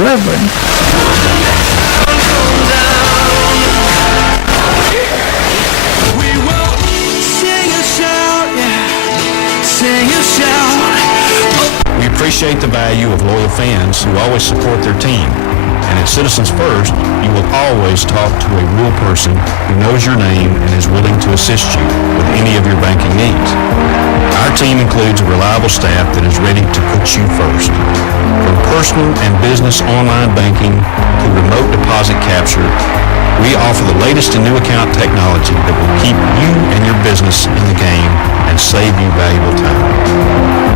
Reverend. We will sing and shout, yeah, sing and shout. We appreciate the value of loyal fans who always support their team. And at Citizens First, you will always talk to a real person who knows your name and is willing to assist you with any of your banking needs. Our team includes a reliable staff that is ready to put you first. From personal and business online banking to remote deposit capture, we offer the latest in new account technology that will keep you and your business in the game and save you valuable time.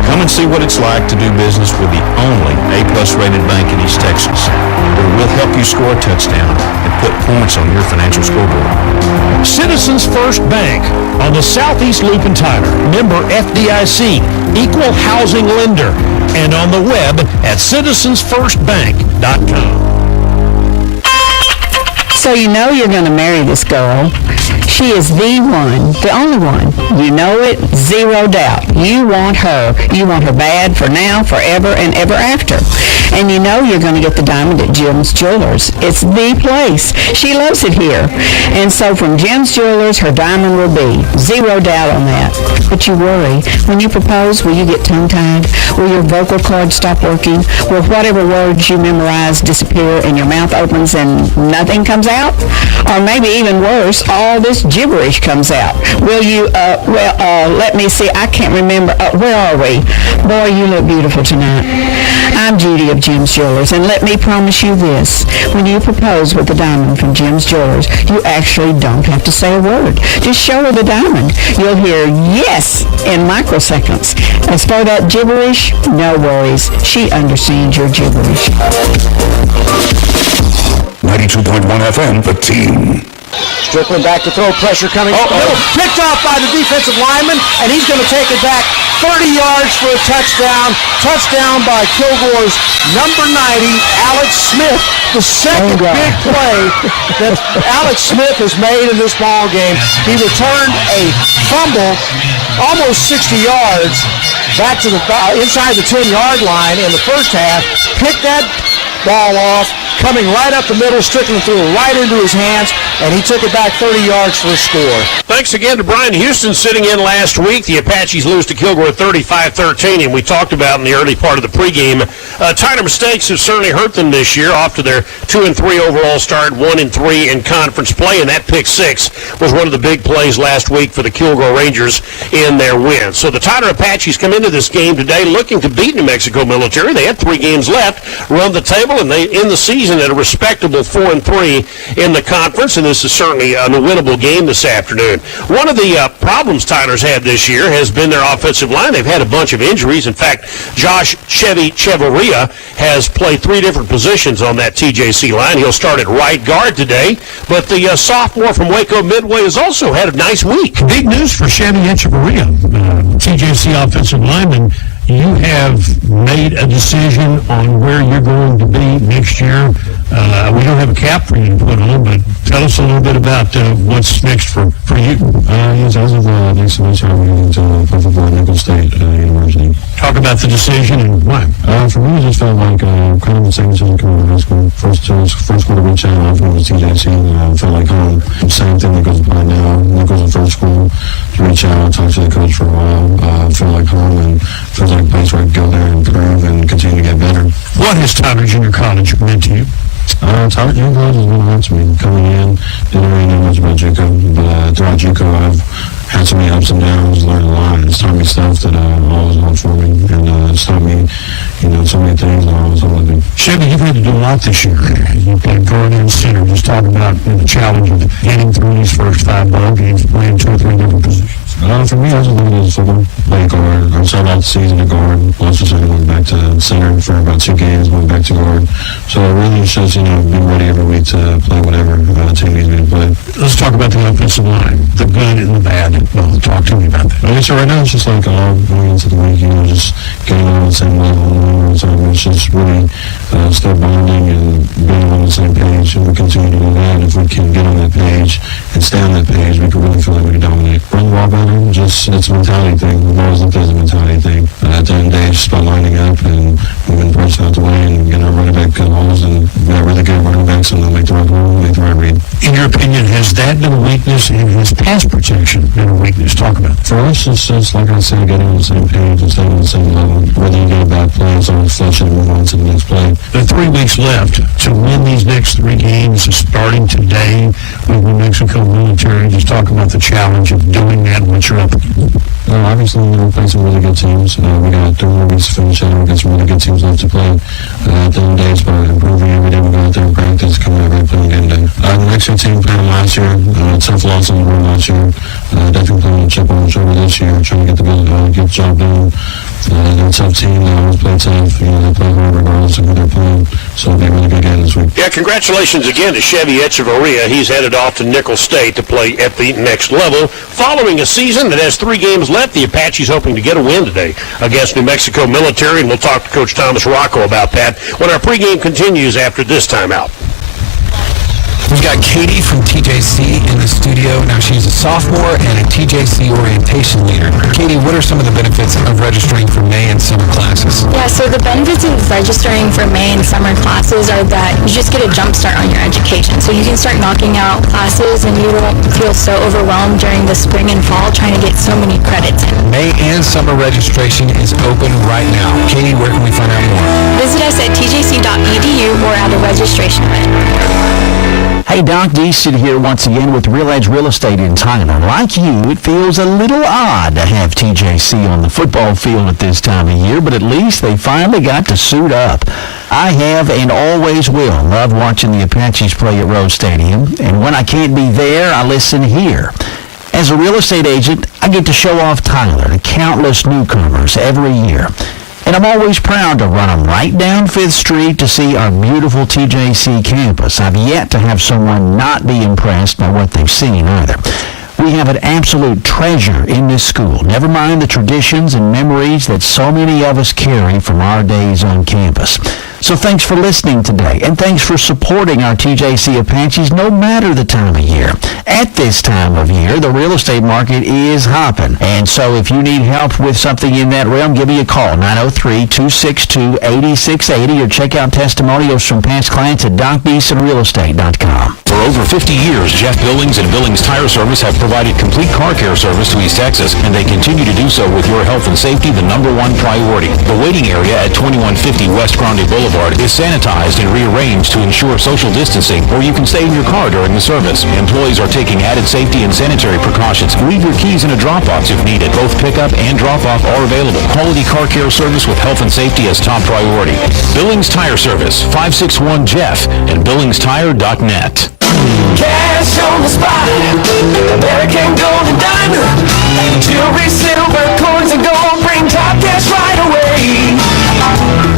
Come and see what it's like to do business with the only A-plus rated bank in East Texas, where we'll help you score a touchdown and put points on your financial scoreboard. Citizens First Bank on the Southeast Loop and Tyler. Member FDIC, equal housing lender, and on the web at citizensfirstbank.com. So you know you're going to marry this girl. She is the one, the only one. You know it, zero doubt. You want her. You want her bad for now, forever, and ever after. And you know you're going to get the diamond at Jim's Jewelers. It's the place. She loves it here. And so from Jim's Jewelers, her diamond will be. Zero doubt on that. But you worry. When you propose, will you get tongue-tied? Will your vocal cords stop working? Will whatever words you memorize disappear and your mouth opens and nothing comes out? Or maybe even worse, all this gibberish comes out. Will you, let me see, I can't remember, where are we? Boy, you look beautiful tonight. I'm Judy of Jim's Jewelers, and let me promise you this. When you propose with the diamond from Jim's Jewelers, you actually don't have to say a word. Just show her the diamond. You'll hear yes in microseconds. As for that gibberish, no worries. She understands your gibberish. 92.1 FM, the team. Strickland back to throw, pressure coming. Picked off by the defensive lineman, and he's going to take it back 30 yards for a touchdown. Touchdown by Kilgore's number 90, Alex Smith. The second big play that Alex Smith has made in this ball game. He returned a fumble, almost 60 yards, back to the inside the 10-yard line in the first half. Picked that ball off, coming right up the middle. Strickland threw it right into his hands, and he took it back 30 yards for a score. Thanks again to Brian Houston sitting in last week. The Apaches lose to Kilgore 35-13, and we talked about in the early part of the pregame. Tyler mistakes have certainly hurt them this year, off to their 2-3 overall start, 1-3 in conference play, and that pick six was one of the big plays last week for the Kilgore Rangers in their win. So the Tyler Apaches come into this game today looking to beat New Mexico Military. They had 3 games left, run the table, and they end the season at a respectable 4-3 in the conference, and this is certainly an winnable game this afternoon. One of the problems Tyler's had this year has been their offensive line. They've had a bunch of injuries. In fact, Josh Chevarria has played 3 different positions on that TJC line. He'll start at right guard today, but the sophomore from Waco Midway has also had a nice week. Big news for Chevy Echevarria, TJC offensive lineman. You have made a decision on where you're going to be next year. We don't have a cap for you to put on, but tell us a little bit about what's next for you. Yes, as of next semester, I'm going to play football at Nicholls State University. Talk about the decision and why. For me, it just felt like kind of the same decision coming out of high school. First quarter reach out, I was going to TJC. Felt like home. Same thing that goes by now. Nicholls in first school. Reach out, talk to the coach for a while. Feel like home and feels like a place where I can go there and improve and continue to get better. What has Tyler Junior College meant to you? Tyler Junior College has been a lot to me. Coming in, didn't really know much about JUCO, but throughout JUCO, I've had so many ups and downs, learned a lot. It's taught me stuff that always helped for me, and it's taught me, so many things that I always wanted to do. Chevy, you've had to do a lot this year. You played guard and center. Just talk about the challenge of getting through these first 5 ball games, playing 2 or 3 different positions. For me, I was looking at football, play guard. I started out the season at guard. Lost the second, went back to center for about 2 games, went back to guard. So it really just, being ready every week to play whatever the team needs me to play. Let's talk about the offensive line, the good and the bad. Well, talk to me about that. I guess right now it's just like going into the week, just getting on the same level. So it's just really still bonding and being on the same page, and we continue to do that. If we can get on that page and stay on that page, we can really feel like we can dominate. Run the ball better, just it's a mentality thing. We've always looked at it as a mentality thing. At the end of the day, it's just about lining up and moving the person out the way and getting our running back good holes, and we got really good running backs, and they'll make the right move, make the right read. In your opinion, has that been a weakness, and has pass protection been a weakness? Talk about it. For us, it's just, like I said, getting on the same page and staying on the same level. Whether you get a bad play, it's always flush it and move on to the next play. There are 3 weeks left to win these next 3 games, starting today with New Mexico Military. Just talk about the challenge of doing that once you're up. Obviously, we're playing some really good teams. We got 3 more weeks to finish out. We got some really good teams left to play. At the end of the day, it's about improving every day. We go out there and practice, coming out ready, playing game day. The next year team playing last year, tough loss on the road last year. Definitely playing a chip on the shoulder this year, trying to get the job done. They're a tough team. They always play tough. They play hard regardless of who they're playing. So it'll be a really good game this week. Yeah, congratulations again to Chevy Echevarria. He's headed off to Nicholls State to play at the next level. Following a season that has 3 games left, the Apaches hoping to get a win today against New Mexico Military, and we'll talk to Coach Thomas Rocco about that when our pregame continues after this timeout. We've got Katie from TJC in the studio. Now she's a sophomore and a TJC orientation leader. Katie, what are some of the benefits of registering for May and summer classes? Yeah, so the benefits of registering for May and summer classes are that you just get a jump start on your education. So you can start knocking out classes and you won't feel so overwhelmed during the spring and fall trying to get so many credits in. May and summer registration is open right now. Katie, where can we find out more? Visit us at tjc.edu or at a registration event. Hey, Doc Deaston here once again with Real Edge Real Estate in Tyler. Like you, it feels a little odd to have TJC on the football field at this time of year, but at least they finally got to suit up. I have and always will love watching the Apaches play at Rose Stadium, and when I can't be there, I listen here. As a real estate agent, I get to show off Tyler to countless newcomers every year. And I'm always proud to run them right down 5th Street to see our beautiful TJC campus. I've yet to have someone not be impressed by what they've seen either. We have an absolute treasure in this school, never mind the traditions and memories that so many of us carry from our days on campus. So thanks for listening today, and thanks for supporting our TJC Apaches no matter the time of year. At this time of year, the real estate market is hopping, and so if you need help with something in that realm, give me a call, 903-262-8680, or check out testimonials from past clients at DocBeesonRealEstate.com. For over 50 years, Jeff Billings and Billings Tire Service have provided complete car care service to East Texas, and they continue to do so with your health and safety the #1 priority. The waiting area at 2150 West Grande Boulevard is sanitized and rearranged to ensure social distancing, or you can stay in your car during the service. Employees are taking added safety and sanitary precautions. Leave your keys in a drop box if needed. Both pickup and drop-off are available. Quality car care service with health and safety as top priority. Billings Tire Service, 561-JEFF, and BillingsTire.net. Cash on the spot, American Gold and Diamond, jewelry, silver, coins, and gold, bring top cash right away.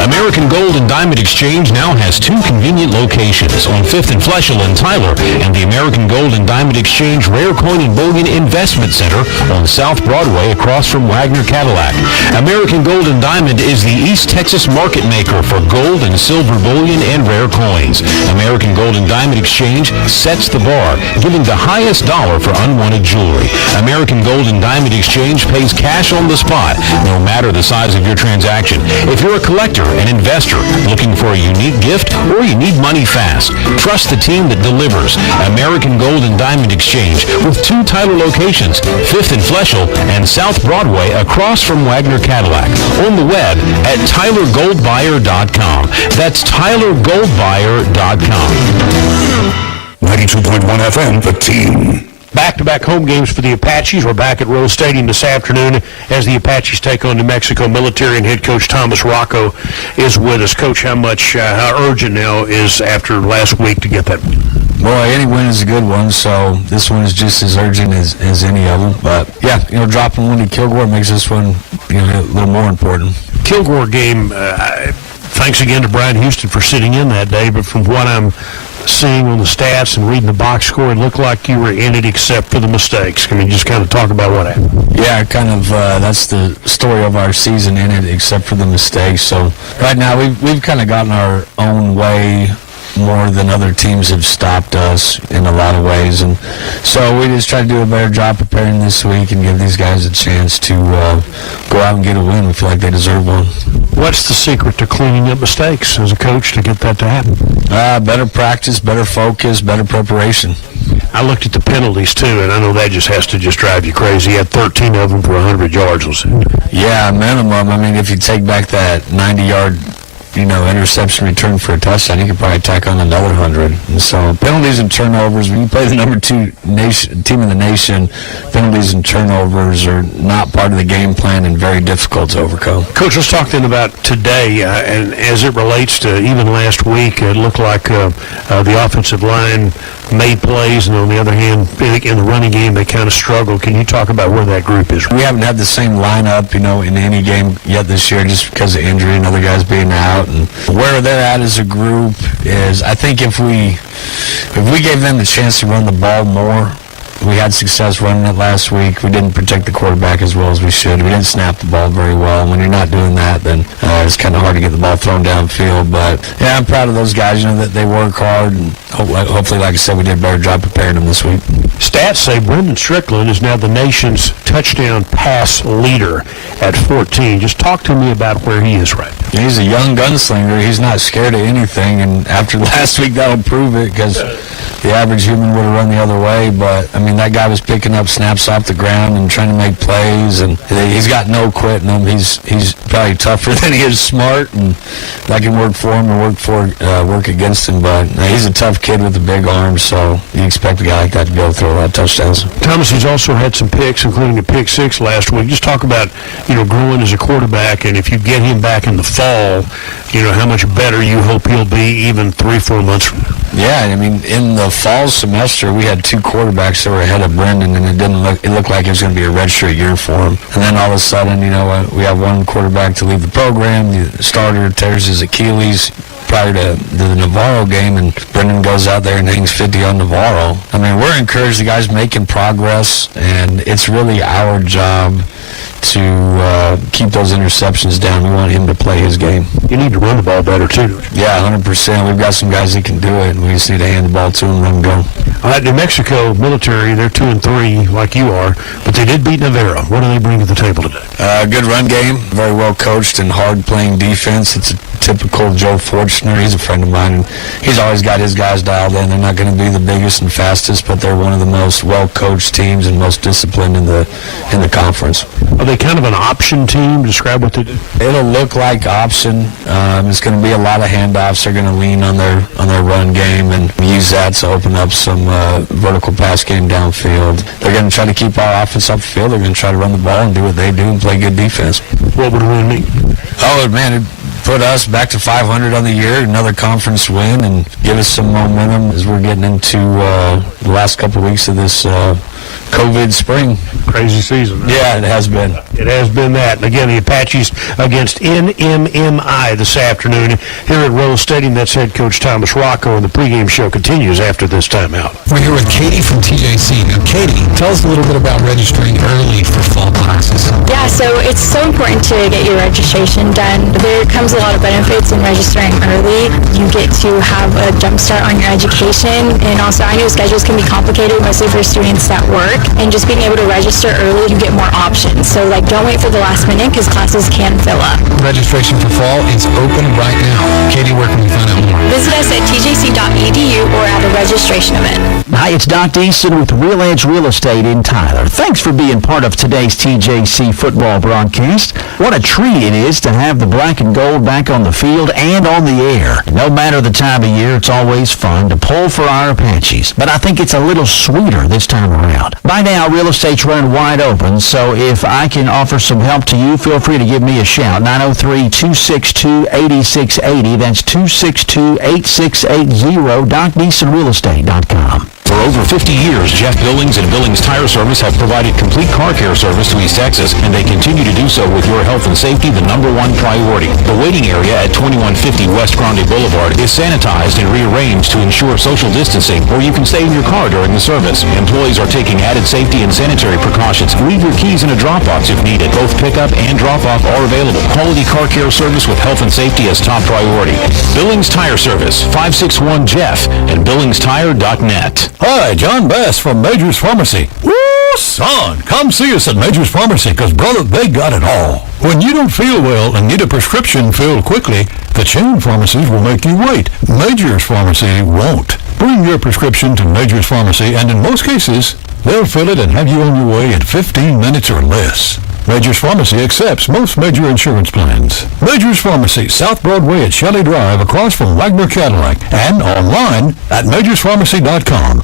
American Gold and Diamond Exchange now has 2 convenient locations on 5th and Fleschel in Tyler, and the American Gold and Diamond Exchange Rare Coin and Bullion Investment Center on South Broadway across from Wagner Cadillac. American Gold and Diamond is the East Texas market maker for gold and silver bullion and rare coins. American Gold and Diamond Exchange sets the bar, giving the highest dollar for unwanted jewelry. American Gold and Diamond Exchange pays cash on the spot, no matter the size of your transaction. If you're a collector, an investor looking for a unique gift, or you need money fast, trust the team that delivers. American Gold and Diamond Exchange with 2 Tyler locations, 5th and Fleschel and South Broadway across from Wagner Cadillac. On the web at TylerGoldBuyer.com. That's TylerGoldBuyer.com. 92.1 FM, the team. Back-to-back home games for the Apaches. We're back at Rose Stadium this afternoon as the Apaches take on New Mexico Military, and head coach Thomas Rocco is with us. Coach, how urgent now is after last week to get that? Well, any win is a good one, so this one is just as urgent as any of them. But, yeah, dropping one to Kilgore makes this one a little more important. Kilgore game, thanks again to Brian Houston for sitting in that day, but from what I'm seeing on the stats and reading the box score, it looked like you were in it except for the mistakes. Can you just kind of talk about what happened? Yeah, that's the story of our season, in it except for the mistakes. So right now we've kind of gotten our own way more than other teams have stopped us in a lot of ways, and so we just try to do a better job preparing this week and give these guys a chance to go out and get a win. We feel like they deserve one. What's the secret to cleaning up mistakes as a coach to get that to happen? Better practice, better focus, better preparation. I looked at the penalties too, and I know that has to drive you crazy. You had 13 of them for 100 yards, was it? Yeah, minimum. I mean, if you take back that 90-yard interception return for a touchdown, you could probably tack on another 100. And so penalties and turnovers, when you play the number 2 team in the nation, penalties and turnovers are not part of the game plan and very difficult to overcome. Coach, let's talk then about today, and as it relates to even last week, it looked like the offensive line made plays, and on the other hand, in the running game, they kind of struggled. Can you talk about where that group is? We haven't had the same lineup, in any game yet this year, just because of injury and other guys being out. And where they're at as a group is, I think if we gave them the chance to run the ball more, we had success running it last week. We didn't protect the quarterback as well as we should. We didn't snap the ball very well. When you're not doing that, then it's kind of hard to get the ball thrown downfield. But, yeah, I'm proud of those guys, that they work hard. And hopefully, like I said, we did a better job preparing them this week. Stats say Brendan Strickland is now the nation's touchdown pass leader at 14. Just talk to me about where he is right now. He's a young gunslinger. He's not scared of anything. And after last week, that'll prove it, because the average human would have run the other way. But, that guy was picking up snaps off the ground and trying to make plays, and he's got no quit in him. He's probably tougher than he is smart, and that can work for him or work against him. But he's a tough kid with a big arm, so you expect a guy like that to be able to throw a lot of touchdowns. Thomas, he's also had some picks, including a pick 6 last week. Just talk about, growing as a quarterback, and if you get him back in the fall, how much better you hope he'll be even 3-4 months from now. Yeah, in the fall semester, we had 2 quarterbacks that were ahead of Brendan, and it looked like it was going to be a redshirt year for him. And then all of a sudden, we have one quarterback to leave the program. The starter tears his Achilles. prior to the Navarro game, and Brendan goes out there and hangs 50 on Navarro. I mean, we're encouraged. The guy's making progress, and it's really our job to keep those interceptions down. We want him to play his game. You need to run the ball better, too. Yeah, 100%. We've got some guys that can do it, and we just need to hand the ball to them and let them go. All right, New Mexico military, they're 2-3 like you are, but they did beat Navarro. What do they bring to the table today? Good run game, very well coached and hard-playing defense. It's a typical Joe Fortner. He's a friend of mine, and he's always got his guys dialed in. They're not going to be the biggest and fastest, but they're one of the most well-coached teams and most disciplined in the conference. Are they kind of an option team? Describe what they do. It'll look like option. It's going to be a lot of handoffs. They're going to lean on their run game and use that to open up some vertical pass game downfield. They're going to try to keep our offense up the field. They're going to try to run the ball and do what they do and play good defense. What would a win mean? Oh, man, it'd put us back to 500 on the year, another conference win, and give us some momentum as we're getting into the last couple of weeks of this COVID spring. Crazy season. Right? Yeah, it has been. It has been that. And again, the Apaches against NMMI this afternoon here at Rose Stadium. That's head coach Thomas Rocco, and the pregame show continues after this timeout. We're here with Katie from TJC. Now, Katie, tell us a little bit about registering early for fall classes. Yeah, so it's so important to get your registration done. There comes a lot of benefits in registering early. You get to have a jump start on your education, and also I know schedules can be complicated, mostly for students that work, and just being able to register early, you get more options. So don't wait for the last minute because classes can fill up. Registration for fall is open right now. Katie, where can we find out more? Visit us at tjc.edu or at a registration event. Hi, it's Doc Deason with Real Edge Real Estate in Tyler. Thanks for being part of today's TJC football broadcast. What a treat it is to have the black and gold back on the field and on the air. No matter the time of year, it's always fun to pull for our Apaches, but I think it's a little sweeter this time around. By now, real estate's running wide open, so if I can offer some help to you, feel free to give me a shout. 903-262-8680. That's 262-8680. DocDeasonRealEstate.com. For over 50 years, Jeff Billings and Billings Tire Service have provided complete car care service to East Texas, and they continue to do so with your health and safety the #1 priority. The waiting area at 2150 West Grande Boulevard is sanitized and rearranged to ensure social distancing, or you can stay in your car during the service. Employees are taking added safety and sanitary precautions. Leave your keys in a drop-box if needed. Both pickup and drop-off are available. Quality car care service with health and safety as top priority. Billings Tire Service, 561-JEFF, and BillingsTire.net. Hi, John Bass from Major's Pharmacy. Woo, son, come see us at Major's Pharmacy, because, brother, they got it all. When you don't feel well and need a prescription filled quickly, the chain pharmacies will make you wait. Major's Pharmacy won't. Bring your prescription to Major's Pharmacy, and in most cases, they'll fill it and have you on your way in 15 minutes or less. Major's Pharmacy accepts most major insurance plans. Major's Pharmacy, South Broadway at Shelley Drive, across from Wagner Cadillac, and online at majorspharmacy.com.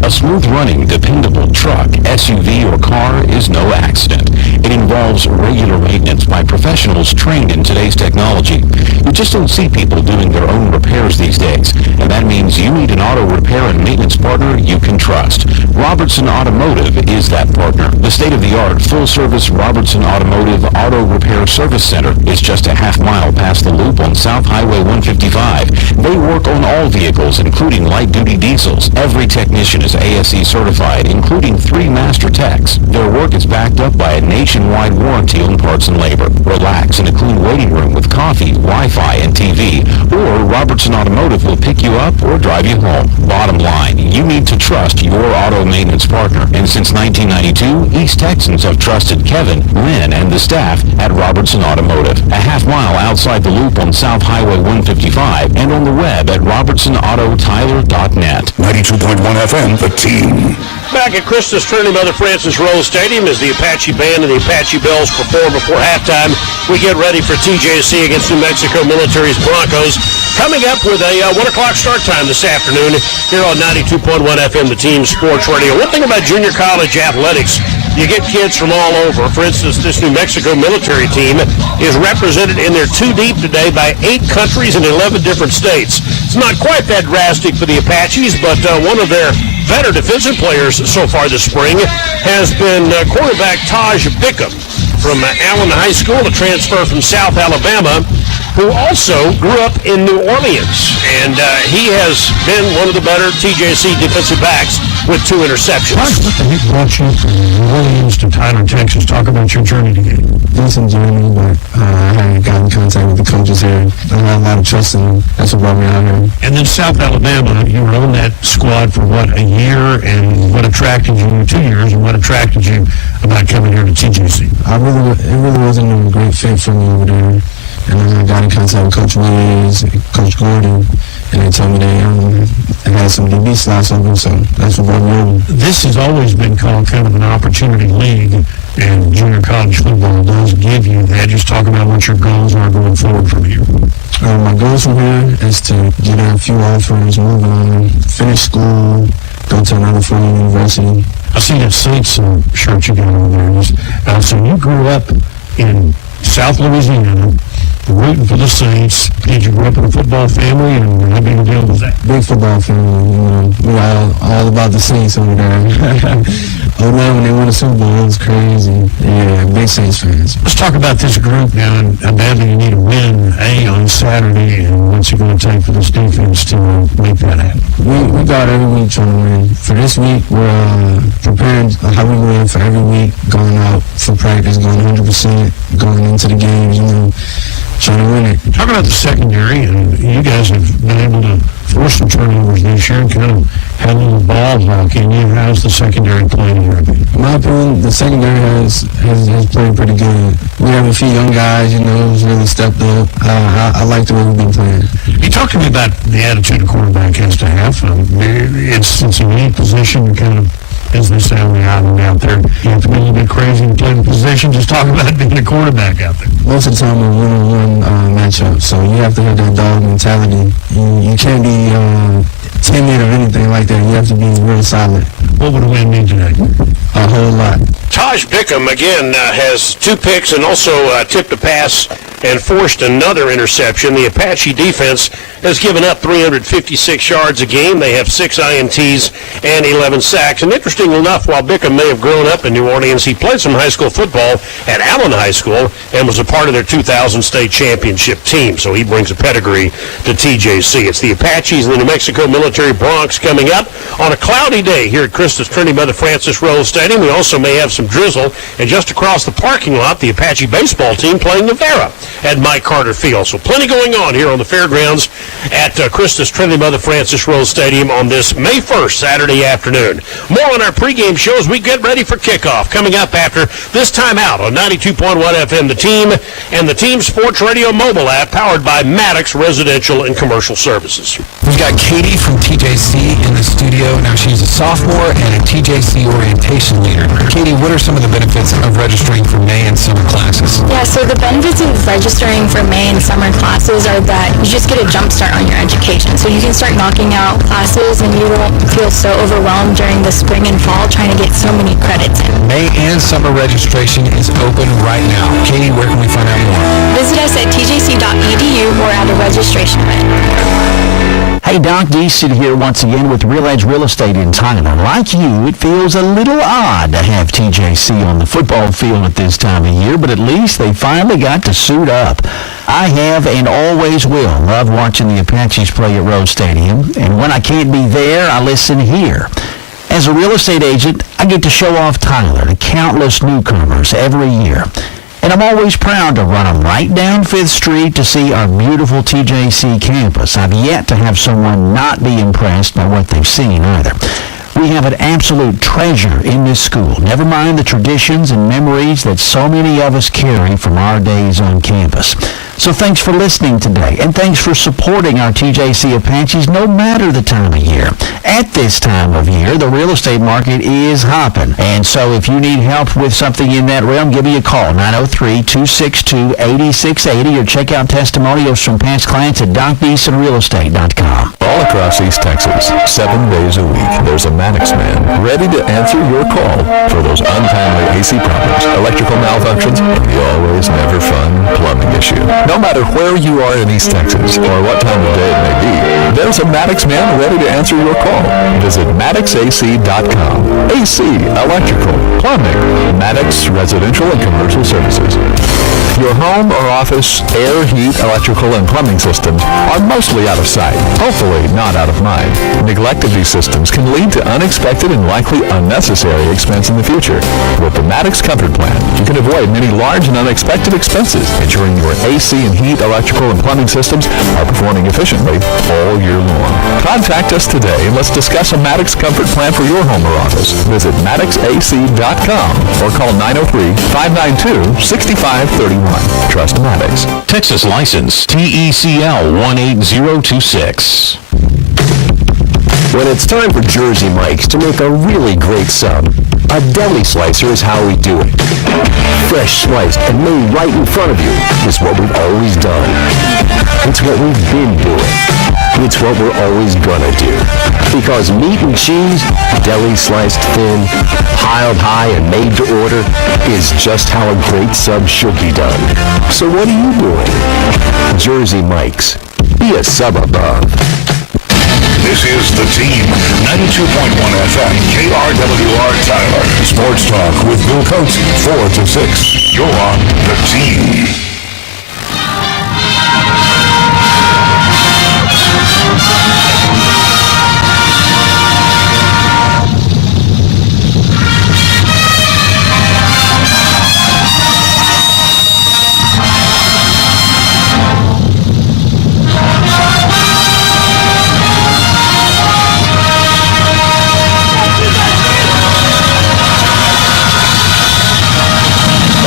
A smooth-running, dependable truck, SUV, or car is no accident. It involves regular maintenance by professionals trained in today's technology. You just don't see people doing their own repairs these days, and that means you need an auto repair and maintenance partner you can trust. Robertson Automotive is that partner. The state-of-the-art, full-service Robertson Automotive Auto Repair Service Center is just a half-mile past the loop on South Highway 155. They work on all vehicles, including light-duty diesels. Every technician is ASE certified, including 3 master techs. Their work is backed up by a nationwide warranty on parts and labor. Relax in a clean waiting room with coffee, Wi-Fi, and TV. Or Robertson Automotive will pick you up or drive you home. Bottom line, you need to trust your auto maintenance partner. And since 1992, East Texans have trusted Kevin, Lynn, and the staff at Robertson Automotive. A half-mile outside the loop on South Highway 155 and on the web at robertsonautotyler.net. 92.1 FM, the team. Back at Christmas Trinity Mother Francis Rose Stadium as the Apache Band and the Apache Bells perform before halftime. We get ready for TJC against New Mexico Military's Broncos. Coming up with a 1 o'clock start time this afternoon here on 92.1 FM, the team sports radio. One thing about junior college athletics, you get kids from all over. For instance, this New Mexico military team is represented in their 2 deep today by 8 countries and 11 different states. It's not quite that drastic for the Apaches, but one of their better defensive players so far this spring has been quarterback Taj Bickham from Allen High School, a transfer from South Alabama, who also grew up in New Orleans. And he has been one of the better TJC defensive backs with 2 interceptions. What the heck brought you from New Orleans to Tyler, Texas? Talk about your journey together. Decent journey, but I hadn't gotten in contact with the coaches here. I had a lot of trust in them. That's what brought me out here. And then South Alabama, you were on that squad for, a year? And what attracted you, 2 years, and what attracted you about coming here to TJC? It really wasn't a great fit for me over there. And then I got in contact with Coach Williams and Coach Gordon, and they told me they had some DB slots open, so that's what brought me over. This has always been called kind of an opportunity league, and junior college football does give you that. Just talk about what your goals are going forward from here. My goals from here is to get a few offers, move on, finish school, go to another foreign university. I see that Saints shirt you got over there. So you grew up in South Louisiana, rooting for the Saints. Did you grow up in a football family, and how big a deal was that? Big football family, we were all about the Saints over there. Oh man, when they won the Super Bowl, it was crazy. Yeah, big Saints fans. Let's talk about this group now, and how badly you need a win, on Saturday, and what's it going to take for this defense to make that happen? We got every week trying to win. For this week, we're preparing how we win for every week, going out for practice, going 100%, going into the games, trying to win it. Talk about the secondary, and you guys have been able to force some turnovers this year and kind of had a little ball hawk in you. How's the secondary playing in your opinion? In my opinion, the secondary has played pretty good. We have a few young guys, who's really stepped up. I like the way we've been playing. You talked to me about the attitude a quarterback has to have. It's a unique position, kind of, as they say on the island out there. You have to be a little bit crazy to play the position. Just talk about being a quarterback out there. Most of the time, we're one-on-one matchup, so you have to have that dog mentality. You can't be timid or anything like that. You have to be real solid. What would a win mean today? A whole lot. Taj Bickham, again, has 2 picks and also tipped a pass and forced another interception. The Apache defense has given up 356 yards a game. They have 6 INTs and 11 sacks. And interesting enough, while Bickham may have grown up in New Orleans, he played some high school football at Allen High School and was a part of their 2000 state championship team. So he brings a pedigree to TJC. It's the Apaches and the New Mexico Military Broncs coming up on a cloudy day here at Christus Trinity Mother Francis Rose Stadium. We also may have some drizzle. And just across the parking lot, the Apache baseball team playing Navarra at Mike Carter Field. So plenty going on here on the fairgrounds at Christus Trinity Mother Francis Rose Stadium on this May 1st, Saturday afternoon. More on our pregame show as we get ready for kickoff coming up after this timeout on 92.1 FM The Team and the Team Sports Radio mobile app powered by Maddox Residential and Commercial Services. We've got Katie from TJC in the studio. Now she's a sophomore and a TJC orientation leader. Katie, what are some of the benefits of registering for May and summer classes? Yeah, so the benefits of registering for May and summer classes are that you just get a jump start on your education. So you can start knocking out classes and you won't feel so overwhelmed during the spring and fall trying to get so many credits in. May and summer registration is open right now. Katie, where can we find out more? Visit us at tjc.edu or at a registration event. Hey, Doc D sitting here once again with Real Edge Real Estate in Tyler. Like you, it feels a little odd to have TJC on the football field at this time of year, but at least they finally got to suit up. I have and always will love watching the Apaches play at Rose Stadium, and when I can't be there, I listen here. As a real estate agent, I get to show off Tyler to countless newcomers every year. And I'm always proud to run them right down 5th Street to see our beautiful TJC campus. I've yet to have someone not be impressed by what they've seen either. We have an absolute treasure in this school, never mind the traditions and memories that so many of us carry from our days on campus. So thanks for listening today, and thanks for supporting our TJC Apaches no matter the time of year. At this time of year, the real estate market is hopping, and so if you need help with something in that realm, give me a call, 903-262-8680, or check out testimonials from past clients at DocDeasonRealEstate.com. For all across East Texas, 7 days a week. There's a Maddox man ready to answer your call for those untimely AC problems, electrical malfunctions, and the always never fun plumbing issue. No matter where you are in East Texas or what time of day it may be, there's a Maddox man ready to answer your call. Visit MaddoxAC.com. AC, electrical, plumbing, Maddox Residential and Commercial Services. Your home or office air, heat, electrical, and plumbing systems are mostly out of sight, hopefully not out of mind. Neglect of these systems can lead to unexpected and likely unnecessary expense in the future. With the Maddox Comfort Plan, you can avoid many large and unexpected expenses, ensuring your AC and heat, electrical, and plumbing systems are performing efficiently all year long. Contact us today and let's discuss a Maddox Comfort Plan for your home or office. Visit MaddoxAC.com or call 903-592-6531. Trust Maddox. Texas license TECL 18026. When it's time for Jersey Mike's to make a really great sub, a deli slicer is how we do it. Fresh sliced and made right in front of you is what we've always done. It's what we've been doing. It's what we're always gonna do. Because meat and cheese, deli sliced thin, piled high and made to order, is just how a great sub should be done. So what are you doing? Jersey Mike's. Be a sub above. This is The Team, 92.1 FM, KRWR Tyler. Sports Talk with Bill Coates, 4 to 6. You're on The Team.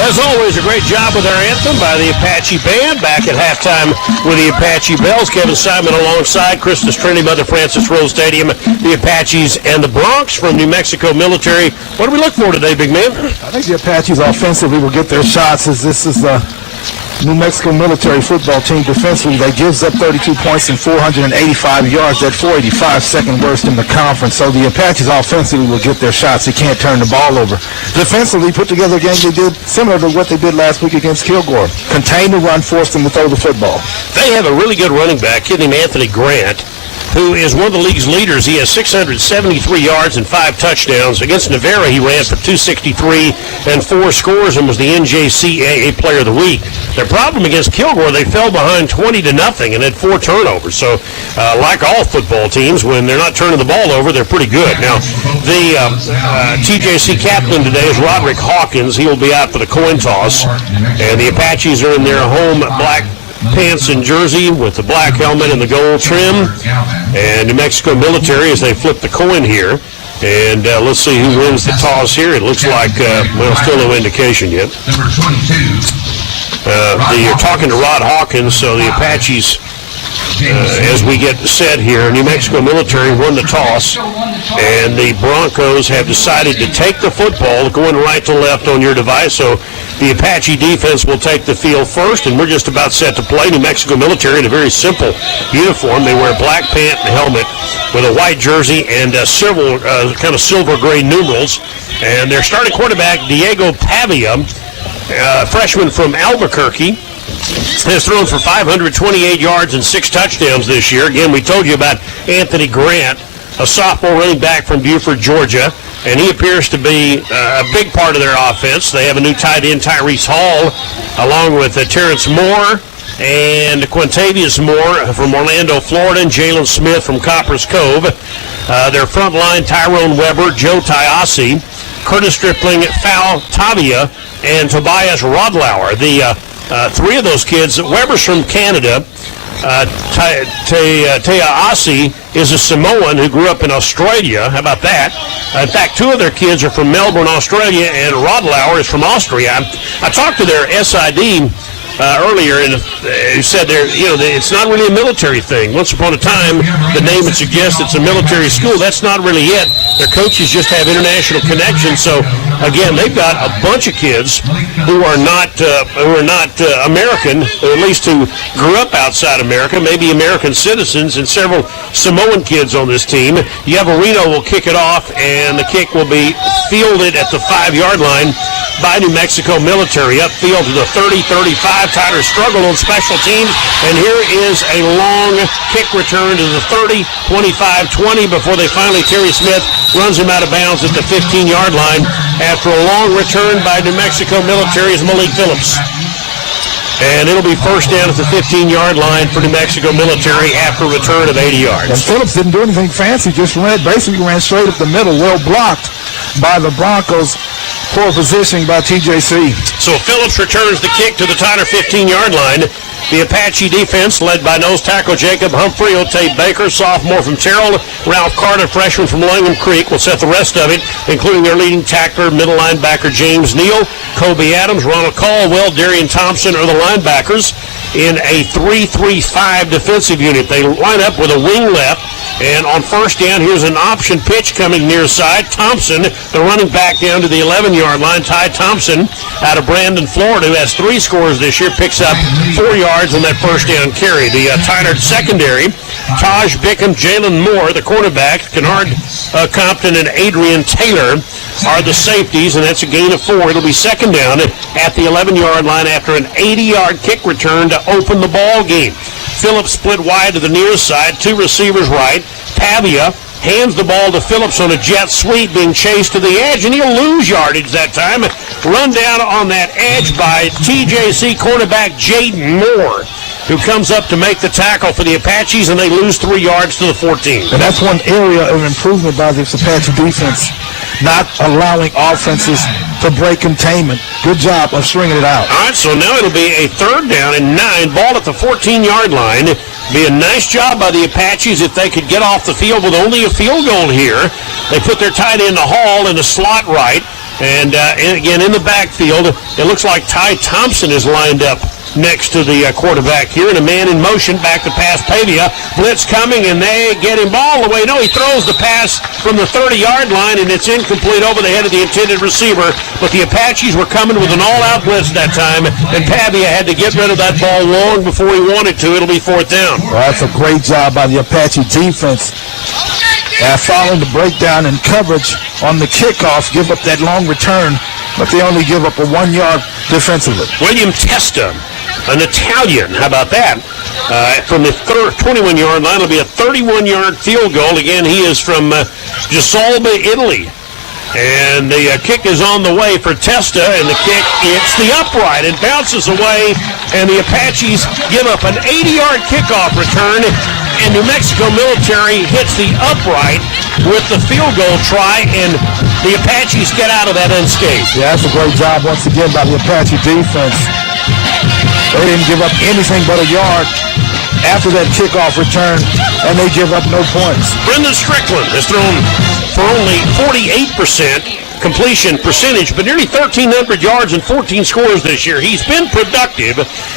As always, a great job with our anthem by the Apache Band. Back at halftime with the Apache Bells. Kevin Simon alongside Christus Trinity, Mother Francis Rose Stadium, the Apaches and the Bronx from New Mexico Military. What do we look for today, big man? I think the Apaches offensively will get their shots, as this is the New Mexico Military football team defensively. They gives up 32 points and 485 yards. That 485 second worst in the conference. So the Apaches offensively will get their shots. They can't turn the ball over. Defensively, put together a game they did similar to what they did last week against Kilgore. Contain the run, force them to throw the football. They have a really good running back, kid named Anthony Grant, who is one of the league's leaders. He has 673 yards and 5 touchdowns. Against Navarra, he ran for 263 and 4 scores and was the NJCAA Player of the Week. Their problem against Kilgore, they fell behind 20-0 and had 4 turnovers. So, like all football teams, when they're not turning the ball over, they're pretty good. Now, the TJC captain today is Roderick Hawkins. He will be out for the coin toss. And the Apaches are in their home black pants and jersey with the black helmet and the gold trim. And New Mexico Military, as they flip the coin here. And let's see who wins the toss here. It looks like, still no indication yet. You're talking to Rod Hawkins, so the Apaches, as we get set here, New Mexico Military won the toss, and the Broncos have decided to take the football, going right to left on your device. So the Apache defense will take the field first, and we're just about set to play. New Mexico Military in a very simple uniform. They wear a black pant and helmet with a white jersey and several kind of silver-gray numerals. And their starting quarterback, Diego Pavia, freshman from Albuquerque, has thrown for 528 yards and 6 touchdowns this year. Again, we told you about Anthony Grant, a sophomore running back from Buford, Georgia, and he appears to be a big part of their offense. They have a new tight end, Tyrese Hall, along with Terrence Moore and Quintavious Moore from Orlando, Florida, and Jalen Smith from Copper's Cove. Their front line, Tyrone Weber, Joe Tyasi, Curtis Stripling, Fal Tavia, and Tobias Rodlauer. The 3 of those kids, Weber's from Canada. Tea'asi is a Samoan who grew up in Australia. How about that? In fact, 2 of their kids are from Melbourne, Australia, and Rodlauer is from Austria. I talked to their SID earlier, and who said it's not really a military thing. Once upon a time, the name would suggest it's a military school. That's not really it. Their coaches just have international connections. So again, they've got a bunch of kids who are not American, or at least who grew up outside America, maybe American citizens, and several Samoan kids on this team. Yavarino will kick it off, and the kick will be fielded at the 5-yard line by New Mexico Military. Upfield to the 30-35. Tyler struggled on special teams, and here is a long kick return to the 30, 25-20 before they finally, Terry Smith runs him out of bounds at the 15-yard line after a long return by New Mexico Military's Malik Phillips. And it'll be first down at the 15-yard line for New Mexico Military after a return of 80 yards. And Phillips didn't do anything fancy, just basically ran straight up the middle, well blocked by the Broncos. Poor positioning by TJC. So Phillips returns the kick to the Tyler 15-yard line. The Apache defense, led by nose tackle Jacob Humphrey, Otay Baker, sophomore from Terrell, Ralph Carter, freshman from Langham Creek, will set the rest of it, including their leading tackler, middle linebacker James Neal, Kobe Adams, Ronald Caldwell, Darian Thompson are the linebackers in a 3-3-5 defensive unit. They line up with a wing left. And on first down, here's an option pitch coming near side. Thompson, the running back, down to the 11-yard line. Ty Thompson out of Brandon, Florida, who has 3 scores this year, picks up 4 yards on that first down carry. The Tyler secondary, Taj Bickham, Jalen Moore, the cornerback, Kennard Compton, and Adrian Taylor are the safeties, and that's a gain of 4. It'll be second down at the 11-yard line after an 80-yard kick return to open the ball game. Phillips split wide to the near side, 2 receivers right. Pavia hands the ball to Phillips on a jet sweep, being chased to the edge, and he'll lose yardage that time. Run down on that edge by TJC cornerback Jaden Moore, who comes up to make the tackle for the Apaches, and they lose 3 yards to the 14. And that's one area of improvement by this Apache defense, not allowing offenses to break containment. Good job of stringing it out. All right, so now it'll be a 3rd down and 9, ball at the 14-yard line. Be a nice job by the Apaches if they could get off the field with only a field goal here. They put their tight end Hall in the slot right. And again, in the backfield, it looks like Ty Thompson is lined up next to the quarterback here, and a man in motion back to pass Pavia. Blitz coming, and they get him all the way. No, he throws the pass from the 30-yard line, and it's incomplete over the head of the intended receiver. But the Apaches were coming with an all-out blitz that time, and Pavia had to get rid of that ball long before he wanted to. It'll be 4th down. Well, that's a great job by the Apache defense. Following the breakdown and coverage on the kickoff, give up that long return, but they only give up a 1 yard defensively. William Testa, an Italian, how about that? From the 21-yard line, it'll be a 31-yard field goal. Again, he is from Gisolba, Italy. And the kick is on the way for Testa, and the kick hits the upright and bounces away, and the Apaches give up an 80-yard kickoff return, and New Mexico Military hits the upright with the field goal try, and the Apaches get out of that unscathed. Yeah, that's a great job once again by the Apache defense. They didn't give up anything but a yard after that kickoff return, and they give up no points. Brendan Strickland has thrown for only 48% completion percentage, but nearly 1,300 yards and 14 scores this year. He's been productive,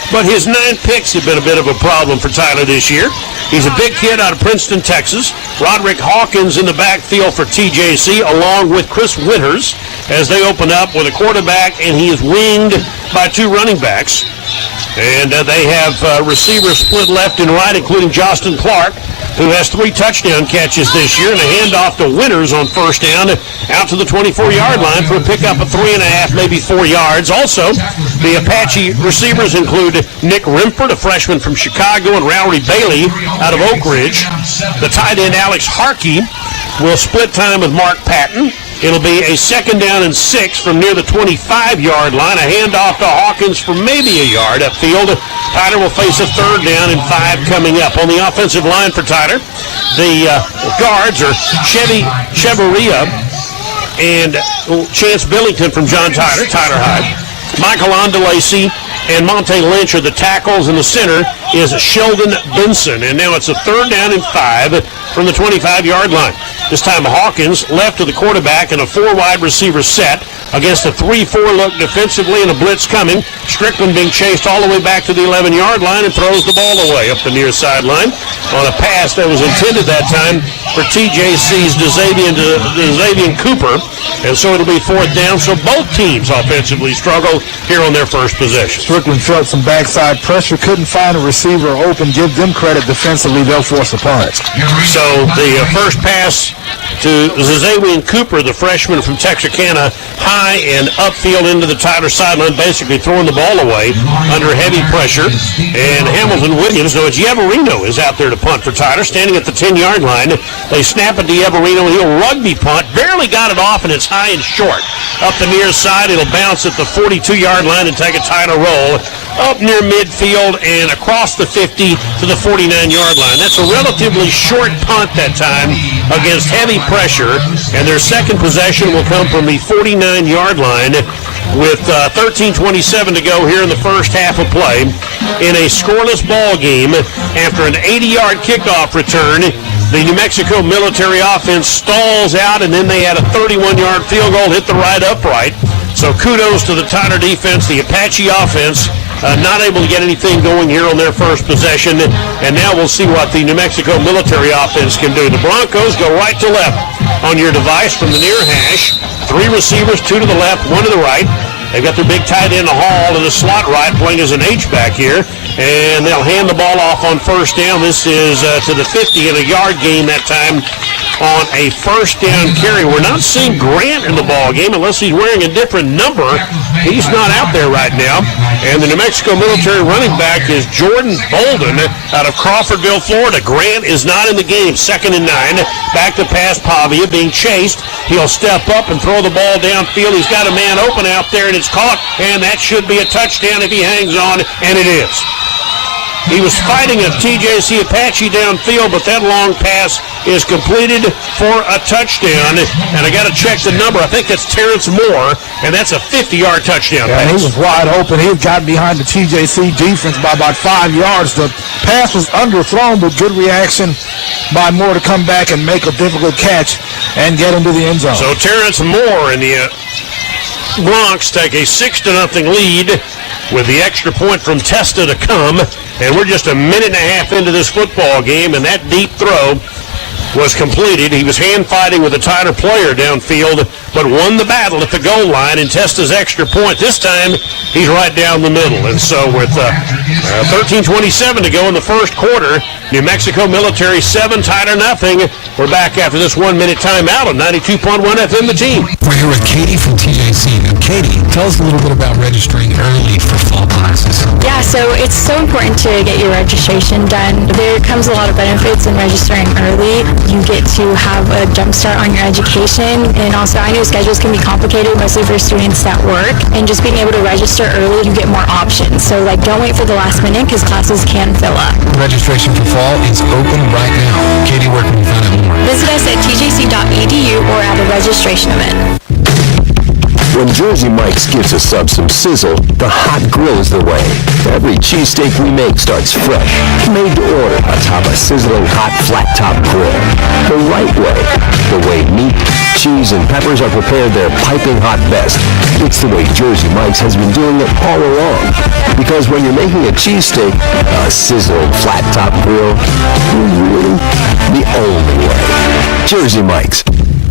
but his 9 picks have been a bit of a problem for Tyler this year. He's a big kid out of Princeton, Texas. Roderick Hawkins in the backfield for TJC, along with Chris Winters, as they open up with a quarterback, and he is winged by 2 running backs. And they have receivers split left and right, including Justin Clark, who has 3 touchdown catches this year, and a handoff to Winters on first down out to the 24-yard line for a pickup of 3.5, maybe 4 yards. Also, the Apache receivers include Nick Rimford, a freshman from Chicago, and Rowdy Bailey out of Oak Ridge. The tight end Alex Harkey will split time with Mark Patton. It'll be a 2nd down and 6 from near the 25-yard line. A handoff to Hawkins for maybe a yard upfield. Tyler will face a 3rd down and 5 coming up. On the offensive line for Tyler, the guards are Chevy Cheveria and Chance Billington from John Tyler, Tyler High. Michael Ondelacy and Monte Lynch are the tackles, and the center is Sheldon Benson. And now it's a 3rd down and 5 from the 25-yard line. This time Hawkins left to the quarterback in a 4-wide receiver set against a 3-4 look defensively and a blitz coming. Strickland being chased all the way back to the 11-yard line and throws the ball away up the near sideline on a pass that was intended that time for TJC's Desavian Cooper. And so it'll be 4th down. So both teams offensively struggle here on their first possession. Strickland felt some backside pressure, couldn't find a receiver open. Give them credit defensively, they'll force a punt. So the first pass to Desavian Cooper, the freshman from Texarkana, high and upfield into the Tyler sideline, basically throwing the ball away under heavy pressure. And Hamilton Williams, no, it's Yeverino is out there to punt for Tyler, standing at the 10-yard line. They snap it to Yeverino, and he'll rugby punt. Barely got it off, and it's high and short. Up the near side, it'll bounce at the 42-yard line and take a Tyler roll up near midfield and across the 50 to the 49-yard line. That's a relatively short punt that time against heavy pressure, and their second possession will come from the 49-yard line with 13:27 to go here in the first half of play. In a scoreless ball game, after an 80-yard kickoff return, the New Mexico military offense stalls out, and then they had a 31-yard field goal hit the right upright. So kudos to the Tyler defense, the Apache offense, not able to get anything going here on their first possession. And now we'll see what the New Mexico military offense can do. The Broncos go right to left on your device from the near hash. 3 receivers, 2 to the left, 1 to the right. They've got their big tight end Hall in the slot right, playing as an H-back here. And they'll hand the ball off on first down. This is to the 50 in a yard gain that time on a first down carry. We're not seeing Grant in the ball game unless he's wearing a different number. He's not out there right now. And the New Mexico military running back is Jordan Bolden out of Crawfordville, Florida. Grant is not in the game. 2nd and 9. Back to pass Pavia being chased. He'll step up and throw the ball downfield. He's got a man open out there, and it's caught. And that should be a touchdown if he hangs on, and it is. He was fighting a TJC Apache downfield, but that long pass is completed for a touchdown. And I got to check the number. I think that's Terrence Moore, and that's a 50-yard touchdown pass. He was wide open. He had gotten behind the TJC defense by about 5 yards. The pass was underthrown, but good reaction by Moore to come back and make a difficult catch and get into the end zone. So Terrence Moore and the Bronx take a 6-0 lead with the extra point from Testa to come. And we're just a minute and a half into this football game, and that deep throw was completed. He was hand-fighting with a Tyler player downfield, but won the battle at the goal line and Testa's extra point. This time, he's right down the middle. And so with 13:27 to go in the first quarter, New Mexico military 7, Tyler nothing. We're back after this 1-minute timeout on 92.1 FM, The Team. We're here with Katie from TJC. Now, Katie, tell us a little bit about registering early for fall classes. Yeah, so it's so important to get your registration done. There comes a lot of benefits in registering early. You get to have a jump start on your education, and also I know schedules can be complicated, mostly for students that work, and just being able to register early, you get more options. So don't wait for the last minute because classes can fill up. Registration for fall is open right now. Katie, where can we find out more? Visit us at tjc.edu or at a registration event. When Jersey Mike's gives a sub some sizzle, the hot grill is the way. Every cheesesteak we make starts fresh, made to order atop a sizzling hot flat-top grill. The right way. The way meat, cheese, and peppers are prepared their piping hot best. It's the way Jersey Mike's has been doing it all along. Because when you're making a cheesesteak, a sizzled flat-top grill is really the only way. Jersey Mike's.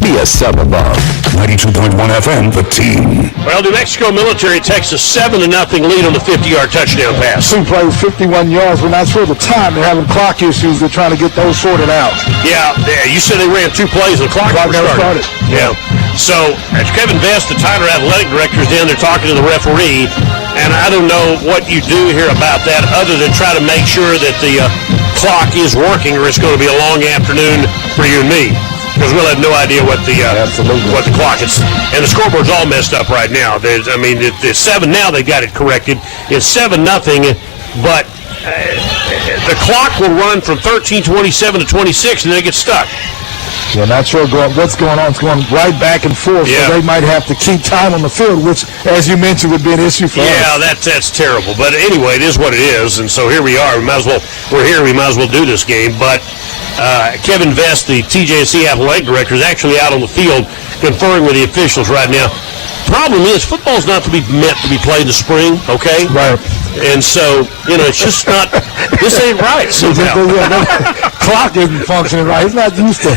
Be a sub above. 92.1 FM, The Team. Well, New Mexico military takes a 7-0 lead on the 50-yard touchdown pass. Team plays 51 yards. We're not sure the time. They're having clock issues. They're trying to get those sorted out. Yeah, you said they ran 2 plays and the clock never started. Yeah. So, Kevin Vest, the Tyler athletic director, is down there talking to the referee, and I don't know what you do here about that other than try to make sure that the clock is working, or it's going to be a long afternoon for you and me. Because we'll have no idea what the clock is. And the scoreboard's all messed up right now. It's 7 now. They got it corrected. It's 7-0, but the clock will run from 13:27 to 26, and then it gets stuck. Yeah, not sure what's going on. It's going right back and forth, so they might have to keep time on the field, which, as you mentioned, would be an issue for us. Yeah, that's terrible. But anyway, it is what it is, and so here we are. We're here. We might as well do this game, but Kevin Vest, the TJC athletic director, is actually out on the field conferring with the officials right now. Problem is, football's not to be meant to be played in the spring, okay? Right. And so, it's just not, this ain't right somehow. Clock isn't functioning right. He's not used to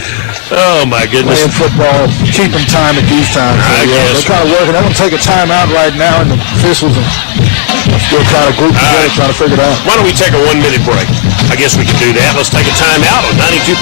Oh, my goodness. playing football, keeping time at these times. So, I guess. they're kind of working. They're going to take a timeout right now, and the officials are still kind of grouped together trying to figure it out. Why don't we take a 1 minute break? I guess we can do that. Let's take a timeout on 92.1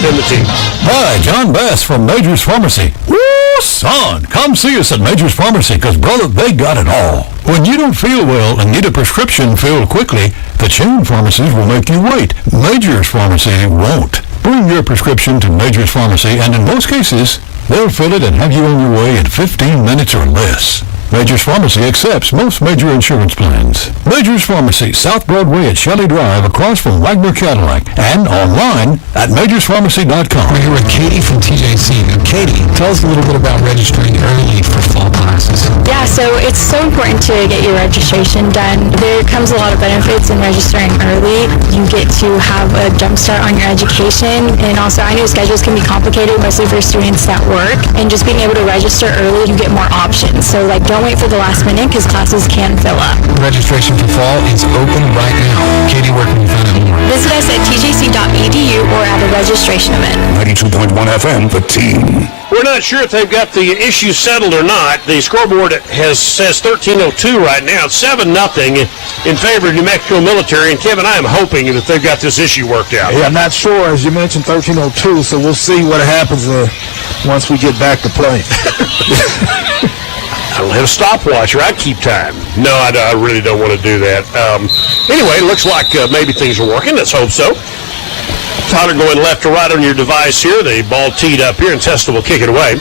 FM The Team. Hi, John Bass from Major's Pharmacy. Woo, son, come see us at Major's Pharmacy, because, brother, they got it all. When you don't feel well and need a prescription filled quickly, the chain pharmacies will make you wait. Major's Pharmacy won't. Bring your prescription to Major's Pharmacy, and in most cases, they'll fill it and have you on your way in 15 minutes or less. Major's Pharmacy accepts most major insurance plans. Major's Pharmacy, South Broadway at Shelley Drive, across from Wagner Cadillac, and online at majorspharmacy.com. We're here with Katie from TJC. Now, Katie, tell us a little bit about registering early for fall classes. Yeah, so it's so important to get your registration done. There comes a lot of benefits in registering early. You get to have a jump start on your education, and also I know schedules can be complicated, mostly for students that work, and just being able to register early, you get more options. So don't wait for the last minute, because classes can fill up. Registration for fall is open right now. Katie, where can we find out more? Visit us at tjc.edu or at a registration event. 92.1 FM, The Team. We're not sure if they've got the issue settled or not. The scoreboard says 13:02 right now. It's 7-0 in favor of New Mexico Military. And Kevin, I am hoping that they've got this issue worked out. Yeah, I'm not sure. As you mentioned, 13:02, so we'll see what happens once we get back to play. I don't have a stopwatch, or I'd keep time. No, I really don't want to do that. Anyway, looks like maybe things are working. Let's hope so. Tyler going left to right on your device here. The ball teed up here, and Testa will kick it away.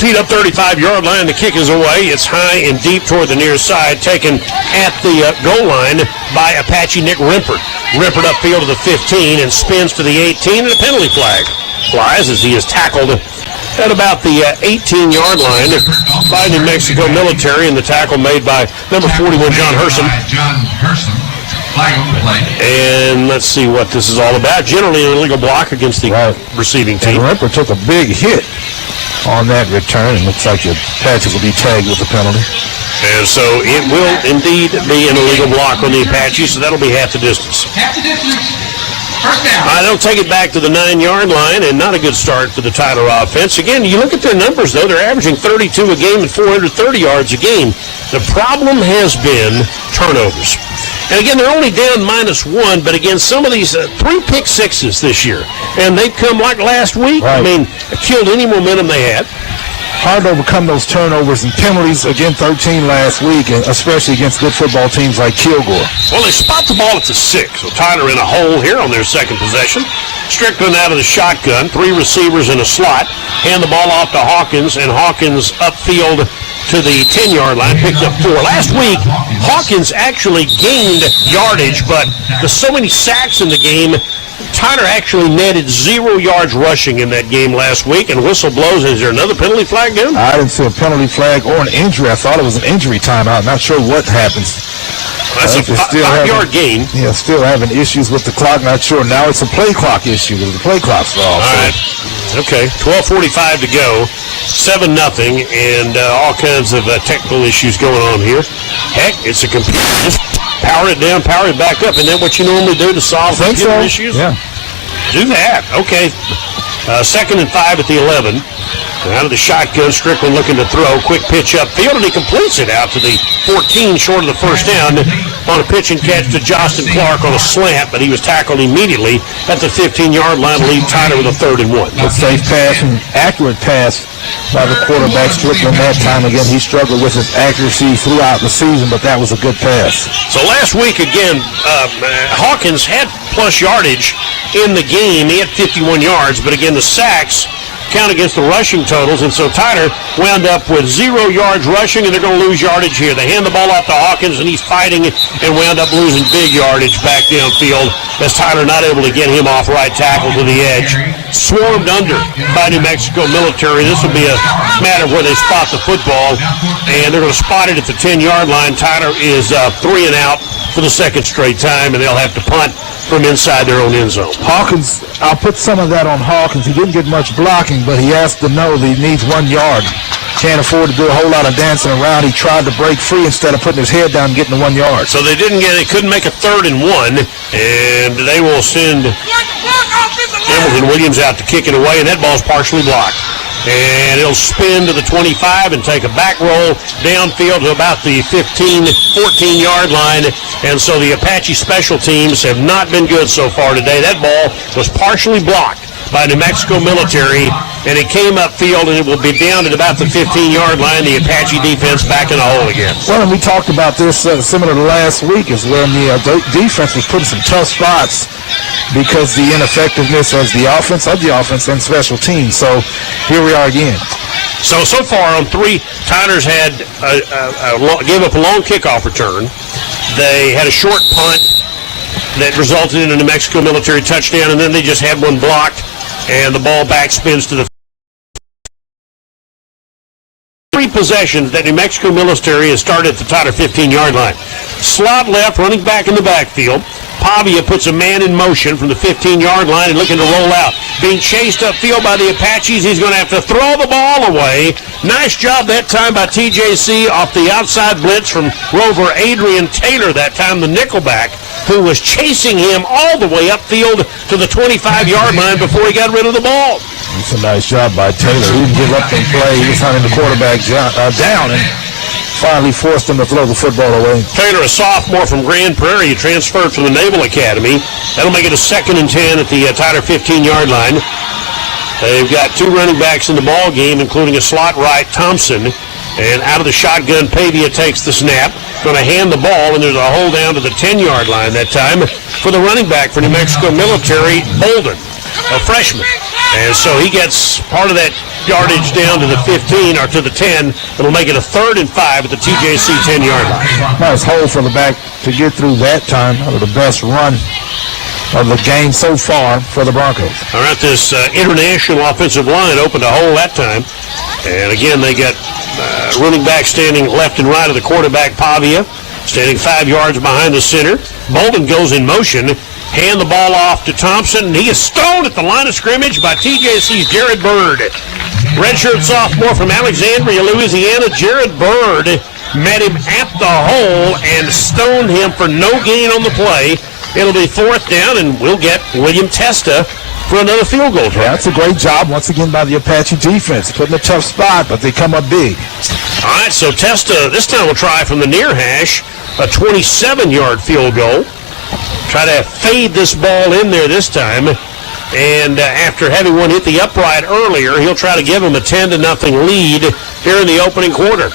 Teed up 35-yard line. The kick is away. It's high and deep toward the near side, taken at the goal line by Apache Nick Rimpert. Rimpert upfield to the 15 and spins to the 18, and a penalty flag flies as he is tackled at about the 18-yard line by New Mexico Military, and the tackle made by number 41, John Herson. And let's see what this is all about. Generally an illegal block against the receiving team. And Rimpert took a big hit on that return, and looks like the Apaches will be tagged with a penalty. And so it will indeed be an illegal block on the Apaches, so that'll be half the distance. Half the distance. First down. They'll take it back to the 9-yard line, and not a good start for the Tyler offense. Again, you look at their numbers, though. They're averaging 32 a game and 430 yards a game. The problem has been turnovers. And again, they're only down -1, but again, some of these 3 pick sixes this year, and they've come like last week. Right. I mean, killed any momentum they had. Hard to overcome those turnovers and penalties. Again, 13 last week, and especially against good football teams like Kilgore. Well, they spot the ball at the 6, so Tyler in a hole here on their second possession. Strickland out of the shotgun, 3 receivers in a slot. Hand the ball off to Hawkins, and Hawkins upfield to the 10-yard line, picked up 4. Last week, Hawkins actually gained yardage, but there's so many sacks in the game, Tyler actually netted 0 yards rushing in that game last week, and whistle blows. Is there another penalty flag down? I didn't see a penalty flag or an injury. I thought it was an injury timeout. Not sure what happens. That's a 5-yard gain. Yeah, still having issues with the clock. Not sure. Now it's a play clock issue. The play clock's off. All right. Okay, 12:45 to go. 7-0, and all kinds of technical issues going on here. Heck, it's a computer. Just power it down, power it back up. Isn't that what you normally do to solve computer issues? Yeah. Do that. Okay. 2nd and 5 at the 11. Out of the shotgun, Strickland looking to throw. Quick pitch upfield, and he completes it out to the 14, short of the first down on a pitch and catch to Justin Clark on a slant, but he was tackled immediately at the 15-yard line, leave Tyler with a 3rd and 1. A safe pass and accurate pass by the quarterback Strickland that time. Again, he struggled with his accuracy throughout the season, but that was a good pass. So last week, again, Hawkins had plus yardage in the game. He had 51 yards, but again, the sacks count against the rushing totals, and so Tyler wound up with 0 yards rushing, and they're going to lose yardage here. They hand the ball off to Hawkins, and he's fighting and wound up losing big yardage back downfield as Tyler not able to get him off right tackle to the edge. Swarmed under by New Mexico Military. This will be a matter of where they spot the football, and they're going to spot it at the 10-yard line. Tyler is 3 and out for the 2nd straight time, and they'll have to punt from inside their own end zone. Hawkins, I'll put some of that on Hawkins. He didn't get much blocking, but he has to know that he needs 1 yard. Can't afford to do a whole lot of dancing around. He tried to break free instead of putting his head down and getting the 1 yard. So they couldn't make a 3rd and 1, and they will send Hamilton Williams out to kick it away, and that ball's partially blocked. And it'll spin to the 25 and take a back roll downfield to about the 15, 14-yard line. And so the Apache special teams have not been good so far today. That ball was partially blocked by New Mexico Military, and it came upfield, and it will be down at about the 15-yard line. The Apache defense back in the hole again. Well, and we talked about this similar to last week, is when the defense was putting some tough spots because the ineffectiveness of the offense and special teams. So here we are again. So far on 3, Tiners had gave up a long kickoff return. They had a short punt that resulted in a New Mexico Military touchdown, and then they just had one blocked, and the ball back spins to the 3 possessions that New Mexico Military has started at the Tyler 15-yard line. Slot left, running back in the backfield. Pavia puts a man in motion from the 15-yard line and looking to roll out. Being chased upfield by the Apaches, he's going to have to throw the ball away. Nice job that time by TJC off the outside blitz from Rover Adrian Taylor, that time the nickelback, who was chasing him all the way upfield to the 25-yard line before he got rid of the ball. It's a nice job by Taylor. He didn't give up and play. He was hunting the quarterback down and finally forced him to throw the football away. Taylor, a sophomore from Grand Prairie, he transferred from the Naval Academy. That'll make it a 2nd and 10 at the Tyler 15-yard line. They've got 2 running backs in the ball game, including a slot right, Thompson. And out of the shotgun, Pavia takes the snap. Going to hand the ball, and there's a hold down to the 10-yard line that time for the running back for New Mexico Military, Bolden, a freshman. And so he gets part of that yardage down to the 15 or to the 10. It'll make it a 3rd and 5 at the TJC 10-yard line. Nice hold for the back to get through that time. The best run of the game so far for the Broncos. All right, this international offensive line opened a hole that time. And again, they got running back standing left and right of the quarterback, Pavia, standing 5 yards behind the center. Bolden goes in motion. Hand the ball off to Thompson, and he is stoned at the line of scrimmage by TJC's Jared Bird. Redshirt sophomore from Alexandria, Louisiana, Jared Bird met him at the hole and stoned him for no gain on the play. It'll be 4th down, and we'll get William Testa for another field goal try. Yeah, that's a great job once again by the Apache defense. Put in a tough spot, but they come up big. All right, so Testa this time will try from the near hash, a 27-yard field goal. Try to fade this ball in there this time. And after having one hit the upright earlier, he'll try to give him a 10-0 lead here in the opening quarter.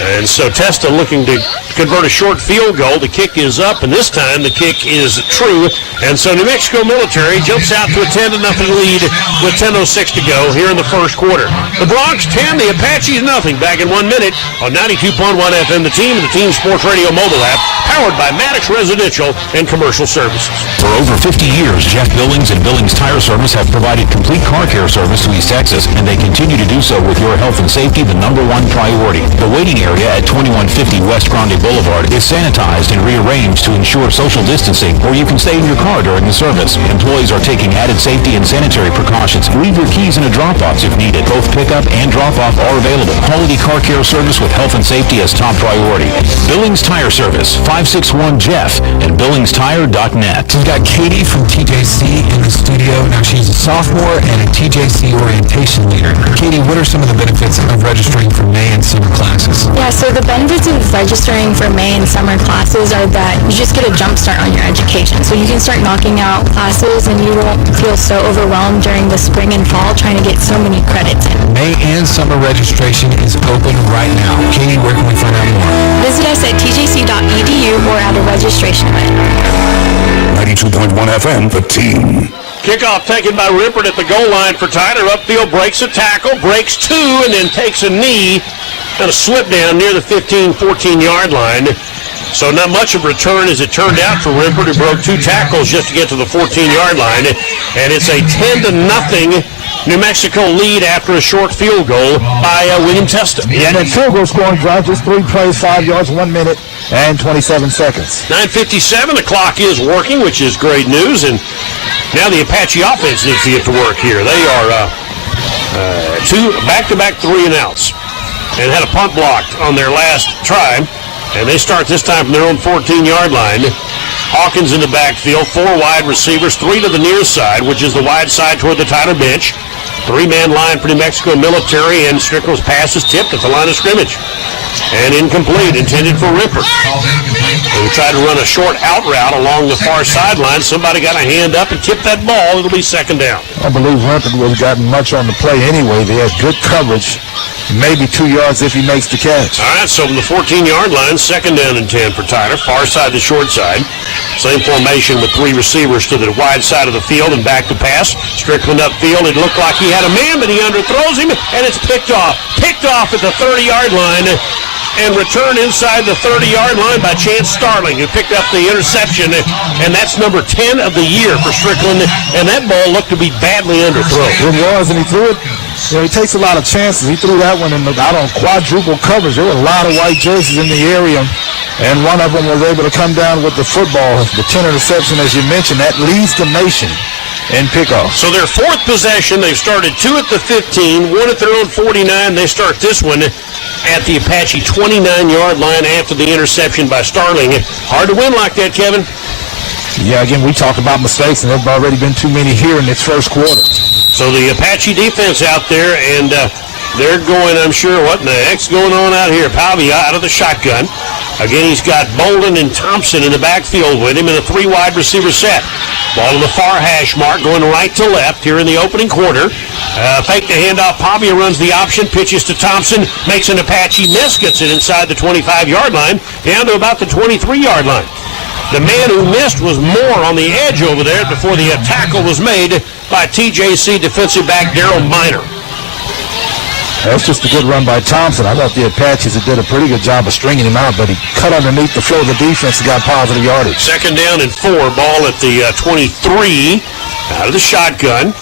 And so Testa looking to convert a short field goal. The kick is up, and this time the kick is true. And so New Mexico Military jumps out to a 10-0 lead with 10:06 to go here in the first quarter. The Bronx 10, the Apaches nothing. Back in 1 minute on 92.1 FM, the Team and the Team Sports Radio mobile app, powered by Maddox Residential and Commercial Services. For over 50 years, Jeff Billings and Billings Tire Service have provided complete car care service to East Texas, and they continue to do so with your health and safety the #1 priority. The waiting area at 2150 West Grande Boulevard is sanitized and rearranged to ensure social distancing, or you can stay in your car during the service. Employees are taking added safety and sanitary precautions. Leave your keys in a drop box if needed. Both pickup and drop-off are available. Quality car care service with health and safety as top priority. Billings Tire Service, 561-JEFF, and billingstire.net. We've got Katie from TJC in the studio. Now, she's a sophomore and a TJC orientation leader. Katie, what are some of the benefits of registering for May and summer classes? Yeah, so the benefits of registering for May and summer classes are that you just get a jump start on your education. So you can start knocking out classes and you won't feel so overwhelmed during the spring and fall trying to get so many credits in. May and summer registration is open right now. Katie, where can we find out more? Visit us at tjc.edu or at a registration event. 92.1 FM, the Team. Kickoff taken by Rippert at the goal line for Tyler. Upfield breaks a tackle, breaks 2, and then takes a knee and a slip down near the 15-14-yard line. So not much of a return as it turned out for Rippert, who broke 2 tackles just to get to the 14-yard line. And it's a 10-0 New Mexico lead after a short field goal by William Testa. Yeah, and that field goal scoring drive, just 3 plays, 5 yards, 1 minute. and 27 seconds. 9:57, the clock is working, which is great news, and now the Apache offense needs to get to work here. They are two back-to-back 3-and-outs and had a punt blocked on their last try, and they start this time from their own 14-yard line. Hawkins in the backfield, 4 wide receivers, 3 to the near side, which is the wide side toward the Tyler bench. 3-man line for New Mexico Military, and Strickland's pass is tipped at the line of scrimmage. And incomplete, intended for Ripper. They tried to run a short out route along the far sideline. Somebody got a hand up and tipped that ball. It'll be second down. I believe Ripper would have gotten much on the play anyway. They had good coverage, maybe 2 yards if he makes the catch. All right, so from the 14-yard line, second down and 10 for Tyler. Far side to short side. Same formation with 3 receivers to the wide side of the field and back to pass. Strickland upfield. It looked like he had a man, but he underthrows him, and it's picked off. Picked off at the 30-yard line and returned inside the 30-yard line by Chance Starling, who picked up the interception, and that's number 10 of the year for Strickland, and that ball looked to be badly underthrown. It was, and he threw it. You know, he takes a lot of chances. He threw that one out on quadruple coverage. There were a lot of white jerseys in the area, and one of them was able to come down with the football. The 10 interception, as you mentioned, that leads the nation in pickoff. So their fourth possession, they've started 2 at the 15, 1 at their own 49. They start this one at the Apache 29-yard line after the interception by Starling. Hard to win like that, Kevin. Yeah, again, we talked about mistakes, and there have already been too many here in this first quarter. So the Apache defense out there, and they're going, I'm sure, what in the heck's going on out here? Pavia out of the shotgun. Again, he's got Bolden and Thompson in the backfield with him in a 3 wide receiver set. Ball to the far hash mark, going right to left here in the opening quarter. Fake the handoff. Pavia runs the option, pitches to Thompson, makes an Apache miss, gets it inside the 25-yard line, down to about the 23-yard line. The man who missed was Moore on the edge over there before the tackle was made by TJC defensive back Daryl Miner. That's just a good run by Thompson. I thought the Apaches did a pretty good job of stringing him out, but he cut underneath the flow of the defense and got positive yardage. Second down and 4. Ball at the 23. Out of the shotgun.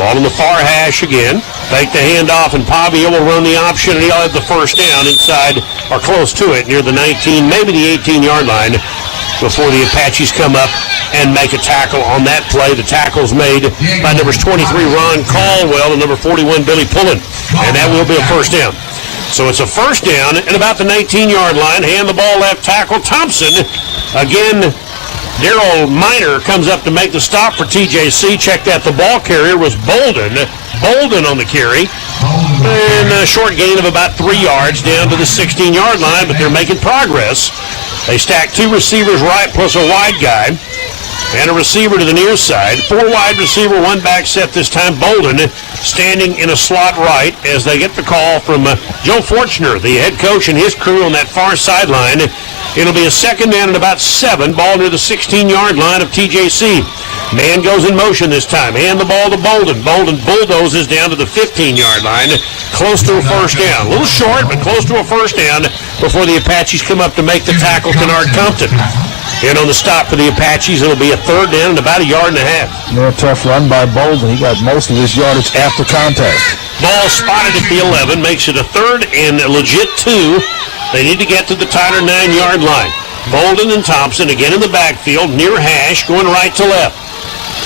Ball in the far hash again. Fake the handoff, and Pavia will run the option, and he'll have the first down inside or close to it near the 19, maybe the 18-yard line before the Apaches come up and make a tackle on that play. The tackle's made by numbers 23, Ron Caldwell, and number 41, Billy Pullen, and that will be a first down. So it's a first down at about the 19-yard line. Hand the ball left tackle. Thompson, again, Daryl Miner comes up to make the stop for TJC. Check that. The ball carrier was Bolden. Bolden on the carry. And a short gain of about 3 yards down to the 16-yard line, but they're making progress. They stack 2 receivers right plus a wide guy and a receiver to the near side. 4 wide receiver, 1 back set this time. Bolden standing in a slot right as they get the call from Joe Fortner, the head coach, and his crew on that far sideline. It'll be a second down and about 7. Ball near the 16-yard line of TJC. Man goes in motion this time. Hand the ball to Bolden. Bolden bulldozes down to the 15-yard line. Close to a first down. A little short, but close to a first down before the Apaches come up to make the tackle. Kennard Compton. And on the stop for the Apaches, it'll be a third down and about 1.5 yards. Yeah, tough run by Bolden. He got most of his yardage after contact. Ball spotted at the 11. Makes it a third and a legit 2. They need to get to the Tyler 9-yard line. Bolden and Thompson again in the backfield, near hash, going right to left.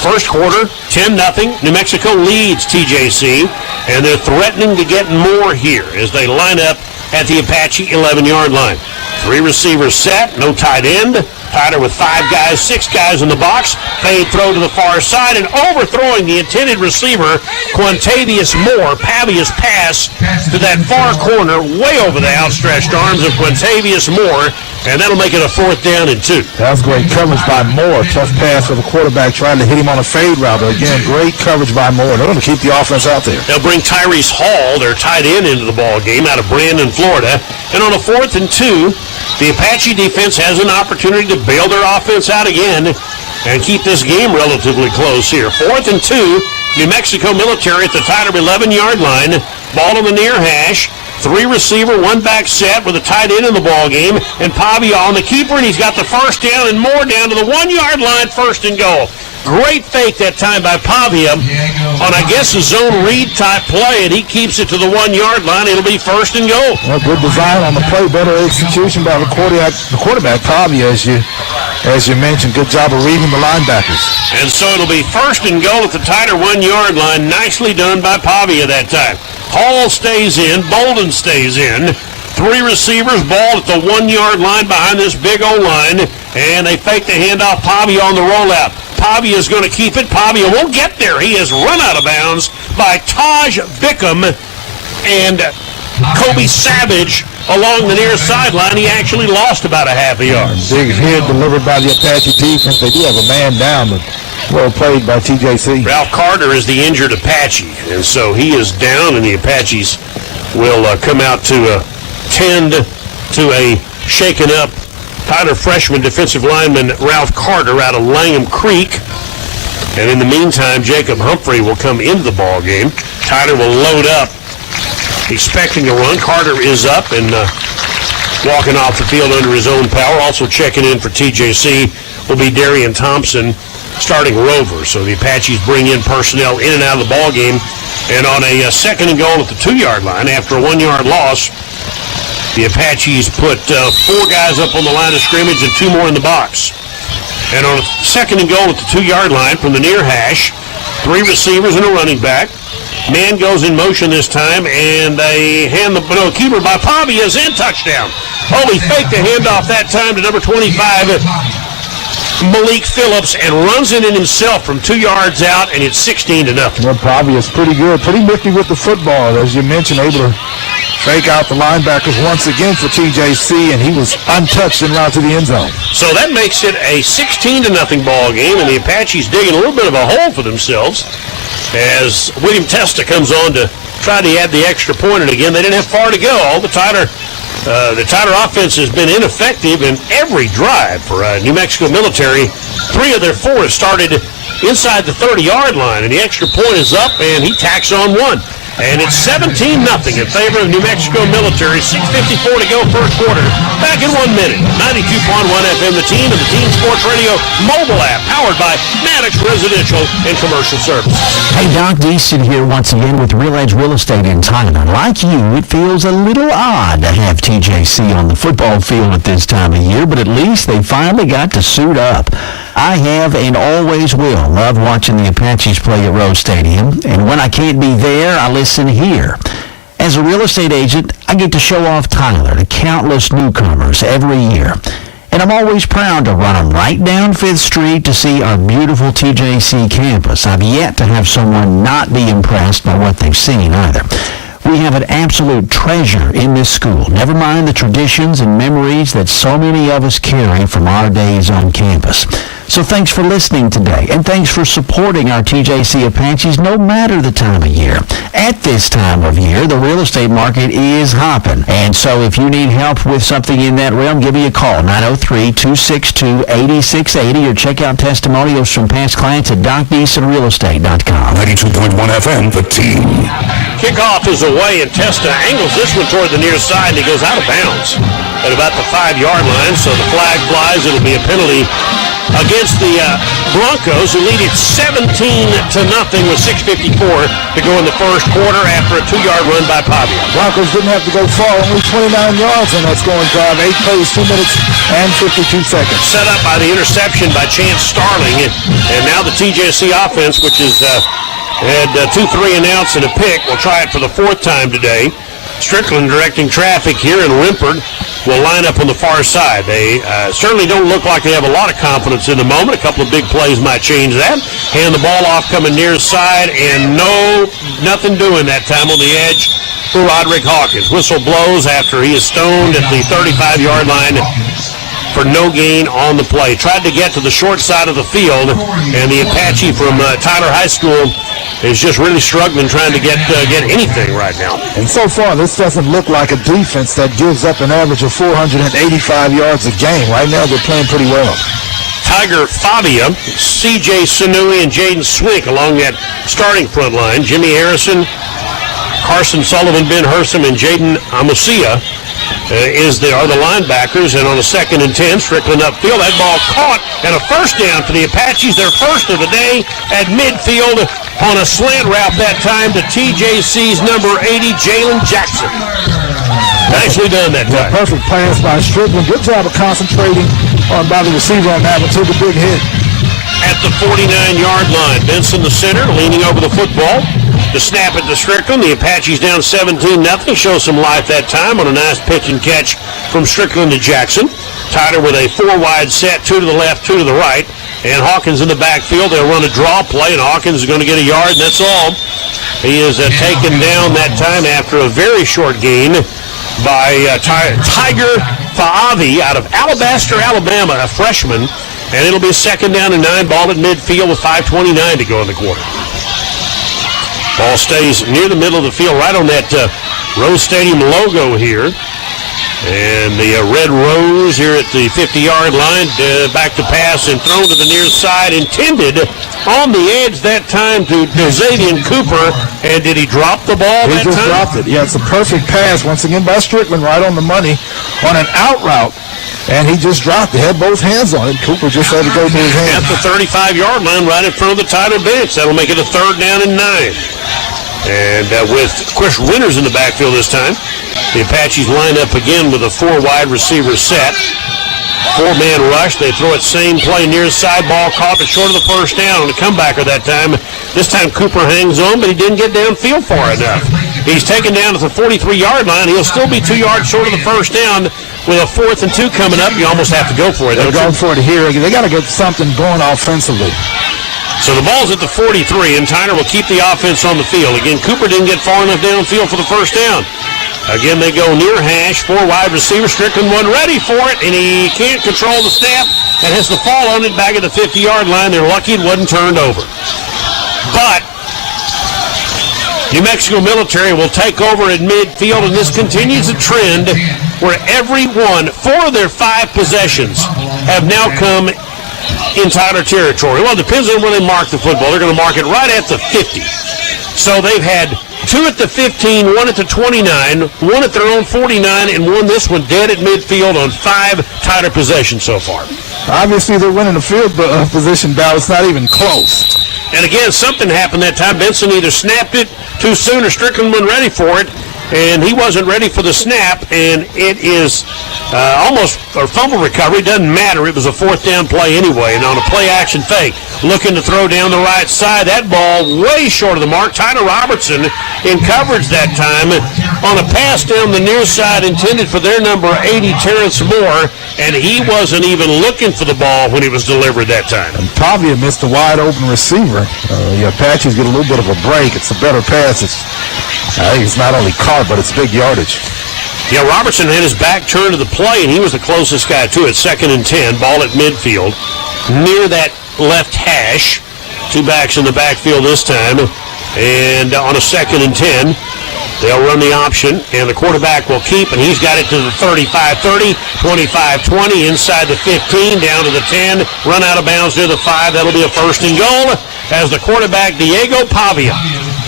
First quarter, 10-0. New Mexico leads TJC, and they're threatening to get more here as they line up at the Apache 11-yard line. 3 receivers set, no tight end. Tyler with 5 guys, 6 guys in the box. Fade throw to the far side, and overthrowing the intended receiver, Quintavious Moore. Pavia's pass to that far corner, way over the outstretched arms of Quintavious Moore, and that'll make it a 4th down and 2. That was great coverage by Moore. Tough pass for the quarterback trying to hit him on a fade route. But again, great coverage by Moore. They're going to keep the offense out there. They'll bring Tyrese Hall, their tight end, into the ball game out of Brandon, Florida. And on a 4th and 2, the Apache defense has an opportunity to bail their offense out again and keep this game relatively close here. 4th and 2, New Mexico Military at the Tyler 11-yard line. Ball on the near hash. 3 receiver, 1 back set with a tight end in the ball game. And Pavia on the keeper, and he's got the first down and more down to the 1-yard line, 1st and goal. Great fake that time by Pavia on, I guess, a zone read type play, and he keeps it to the 1 yard line. It'll be first and goal. Well, good design on the play, better execution by the quarterback Pavia, as you mentioned. Good job of reading the linebackers. And so it'll be first and goal at the tighter 1 yard line. Nicely done by Pavia that time. Hall stays in. Bolden stays in. 3 receivers, ball at the 1 yard line behind this big old line, and they fake the handoff. Pavia on the rollout. Pavia is going to keep it. Pavia won't get there. He is run out of bounds by Taj Bickham and Kobe Savage along the near sideline. He actually lost about a half a yard. Big hit delivered by the Apache defense. They do have a man down, but well played by TJC. Ralph Carter is the injured Apache, and so he is down, and the Apaches will come out to tend to a shaken-up Tyler freshman defensive lineman Ralph Carter out of Langham Creek. And in the meantime, Jacob Humphrey will come into the ball game. Tyler will load up, expecting a run. Carter is up and walking off the field under his own power. Also checking in for TJC will be Darian Thompson, starting rover. So the Apaches bring in personnel in and out of the ball game. And on a second and goal at the 2 yard line, after a 1 yard loss, the Apaches put 4 guys up on the line of scrimmage and 2 more in the box. And on a second and goal at the 2 yard line from the near hash, 3 receivers and a running back. Man goes in motion this time, and they hand the keeper by Pavia is in, touchdown. Oh, he faked the handoff that time to number 25, Malik Phillips, and runs it in himself from 2 yards out, and it's 16-0. Well, Pavia is pretty good, pretty nifty with the football, as you mentioned, able to fake out the linebackers once again for TJC, and he was untouched en route to the end zone. So that makes it a 16-0 ball game, and the Apaches digging a little bit of a hole for themselves as William Testa comes on to try to add the extra point. And again, they didn't have far to go. All the Tyler offense has been ineffective in every drive for New Mexico Military. 3 of their 4 have started inside the 30-yard line, and the extra point is up, and he tacks on 1. And it's 17-0 in favor of New Mexico Military. 6:54 to go first quarter. Back in 1 minute. 92.1 FM, the Team, and the Team Sports Radio mobile app powered by Maddox Residential and Commercial Services. Hey, Doc Deason here once again with Real Edge Real Estate in Tyler. Like you, it feels a little odd to have TJC on the football field at this time of year, but at least they finally got to suit up. I have and always will love watching the Apaches play at Rose Stadium, and when I can't be there, I listen here. As a real estate agent, I get to show off Tyler to countless newcomers every year, and I'm always proud to run them right down 5th Street to see our beautiful TJC campus. I've yet to have someone not be impressed by what they've seen either. We have an absolute treasure in this school, never mind the traditions and memories that so many of us carry from our days on campus. So thanks for listening today, and thanks for supporting our TJC Apaches no matter the time of year. At this time of year, the real estate market is hopping, and so if you need help with something in that realm, give me a call, 903-262-8680, or check out testimonials from past clients at DocDeasonRealEstate.com. 92.1 FM, the Team. Kickoff is away, and Testa angles this one toward the near side, and he goes out of bounds at about the 5-yard line, so the flag flies. It'll be a penalty against the Broncos, who lead it 17-0 with 6:54 to go in the first quarter after a 2-yard run by Pavia. Broncos didn't have to go far, only 29 yards on that scoring drive. 8 plays, 2 minutes, and 52 seconds. Set up by the interception by Chance Starling, and now the TJC offense, which is had 2 3-and-outs and a pick, will try it for the 4th time today. Strickland directing traffic here, and Wimpert will line up on the far side. They certainly don't look like they have a lot of confidence in the moment. A couple of big plays might change that. Hand the ball off coming near side, and nothing doing that time on the edge for Roderick Hawkins. Whistle blows after he is stoned at the 35-yard line for no gain on the play. Tried to get to the short side of the field, and the Apache from Tyler High School is just really struggling trying to get anything right now. And so far, this doesn't look like a defense that gives up an average of 485 yards a game. Right now, they're playing pretty well. Tiger Fabia, C.J. Sinui, and Jaden Swink along that starting front line. Jimmy Harrison, Carson Sullivan, Ben Hersom, and Jaden Amusia are the linebackers, and on a 2nd and 10, Strickland upfield. That ball caught, and a first down for the Apaches, their first of the day at midfield on a slant route that time to TJC's number 80, Jalen Jackson. Nicely done that time. Perfect pass by Strickland. Good job of concentrating by the receiver on that one. Took a big hit. At the 49-yard line, Benson, the center, leaning over the football. The snap it to Strickland. The Apaches down 17-0. Show some life that time on a nice pitch and catch from Strickland to Jackson. Tyler with a 4-wide set, 2 to the left, 2 to the right. And Hawkins in the backfield. They'll run a draw play, and Hawkins is going to get a yard, and that's all. He is taken down that time after a very short gain by Tiger Faavi out of Alabaster, Alabama, a freshman. And it'll be 2nd down and 9, ball at midfield with 5:29 to go in the quarter. Ball stays near the middle of the field, right on that Rose Stadium logo here. And the red rose here at the 50-yard line, back to pass and thrown to the near side, intended on the edge that time to Xavier Cooper. And did he drop the ball that time? He just dropped it. Yeah, it's a perfect pass, once again, by Strickland, right on the money, on an out route. And he just dropped it, had both hands on it. Cooper just had to go to his hands. At the 35-yard line, right in front of the Tyler bench. That'll make it a 3rd down and 9. And with Chris Winters in the backfield this time, the Apaches line up again with a 4-wide receiver set. 4-man rush. They throw it same play near side, ball caught, but short of the first down on the comebacker that time. This time Cooper hangs on, but he didn't get downfield far enough. He's taken down at the 43-yard line. He'll still be 2 yards short of the first down. With a 4th and 2 coming up, you almost have to go for it. They're going for it here. They got to get something going offensively. So the ball's at the 43, and Tyner will keep the offense on the field. Again, Cooper didn't get far enough downfield for the first down. Again, they go near hash, 4-wide receiver. Strickland wasn't ready for it, and he can't control the snap and has to fall on it back at the 50-yard line. They're lucky it wasn't turned over. But New Mexico Military will take over at midfield, and this continues a trend where 4 of their 5 possessions have now come in Tyler territory. Well, it depends on where they mark the football. They're going to mark it right at the 50. So they've had 2 at the 15, 1 at the 29, 1 at their own 49, and 1 this one dead at midfield on 5 Tyler possessions so far. Obviously, they're winning the field position battle. It's not even close. And again, something happened that time. Benson either snapped it too soon or Strickland wasn't ready for it. And he wasn't ready for the snap, and it is almost a fumble recovery. Doesn't matter. It was a 4th down play anyway. And on a play-action fake, looking to throw down the right side. That ball way short of the mark. Tyler Robertson in coverage that time on a pass down the near side intended for their number 80, Terrence Moore, and he wasn't even looking for the ball when it was delivered that time. And Pavia missed a wide-open receiver. The Apaches get a little bit of a break. It's a better pass. I think it's not only caught, but it's big yardage. Yeah, Robertson had his back turned to the play, and he was the closest guy to it. 2nd and 10, ball at midfield, near that left hash. 2 backs in the backfield this time. And on a 2nd and 10, they'll run the option, and the quarterback will keep, and he's got it to the 35-30, 25-20, inside the 15, down to the 10, run out of bounds near the 5. That'll be a 1st and goal as the quarterback, Diego Pavia,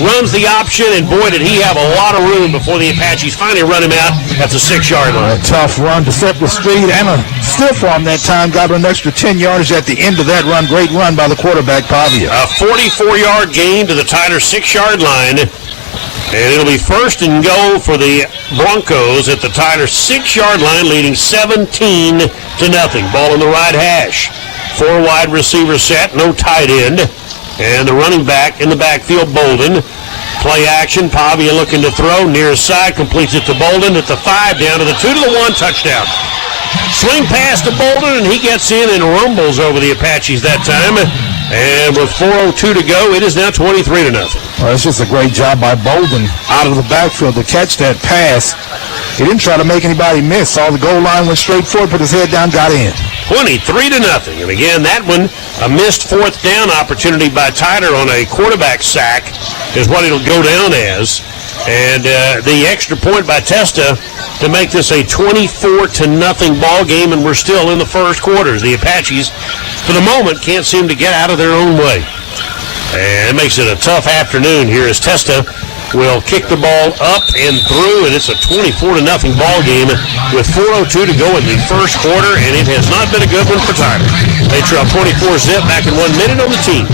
runs the option, and boy, did he have a lot of room before the Apaches finally run him out at the 6-yard line. A tough run to set the street, and a stiff arm that time. Got an extra 10 yards at the end of that run. Great run by the quarterback, Pavia. A 44-yard gain to the Tyler 6-yard line. And it'll be 1st and goal for the Broncos at the Tyler 6-yard line, leading 17-0. Ball in the right hash. 4-wide receiver set, no tight end. And the running back in the backfield, Bolden. Play action, Pavia looking to throw, near side, completes it to Bolden at the 5, down to the 2 to the 1, touchdown. Swing pass to Bolden, and he gets in and rumbles over the Apaches that time. And with 4:02 to go, it is now 23-0. Well, it's just a great job by Bolden out of the backfield to catch that pass. He didn't try to make anybody miss. Saw the goal line, went straight forward, put his head down, got in. 23-0. And again, that one, a missed 4th down opportunity by Tyler on a quarterback sack is what it'll go down as. And the extra point by Testa to make this a 24-0 ball game, and we're still in the first quarters. The Apaches, for the moment, can't seem to get out of their own way. And it makes it a tough afternoon here as Testa will kick the ball up and through, and it's a 24-0 ball game with 4:02 to go in the first quarter, and it has not been a good one for Tyler. They trail 24-zip back in 1 minute on the team.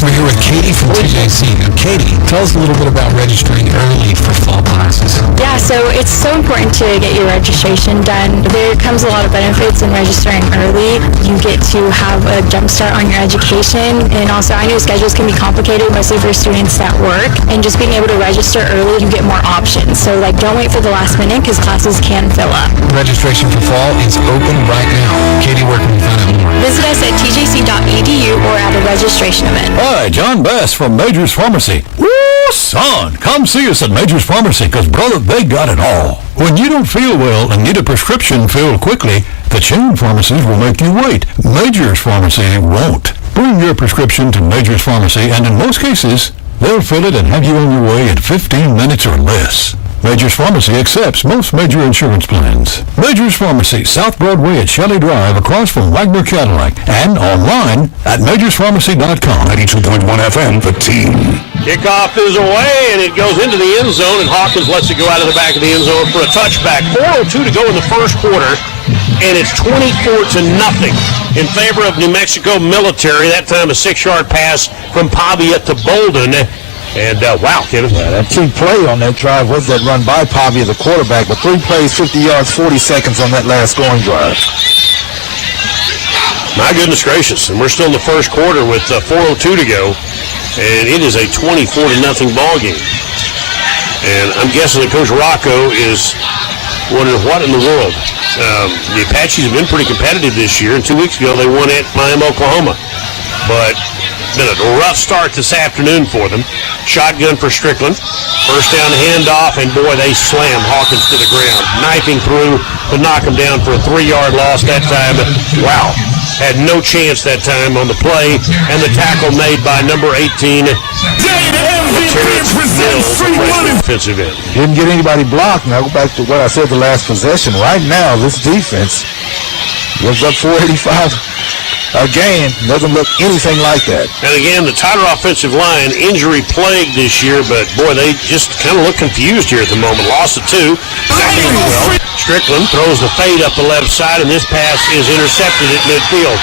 We're here with Katie from TJC. Now, Katie, tell us a little bit about registering early for fall classes. Yeah, so it's so important to get your registration done. There comes a lot of benefits in registering early. You get to have a jump start on your education, and also I know schedules can be complicated, mostly for students that work, and just being able to register early, you get more options. So don't wait for the last minute because classes can fill up. Registration for fall is open right now. Katie, where can we find out more? Visit us at tjc.edu or at a registration event. Hi, John Bass from Major's Pharmacy. Woo, son, come see us at Major's Pharmacy, because, brother, they got it all. When you don't feel well and need a prescription filled quickly, the chain pharmacies will make you wait. Major's Pharmacy won't. Bring your prescription to Major's Pharmacy, and in most cases, they'll fill it and have you on your way in 15 minutes or less. Major's Pharmacy accepts most major insurance plans. Major's Pharmacy, South Broadway at Shelley Drive, across from Wagner Cadillac, and online at majorspharmacy.com. 92.1 FM, the team. Kickoff is away, and it goes into the end zone, and Hawkins lets it go out of the back of the end zone for a touchback. 4:02 to go in the first quarter, and it's 24-0 in favor of New Mexico Military. That time a 6-yard pass from Pavia to Bolden. And, wow, Kevin. Yeah, that key play on that drive was that run by Pavia, the quarterback, but 3 plays, 50 yards, 40 seconds on that last scoring drive. My goodness gracious. And we're still in the first quarter with 4:02 to go, and it is a 24-0 ball game. And I'm guessing that Coach Rocco is wondering what in the world. The Apaches have been pretty competitive this year, and 2 weeks ago they won at Miami, Oklahoma. But been a rough start this afternoon for them. Shotgun for Strickland. First down handoff, and boy, they slam Hawkins to the ground. Knifing through to knock him down for a 3-yard loss that time. Wow. Had no chance that time on the play, and the tackle made by number 18. Defensive end. Didn't get anybody blocked. Now go back to what I said the last possession. Right now, this defense was up 485. Again, doesn't look anything like that. And again, the Tyler offensive line injury plagued this year, but boy, they just kind of look confused here at the moment. Lost of 2. Well, Strickland throws the fade up the left side, and this pass is intercepted at midfield.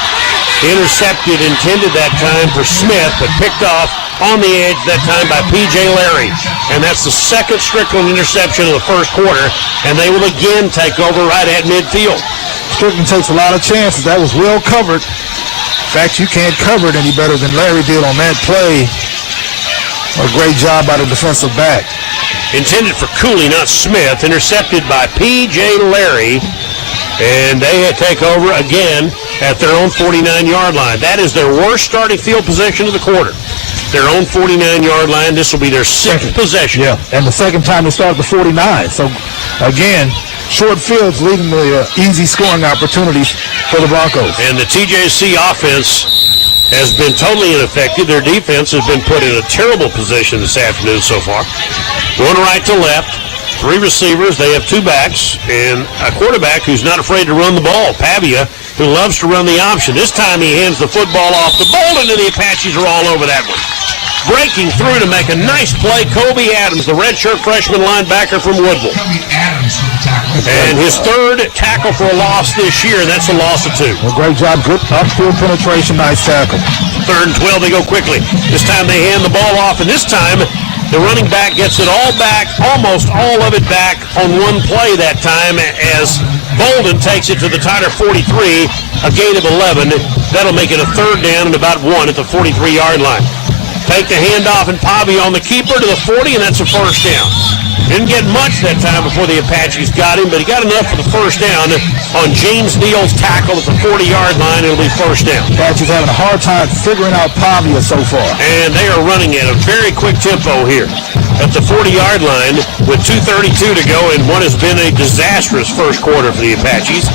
Intercepted, intended that time for Smith, but picked off on the edge that time by P.J. Larry. And that's the second Strickland interception of the first quarter, and they will again take over right at midfield. Strickland takes a lot of chances. That was well covered. In fact, you can't cover it any better than Larry did on that play. A great job by the defensive back. Intended for Cooley, not Smith. Intercepted by P.J. Larry. And they take over again at their own 49-yard line. That is their worst starting field position of the quarter. Their own 49-yard line. This will be their sixth possession. Yeah, and the second time they start at the 49. So, again, short fields leading to easy scoring opportunities for the Broncos. And the TJC offense has been totally ineffective. Their defense has been put in a terrible position this afternoon so far. Going right to left. 3 receivers. They have 2 backs and a quarterback who's not afraid to run the ball, Pavia, who loves to run the option. This time he hands the football off to Bolden, and the Apaches are all over that one. Breaking through to make a nice play, Kobe Adams, the redshirt freshman linebacker from Woodville. And his third tackle for a loss this year, and that's a loss of 2. Well, great job, good upfield penetration, nice tackle. 3rd and 12, they go quickly. This time they hand the ball off, and this time the running back gets it all back, almost all of it back on one play that time as Bolden takes it to the Tyler 43, a gain of 11. That'll make it a 3rd down and about 1 at the 43-yard line. Take the handoff and Pavia on the keeper to the 40, and that's a 1st down. Didn't get much that time before the Apaches got him, but he got enough for the 1st down on James Neal's tackle at the 40-yard line. It'll be 1st down. Apaches having a hard time figuring out Pavia so far. And they are running at a very quick tempo here at the 40-yard line with 2:32 to go in what has been a disastrous first quarter for the Apaches.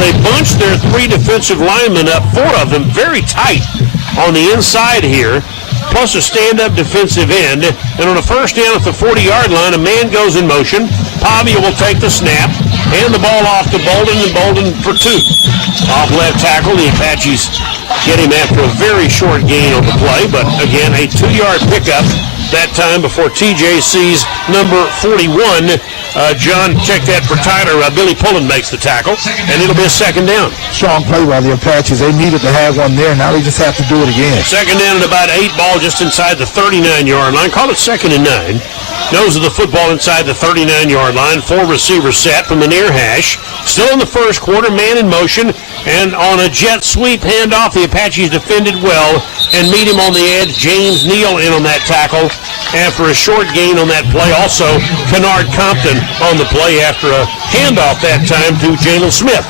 They bunched their 3 defensive linemen up, 4 of them very tight on the inside here, plus a stand-up defensive end. And on a 1st down at the 40-yard line, a man goes in motion. Pavia will take the snap, hand the ball off to Bolden, and Bolden for 2. Off left tackle, the Apaches get him after a very short gain on the play, but again, a 2-yard pickup that time before TJC's number 41. John, check that for Tyler. Billy Pullen makes the tackle, and it'll be a second down. Strong play by the Apaches. They needed to have one there. Now they just have to do it again. Second down and about 8 ball just inside the 39-yard line. Call it 2nd and 9. Nose of the football inside the 39-yard line. 4 receivers set from the near hash. Still in the first quarter, man in motion. And on a jet sweep handoff, the Apaches defended well and meet him on the edge. James Neal in on that tackle after a short gain on that play. Also, Kennard Compton on the play after a handoff that time to Jalen Smith.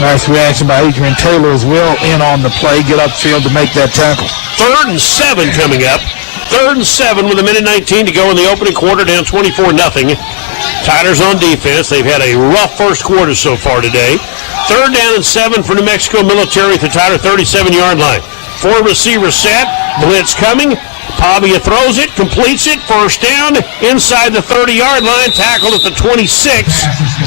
Nice reaction by Adrian Taylor as well in on the play. Get upfield to make that tackle. 3rd and 7 coming up. 3rd and 7 with 1:19 to go in the opening quarter, down 24-0. Tigers on defense. They've had a rough first quarter so far today. 3rd down and 7 for New Mexico Military at the Tiger 37-yard line. 4 receivers set. Blitz coming. Pavia throws it, completes it, first down, inside the 30-yard line, tackled at the 26.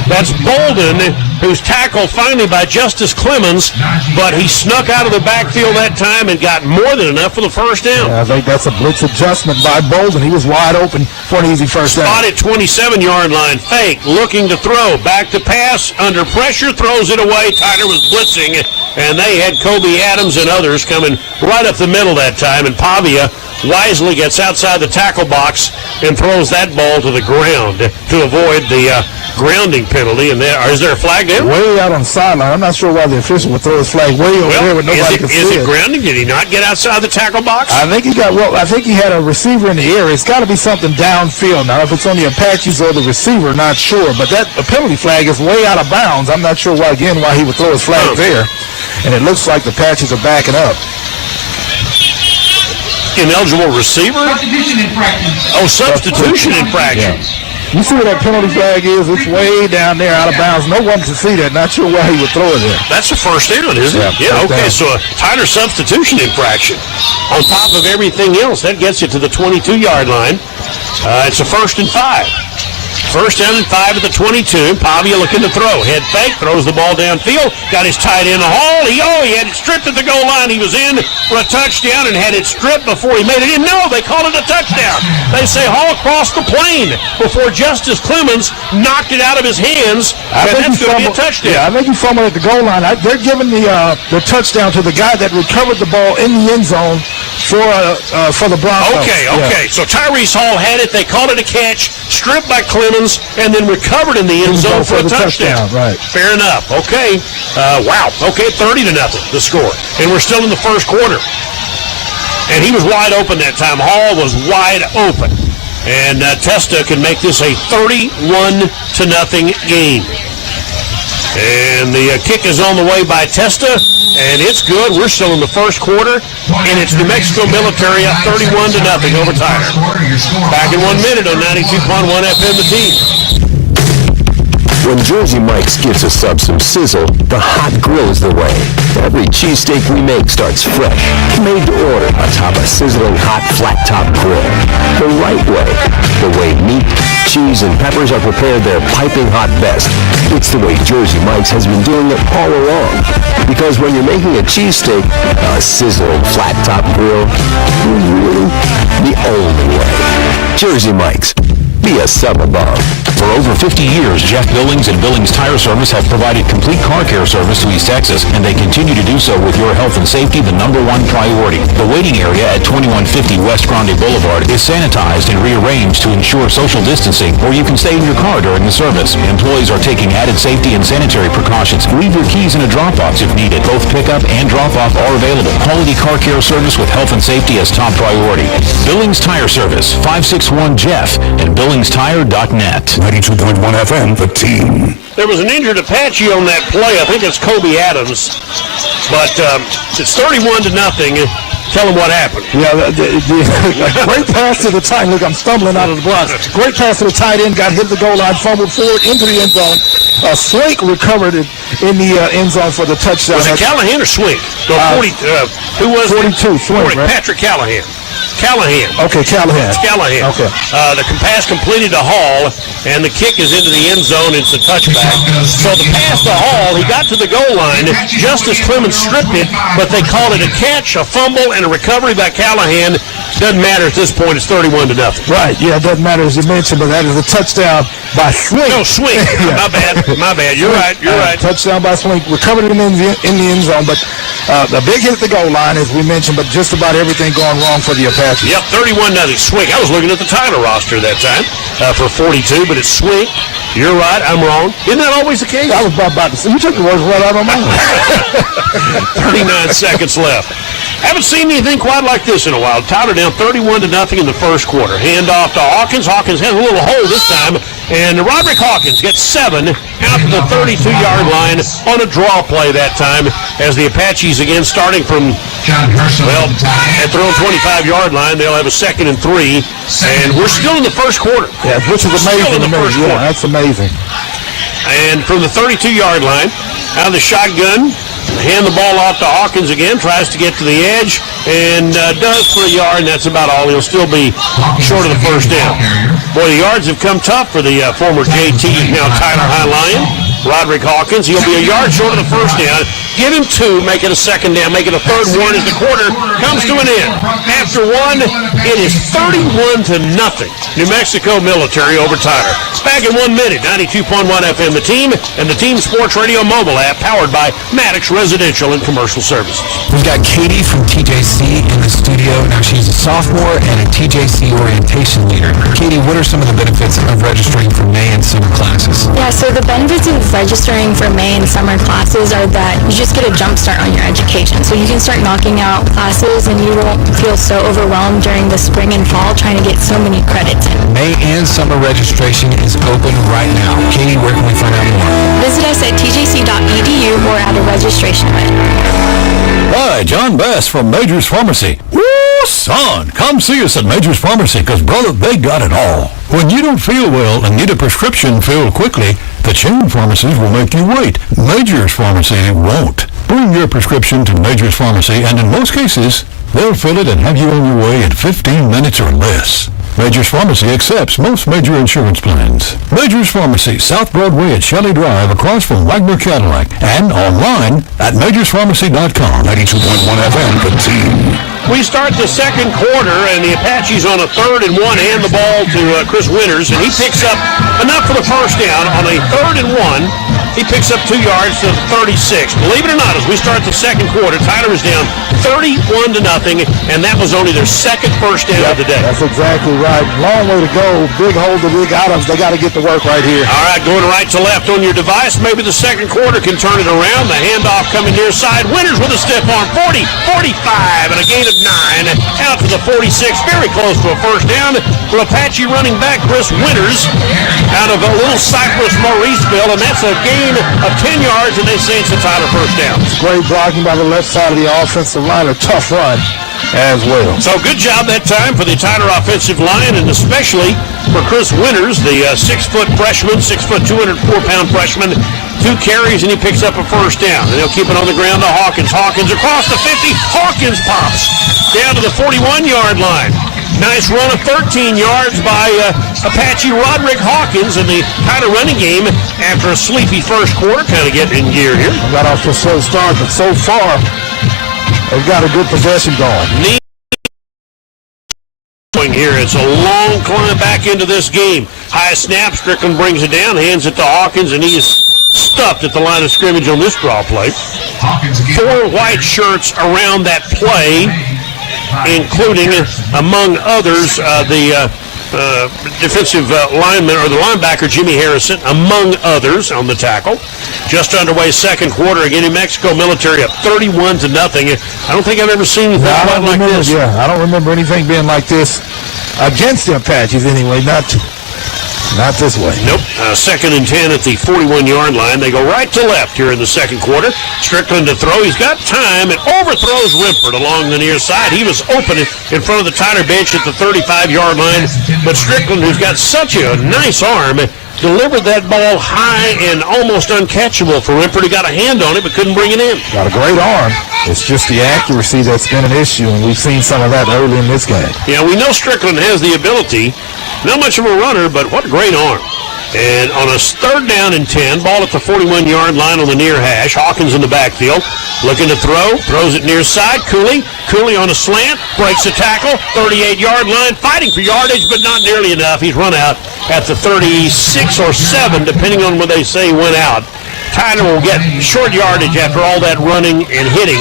That's Bolden, who's tackled finally by Justice Clemens, but he snuck out of the backfield that time and got more than enough for the first down. Yeah, I think that's a blitz adjustment by Bolden. He was wide open for an easy first down. Spotted 27-yard line, fake, looking to throw, back to pass, under pressure, throws it away. Tyler was blitzing, and they had Kobe Adams and others coming right up the middle that time, and Pavia wisely gets outside the tackle box and throws that ball to the ground to avoid the grounding penalty. And is there a flag there? Way out on the sideline. I'm not sure why the official would throw his flag way over there with nobody can see it. Is it grounding? Did he not get outside the tackle box? I think he had a receiver in the air. It's got to be something downfield. Now, if it's on the Apaches or the receiver, not sure. But that penalty flag is way out of bounds. I'm not sure why he would throw his flag there. And it looks like the Apaches are backing up. Ineligible receiver? Substitution infraction. Oh, substitution infraction. You see where that penalty flag is? It's way down there out of bounds. No one can see that. Not sure why he would throw it there. That's a first down, isn't it? Yeah, okay. So a Tyler substitution infraction. On top of everything else, that gets you to the 22-yard line. It's a 1st and 5. First down and 5 at the 22. Pavia looking to throw. Head fake, throws the ball downfield. Got his tight end Hall. He had it stripped at the goal line. He was in for a touchdown and had it stripped before he made it in. No, they called it a touchdown. They say Hall crossed the plane before Justice Clemens knocked it out of his hands. And that's going to be a touchdown. Yeah, I think he fumbled at the goal line. They're giving the touchdown to the guy that recovered the ball in the end zone for the Broncos. Okay. Yeah. So Tyrese Hall had it. They called it a catch, stripped by Clemens, and then recovered in the end zone for a touchdown. Right. Fair enough. Okay. Wow. Okay, 30-0 the score. And we're still in the first quarter. And he was wide open that time. Hall was wide open. And Testa can make this a 31-0 game. And the kick is on the way by Testa, and it's good. We're still in the first quarter, and it's New Mexico Military up 31-0 over Tyler. Back in 1 minute on 92.1 FM, The Team. When Jersey Mike's gives a sub some sizzle, the hot grill is the way. Every cheesesteak we make starts fresh, made to order atop a sizzling hot flat-top grill. The right way. The way meat, cheese, and peppers are prepared their piping hot best. It's the way Jersey Mike's has been doing it all along. Because when you're making a cheesesteak, a sizzling flat-top grill is really the only way. Jersey Mike's. Be a sub above. For over 50 years, Jeff Billings and Billings Tire Service have provided complete car care service to East Texas, and they continue to do so with your health and safety the #1 priority. The waiting area at 2150 West Grande Boulevard is sanitized and rearranged to ensure social distancing, or you can stay in your car during the service. Employees are taking added safety and sanitary precautions. Leave your keys in a drop box if needed. Both pickup and drop-off are available. Quality car care service with health and safety as top priority. Billings Tire Service, 561-JEFF, and BillingsTire.net. 92.1 FM, The Team. There was an injured Apache on that play. I think it's Kobe Adams. But it's 31-0. Tell him what happened. Yeah, the great pass to the tight end. Look, I'm stumbling out of the blocks. Great pass to the tight end. Got hit the goal line, fumbled forward into the end zone. Swink recovered it in the end zone for the touchdown. Was it Callahan or Swink? No, 40. Who was 42? Swink, right? Patrick Callahan. Okay, Callahan. It's Callahan. Okay. The pass completed to Hall, and the kick is into the end zone. It's a touchback. So the pass to Hall, he got to the goal line. Justice Clemens stripped it, but they called it a catch, a fumble, and a recovery by Callahan. Doesn't matter at this point. It's 31-0. Right. Yeah, it doesn't matter as you mentioned, but that is a touchdown by Swink. No, Swink. My bad. You're right. Touchdown by Swink. Recovered it in the end zone, but the big hit at the goal line, as we mentioned, but just about everything going wrong for the Apaches. Yep, 31-0. Swink. I was looking at the title roster that time for 42, but it's Swink. You're right. I'm wrong. Isn't that always the case? I was about to say, you took the words right out of my mouth. 39 seconds left. Haven't seen anything quite like this in a while. Tyler down 31-0 in the first quarter. Hand off to Hawkins. Hawkins has a little hole this time, and Roderick Hawkins gets 7 out to the 32-yard line on a draw play that time as the Apaches again starting from, at their own 25-yard line. They'll have a 2nd and 3, and we're still in the first quarter. Yeah, which is amazing to me. Yeah, that's amazing. And from the 32-yard line, out of the shotgun, hand the ball off to Hawkins again, tries to get to the edge, and does for a yard, and that's about all. He'll still be short of the first down. Boy, the yards have come tough for the former JT, now Tyler High Lion. Roderick Hawkins, he'll be a yard short of the first down. Give him 2, make it a 2nd down, make it a 3rd and 1 as the quarter comes to an end. After 1, it is 31-0. New Mexico Military over Tyler. Back in 1 minute, 92.1 FM, The Team, and the Team Sports Radio mobile app powered by Maddox Residential and Commercial Services. We've got Katie from TJC in the studio. Now she's a sophomore and a TJC orientation leader. Katie, what are some of the benefits of registering for May and summer classes? Yeah, so the benefits of registering for May and summer classes are that you just get a jump start on your education. So you can start knocking out classes and you won't feel so overwhelmed during the spring and fall trying to get so many credits in. May and summer registration is open right now. Katie, where can we find out more? Visit us at tjc.edu or at a registration event. Hi, John Bass from Major's Pharmacy. Woo, son, come see us at Major's Pharmacy, because, brother, they got it all. When you don't feel well and need a prescription filled quickly, the chain pharmacies will make you wait. Major's Pharmacy won't. Bring your prescription to Major's Pharmacy, and in most cases, they'll fill it and have you on your way in 15 minutes or less. Major's Pharmacy accepts most major insurance plans. Major's Pharmacy, South Broadway at Shelley Drive, across from Wagner Cadillac, and online at majorspharmacy.com. 92.1 FM, The Team. We start the second quarter, and the Apaches on a 3rd and 1 hand the ball to Chris Winters, and he picks up enough for the first down on a 3rd and 1. He picks up 2 yards to 36. Believe it or not, as we start the second quarter, Tyler is down 31-0, and that was only their second first down of the day. That's exactly right. Long way to go. Big hole to dig out of. They got to get to work right here. All right, going right to left on your device. Maybe the second quarter can turn it around. The handoff coming near side. Winters with a stiff arm. 40, 45, and a gain of 9. Out to the 46. Very close to a first down for Apache running back Chris Winters out of a Little Cypress, Mauriceville, and that's a gain of 10 yards, and they say it's a Tyler first down. It's great blocking by the left side of the offensive line. A tough run as well. So good job that time for the Tyler offensive line, and especially for Chris Winters, the 6-foot freshman, 6-foot, 204-pound freshman. 2 carries, and he picks up a first down. And they'll keep it on the ground to Hawkins. Hawkins across the 50. Hawkins pops down to the 41-yard line. Nice run of 13 yards by Apache Roderick Hawkins in the Tyler running game after a sleepy first quarter. Kind of getting in gear here. Got off to a slow start, but so far, they've got a good possession going. Here, it's a long climb back into this game. High snap, Strickland brings it down, hands it to Hawkins, and he is stuffed at the line of scrimmage on this draw play. 4 white shirts around that play, including, among others, the defensive lineman, or the linebacker, Jimmy Harrison, among others, on the tackle. Just underway second quarter. Again, New Mexico Military up 31-0. I don't think I've ever seen anything quite like this. Yeah, I don't remember anything being like this against the Apaches anyway. Not this way. Nope. 2nd and 10 at the 41-yard line. They go right to left here in the second quarter. Strickland to throw. He's got time and overthrows Rimpert along the near side. He was open in front of the Tyler bench at the 35-yard line. But Strickland, who's got such a nice arm, delivered that ball high and almost uncatchable for Rimpert. He got a hand on it but couldn't bring it in. Got a great arm. It's just the accuracy that's been an issue, and we've seen some of that early in this game. Yeah, we know Strickland has the ability. Not much of a runner, but what a great arm. And on a 3rd down and 10, ball at the 41-yard line on the near hash. Hawkins in the backfield, looking to throws it near side. Cooley on a slant, breaks the tackle, 38-yard line, fighting for yardage, but not nearly enough. He's run out at the 36 or 7, depending on when they say he went out. Tyler will get short yardage after all that running and hitting,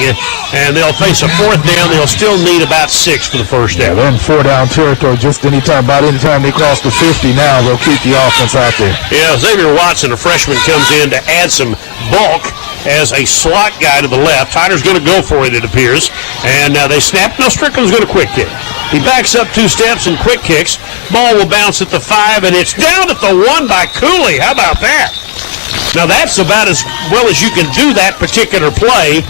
and they'll face a 4th down. They'll still need about 6 for the first down. They're in 4-down territory just about any time they cross the 50 now, they'll keep the offense out there. Yeah, Xavier Watson, a freshman, comes in to add some bulk as a slot guy to the left. Tyler's going to go for it appears. And they snap. No, Strickland's going to quick kick. He backs up 2 steps and quick kicks. Ball will bounce at the 5, and it's down at the 1 by Cooley. How about that? Now, that's about as well as you can do that particular play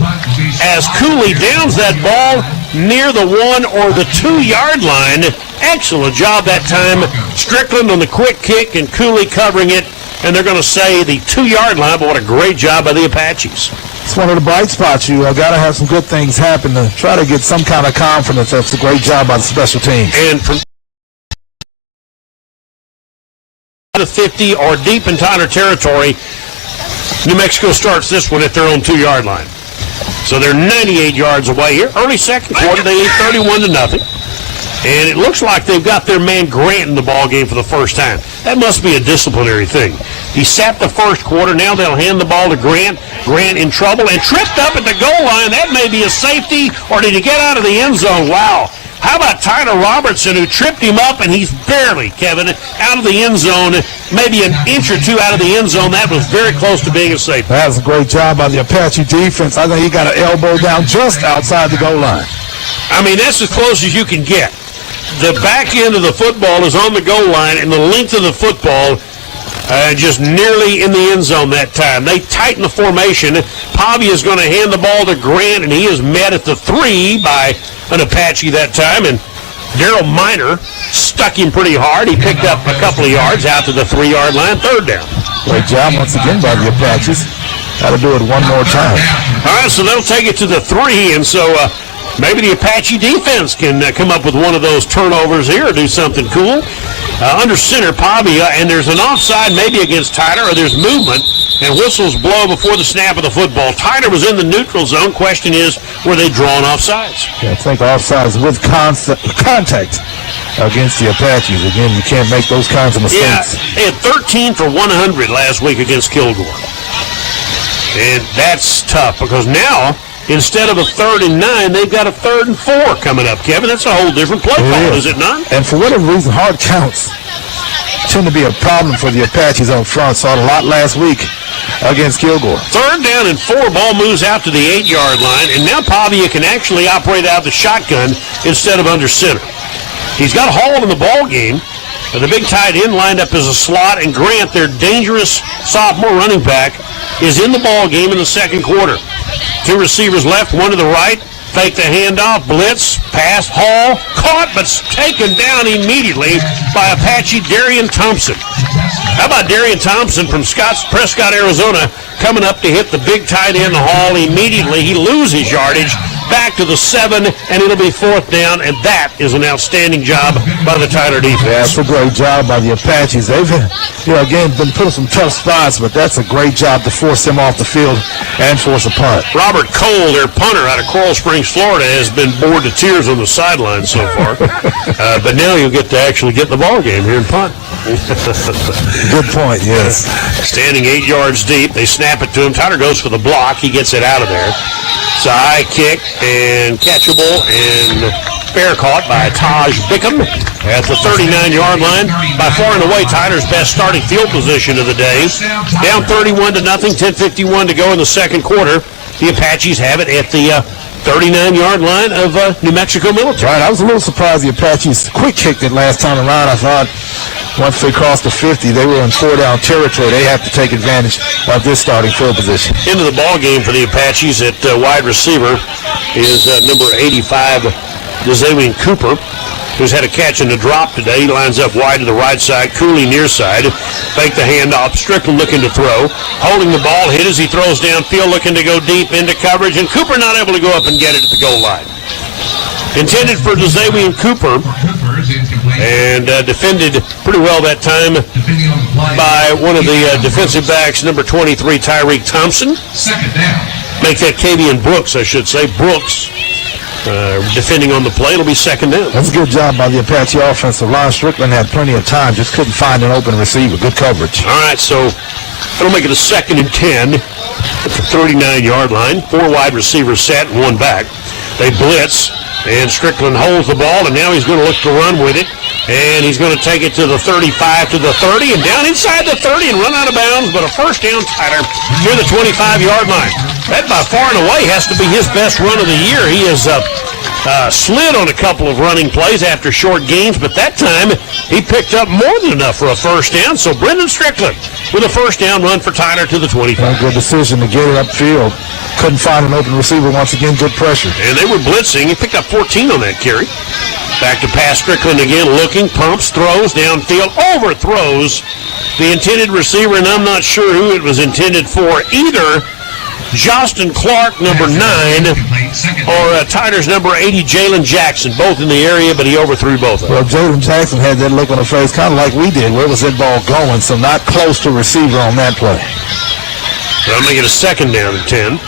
as Cooley downs that ball near the 1 or the 2-yard line. Excellent job that time. Strickland on the quick kick and Cooley covering it, and they're going to say the 2-yard line, but what a great job by the Apaches. It's one of the bright spots. You got to have some good things happen to try to get some kind of confidence. That's a great job by the special teams. And from the 50 or deep in Tyler territory, New Mexico starts this one at their own 2-yard line. So they're 98 yards away here. Early second quarter, they lead 31-0. And it looks like they've got their man Grant in the ball game for the first time. That must be a disciplinary thing. He sat the first quarter. Now they'll hand the ball to Grant. Grant in trouble and tripped up at the goal line. That may be a safety, or did he get out of the end zone? Wow. How about Tyler Robertson, who tripped him up, and he's barely, Kevin, out of the end zone, maybe an inch or 2 out of the end zone. That was very close to being a safety. That was a great job by the Apache defense. I think he got an elbow down just outside the goal line. I mean, that's as close as you can get. The back end of the football is on the goal line, and the length of the football just nearly in the end zone that time. They tighten the formation. Pavia is going to hand the ball to Grant, and he is met at the 3 by an Apache that time, and Daryl Miner stuck him pretty hard. He picked up a couple of yards out to the 3-yard line, 3rd down. Great job once again by the Apaches. Got to do it one more time. All right, so they'll take it to the 3, and so maybe the Apache defense can come up with one of those turnovers here or do something cool. Under center, Pavia, and there's an offside maybe against Tyler, or there's movement, and whistles blow before the snap of the football. Tyler was in the neutral zone. Question is, were they drawn offsides? Yeah, I think offsides with contact against the Apaches. Again, you can't make those kinds of mistakes. Yeah, they had 13 for 100 last week against Kilgore. And that's tough because now, instead of a 3rd and 9, they've got a 3rd and 4 coming up, Kevin. That's a whole different play call, is it not? And for whatever reason, hard counts tend to be a problem for the Apaches up front. Saw it a lot last week against Kilgore. 3rd down and 4, ball moves out to the 8-yard line, and now Pavia can actually operate out the shotgun instead of under center. He's got Hall in the ball game. The big tight end lined up as a slot, and Grant, their dangerous sophomore running back, is in the ball game in the second quarter. 2 receivers left, 1 to the right. Fake the handoff, blitz, pass, Hall, caught but taken down immediately by Apache Darian Thompson. How about Darian Thompson from Prescott, Arizona, coming up to hit the big tight end Hall immediately. He loses yardage back to the 7, and it'll be 4th down, and that is an outstanding job by the Tyler defense. Yeah, that's a great job by the Apaches. They've, again, been put in some tough spots, but that's a great job to force them off the field and force a punt. Robert Cole, their punter out of Coral Springs, Florida, has been bored to tears on the sideline so far. But now you'll get to actually get in the ball game here and punt. Good point, yes. Standing 8 yards deep, they snap it to him. Tyler goes for the block. He gets it out of there. It's a high kick and catchable and fair caught by Taj Bickham at the 39-yard line. By far and away, Tyler's best starting field position of the day. Down 31-0, 10:51 to go in the second quarter. The Apaches have it at the 39-yard line of New Mexico Military. Right, I was a little surprised the Apaches quick kicked it last time around. I thought once they crossed the 50, they were in 4-down territory. They have to take advantage of this starting field position. Into the ball game for the Apaches at wide receiver is number 85, Deshaun Cooper, who's had a catch and a drop today. He lines up wide to the right side, Cooley near side. Fake the handoff, Strickland looking to throw. Holding the ball, hit as he throws downfield, looking to go deep into coverage, and Cooper not able to go up and get it at the goal line. Intended for Deshaun Cooper, And defended pretty well that time by one of the defensive backs, number 23, Tyreek Thompson. Second down. Make that Kavian Brooks, I should say. Brooks defending on the play. It'll be second down. That's a good job by the Apache offensive line. Strickland had plenty of time, just couldn't find an open receiver. Good coverage. All right, so it'll make it a 2nd and 10 at the 39-yard line. 4 wide receivers set and 1 back. They blitz, and Strickland holds the ball, and now he's going to look to run with it. And he's going to take it to the 35, to the 30, and down inside the 30 and run out of bounds, but a first down, Tyler, near the 25-yard line. That by far and away has to be his best run of the year. He has slid on a couple of running plays after short gains, but that time he picked up more than enough for a first down. So Brendan Strickland with a first down run for Tyler to the 25. A good decision to get it upfield. Couldn't find an open receiver. Once again, good pressure. And they were blitzing. He picked up 14 on that carry. Back to pass. Strickland again looking, pumps, throws downfield, overthrows the intended receiver, and I'm not sure who it was intended for either. Justin Clark, number 9, or Tyler's number 80, Jalen Jackson, both in the area, but he overthrew both of them. Well, Jalen Jackson had that look on the face, kind of like we did. Where was that ball going? So not close to receiver on that play. They'll make it a 2nd down and 10.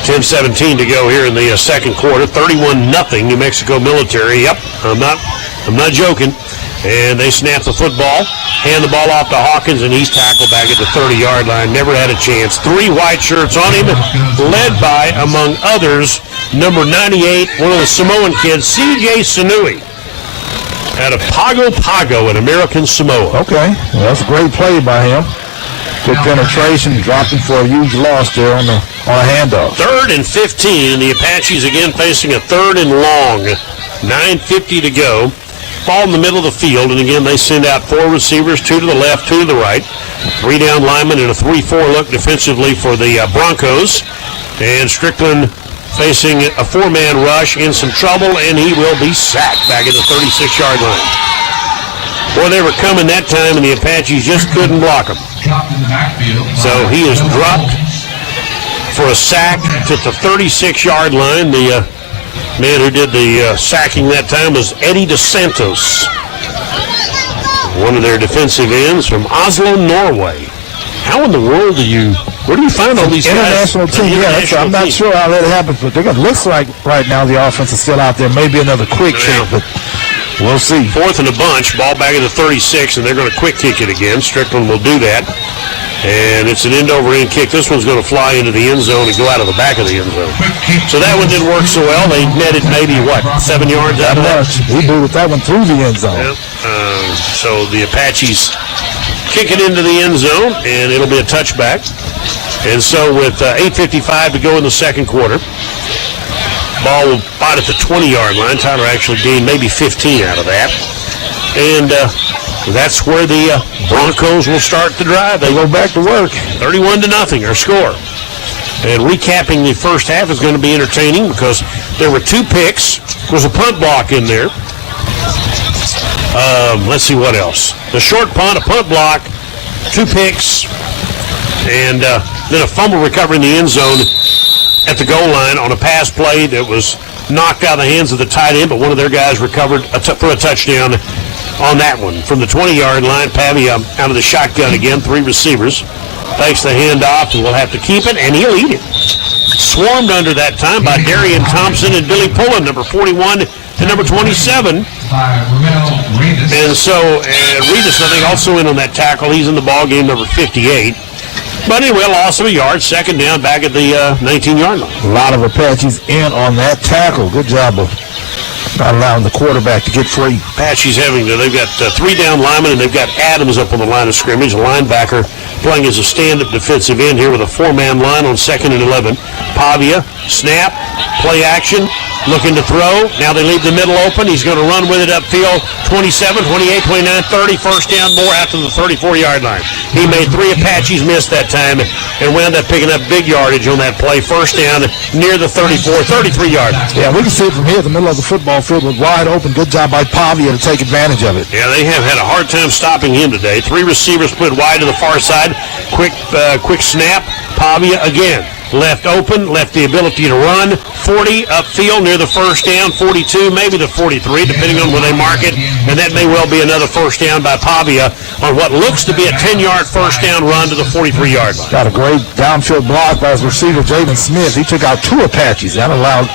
10-17 to go here in the second quarter. 31-0 New Mexico Military. Yep, I'm not joking. And they snap the football, hand the ball off to Hawkins, and he's tackled back at the 30-yard line. Never had a chance. 3 white shirts on him, led by, among others, number 98, one of the Samoan kids, C.J. Sanui, out of Pago Pago in American Samoa. Okay, well, that's a great play by him. Good penetration, dropping for a huge loss there on a handoff. 3rd and 15, and the Apaches again facing a 3rd and long. 9:50 to go. Ball in the middle of the field, and again they send out 4 receivers, 2 to the left, 2 to the right. 3 down linemen and a 3-4 look defensively for the Broncos. And Strickland facing a 4-man rush, in some trouble, and he will be sacked back at the 36-yard line. Boy, they were coming that time, and the Apaches just couldn't block them. So he is dropped for a sack to the 36-yard line. The man who did the sacking that time was Eddie DeSantos, one of their defensive ends from Oslo, Norway. How in the world where do you find all these international guys? Team, I'm not sure how that happens, but it looks like right now the offense is still out there. Maybe another quick kick, but we'll see. 4th and a bunch, ball back at the 36, and they're going to quick kick it again. Strickland will do that. And it's an end-over-end kick. This one's going to fly into the end zone and go out of the back of the end zone. So that one didn't work so well. They netted maybe, 7 yards out of that? He booted that one through the end zone. Yep. So the Apaches kick it into the end zone, and it'll be a touchback. And so with 8:55 to go in the second quarter, ball will bite at the 20-yard line. Tyler actually gained maybe 15 out of that. And that's where the Broncos will start the drive. They go back to work. 31-0 our score. And recapping the first half is going to be entertaining because there were 2 picks. There was a punt block in there. Let's see what else. The short punt, a punt block, 2 picks, and then a fumble recovery in the end zone at the goal line on a pass play that was knocked out of the hands of the tight end, but one of their guys recovered for a touchdown on that one. From the 20-yard line, Pavia out of the shotgun again, 3 receivers. Takes the handoff, and will have to keep it, and he'll eat it. Swarmed under that time by Darian Thompson and Billy Pullen, number 41 and number 27. And so Reedus, I think, also in on that tackle. He's in the ball game, number 58. But anyway, loss of a yard, second down back at the 19-yard line. A lot of Apaches in on that tackle. Good job of not allowing the quarterback to get free. Apaches they've got 3 down linemen, and they've got Adams up on the line of scrimmage, a linebacker playing as a stand-up defensive end here with a 4-man line on 2nd and 11. Pavia, snap, play action, looking to throw. Now they leave the middle open. He's going to run with it upfield. 27, 28, 29, 30. First down, more out to the 34-yard line. He made 3 Apaches miss that time and wound up picking up big yardage on that play. First down near the 34, 33-yard line. Yeah, we can see it from here. The middle of the football field was wide open. Good job by Pavia to take advantage of it. Yeah, they have had a hard time stopping him today. 3 receivers split wide to the far side. Quick snap. Pavia again. left open, left the ability to run. 40 upfield near the first down, 42, maybe the 43, depending on where they mark it. And that may well be another first down by Pavia on what looks to be a 10-yard first down run to the 43-yard line. Got a great downfield block by his receiver, Jaden Smith. He took out 2 Apaches. That allowed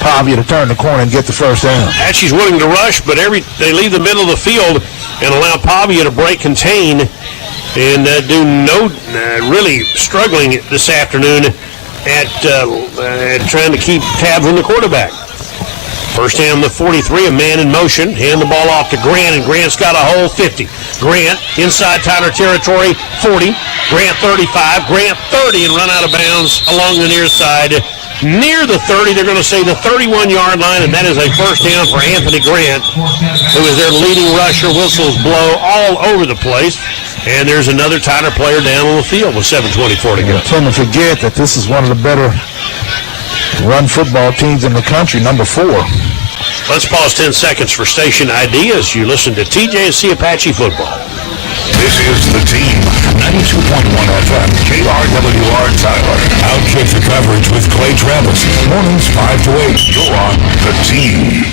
Pavia to turn the corner and get the first down. Apache's willing to rush, but they leave the middle of the field and allow Pavia to break contain and do no really struggling this afternoon at trying to keep tabs on the quarterback. First down the 43, a man in motion. Hand the ball off to Grant, and Grant's got a hole, 50. Grant inside Tyler territory, 40. Grant 35. Grant 30 and run out of bounds along the near side. Near the 30, they're going to say the 31-yard line, and that is a first down for Anthony Grant, who is their leading rusher. Whistles blow all over the place. And there's another Tyler player down on the field with 7:24 to go. Tend to forget that this is one of the better run football teams in the country, number 4. Let's pause 10 seconds for station ID as you listen to TJC Apache football. This is the team. 92.1 FM, KRWR Tyler. Outkick the coverage with Clay Travis. Mornings 5 to 8. You're on the team.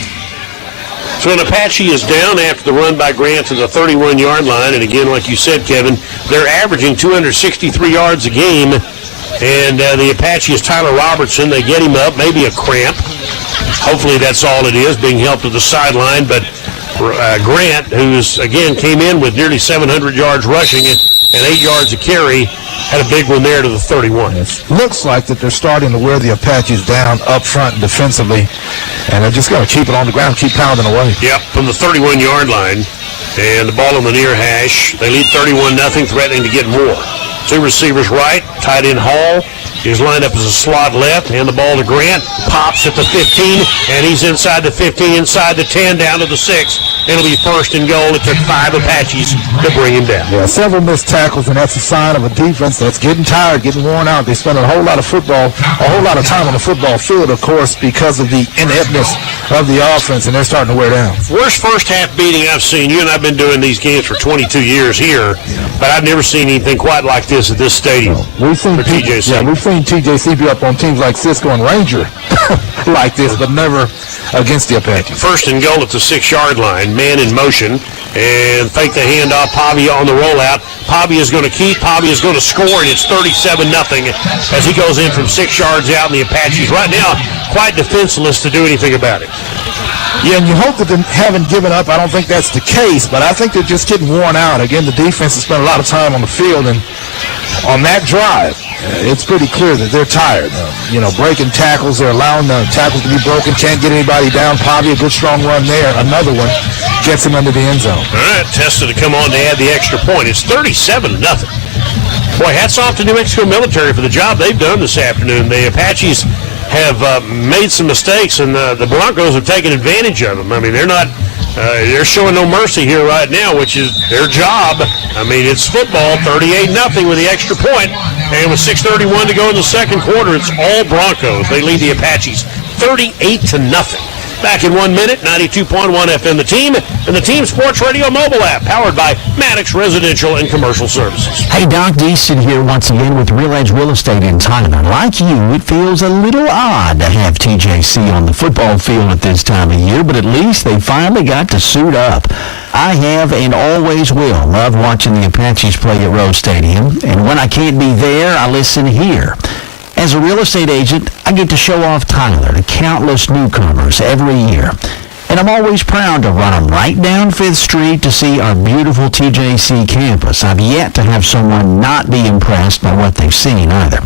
So an Apache is down after the run by Grant to the 31-yard line. And again, like you said, Kevin, they're averaging 263 yards a game. And the Apache is Tyler Robertson. They get him up, maybe a cramp. Hopefully that's all it is, being helped to the sideline. But Grant, who's, again, came in with nearly 700 yards rushing and 8 yards a carry, had a big one there to the 31. It looks like that they're starting to wear the Apaches down up front defensively, and they're just going to keep it on the ground, keep pounding away. Yep, from the 31-yard line, and the ball on the near hash. They lead 31-0, threatening to get more. 2 receivers right, tight end Hall is lined up as a slot left. Hand the ball to Grant, pops at the 15, and he's inside the 15, inside the 10, down to the 6. It'll be first and goal. It took 5 Apaches to bring him down. Yeah, several missed tackles, and that's a sign of a defense that's getting tired, getting worn out. They spend a whole lot of time on the football field, of course, because of the ineptness of the offense, and they're starting to wear down. Worst first half beating I've seen. You and I've been doing these games for 22 years here, but I've never seen anything quite like this at this stadium. We've seen TJC. Yeah, we've seen TJC be up on teams like Cisco and Ranger like this, but never against the Apaches. First and goal at the 6-yard line. Man in motion, and fake the handoff. Pavia on the rollout. Pavia is going to keep. Pavia is going to score, and it's 37-0 as he goes in from 6 yards out, and the Apaches right now quite defenseless to do anything about it. Yeah, and you hope that they haven't given up. I don't think that's the case, but I think they're just getting worn out. Again, the defense has spent a lot of time on the field, and on that drive, it's pretty clear that they're tired. Breaking tackles, they're allowing the tackles to be broken, can't get anybody down. Pavia, a good strong run there. Another one gets him under the end zone. All right, Testa to come on to add the extra point. It's 37-0. Boy, hats off to New Mexico military for the job they've done this afternoon. The Apaches have made some mistakes, and the Broncos have taken advantage of them. I mean, they're showing no mercy here right now, which is their job. I mean, it's football, 38-0 with the extra point, and with 6:31 to go in the second quarter, it's all Broncos. They lead the Apaches 38-0. Back in 1 minute, 92.1 FM, the team, and the Team Sports Radio mobile app, powered by Maddox Residential and Commercial Services. Hey, Doc Deason here once again with Real Edge Real Estate in Tyler. Like you, it feels a little odd to have TJC on the football field at this time of year, but at least they finally got to suit up. I have and always will love watching the Apaches play at Rose Stadium, and when I can't be there, I listen here. As a real estate agent, I get to show off Tyler to countless newcomers every year. And I'm always proud to run them right down 5th Street to see our beautiful TJC campus. I've yet to have someone not be impressed by what they've seen either.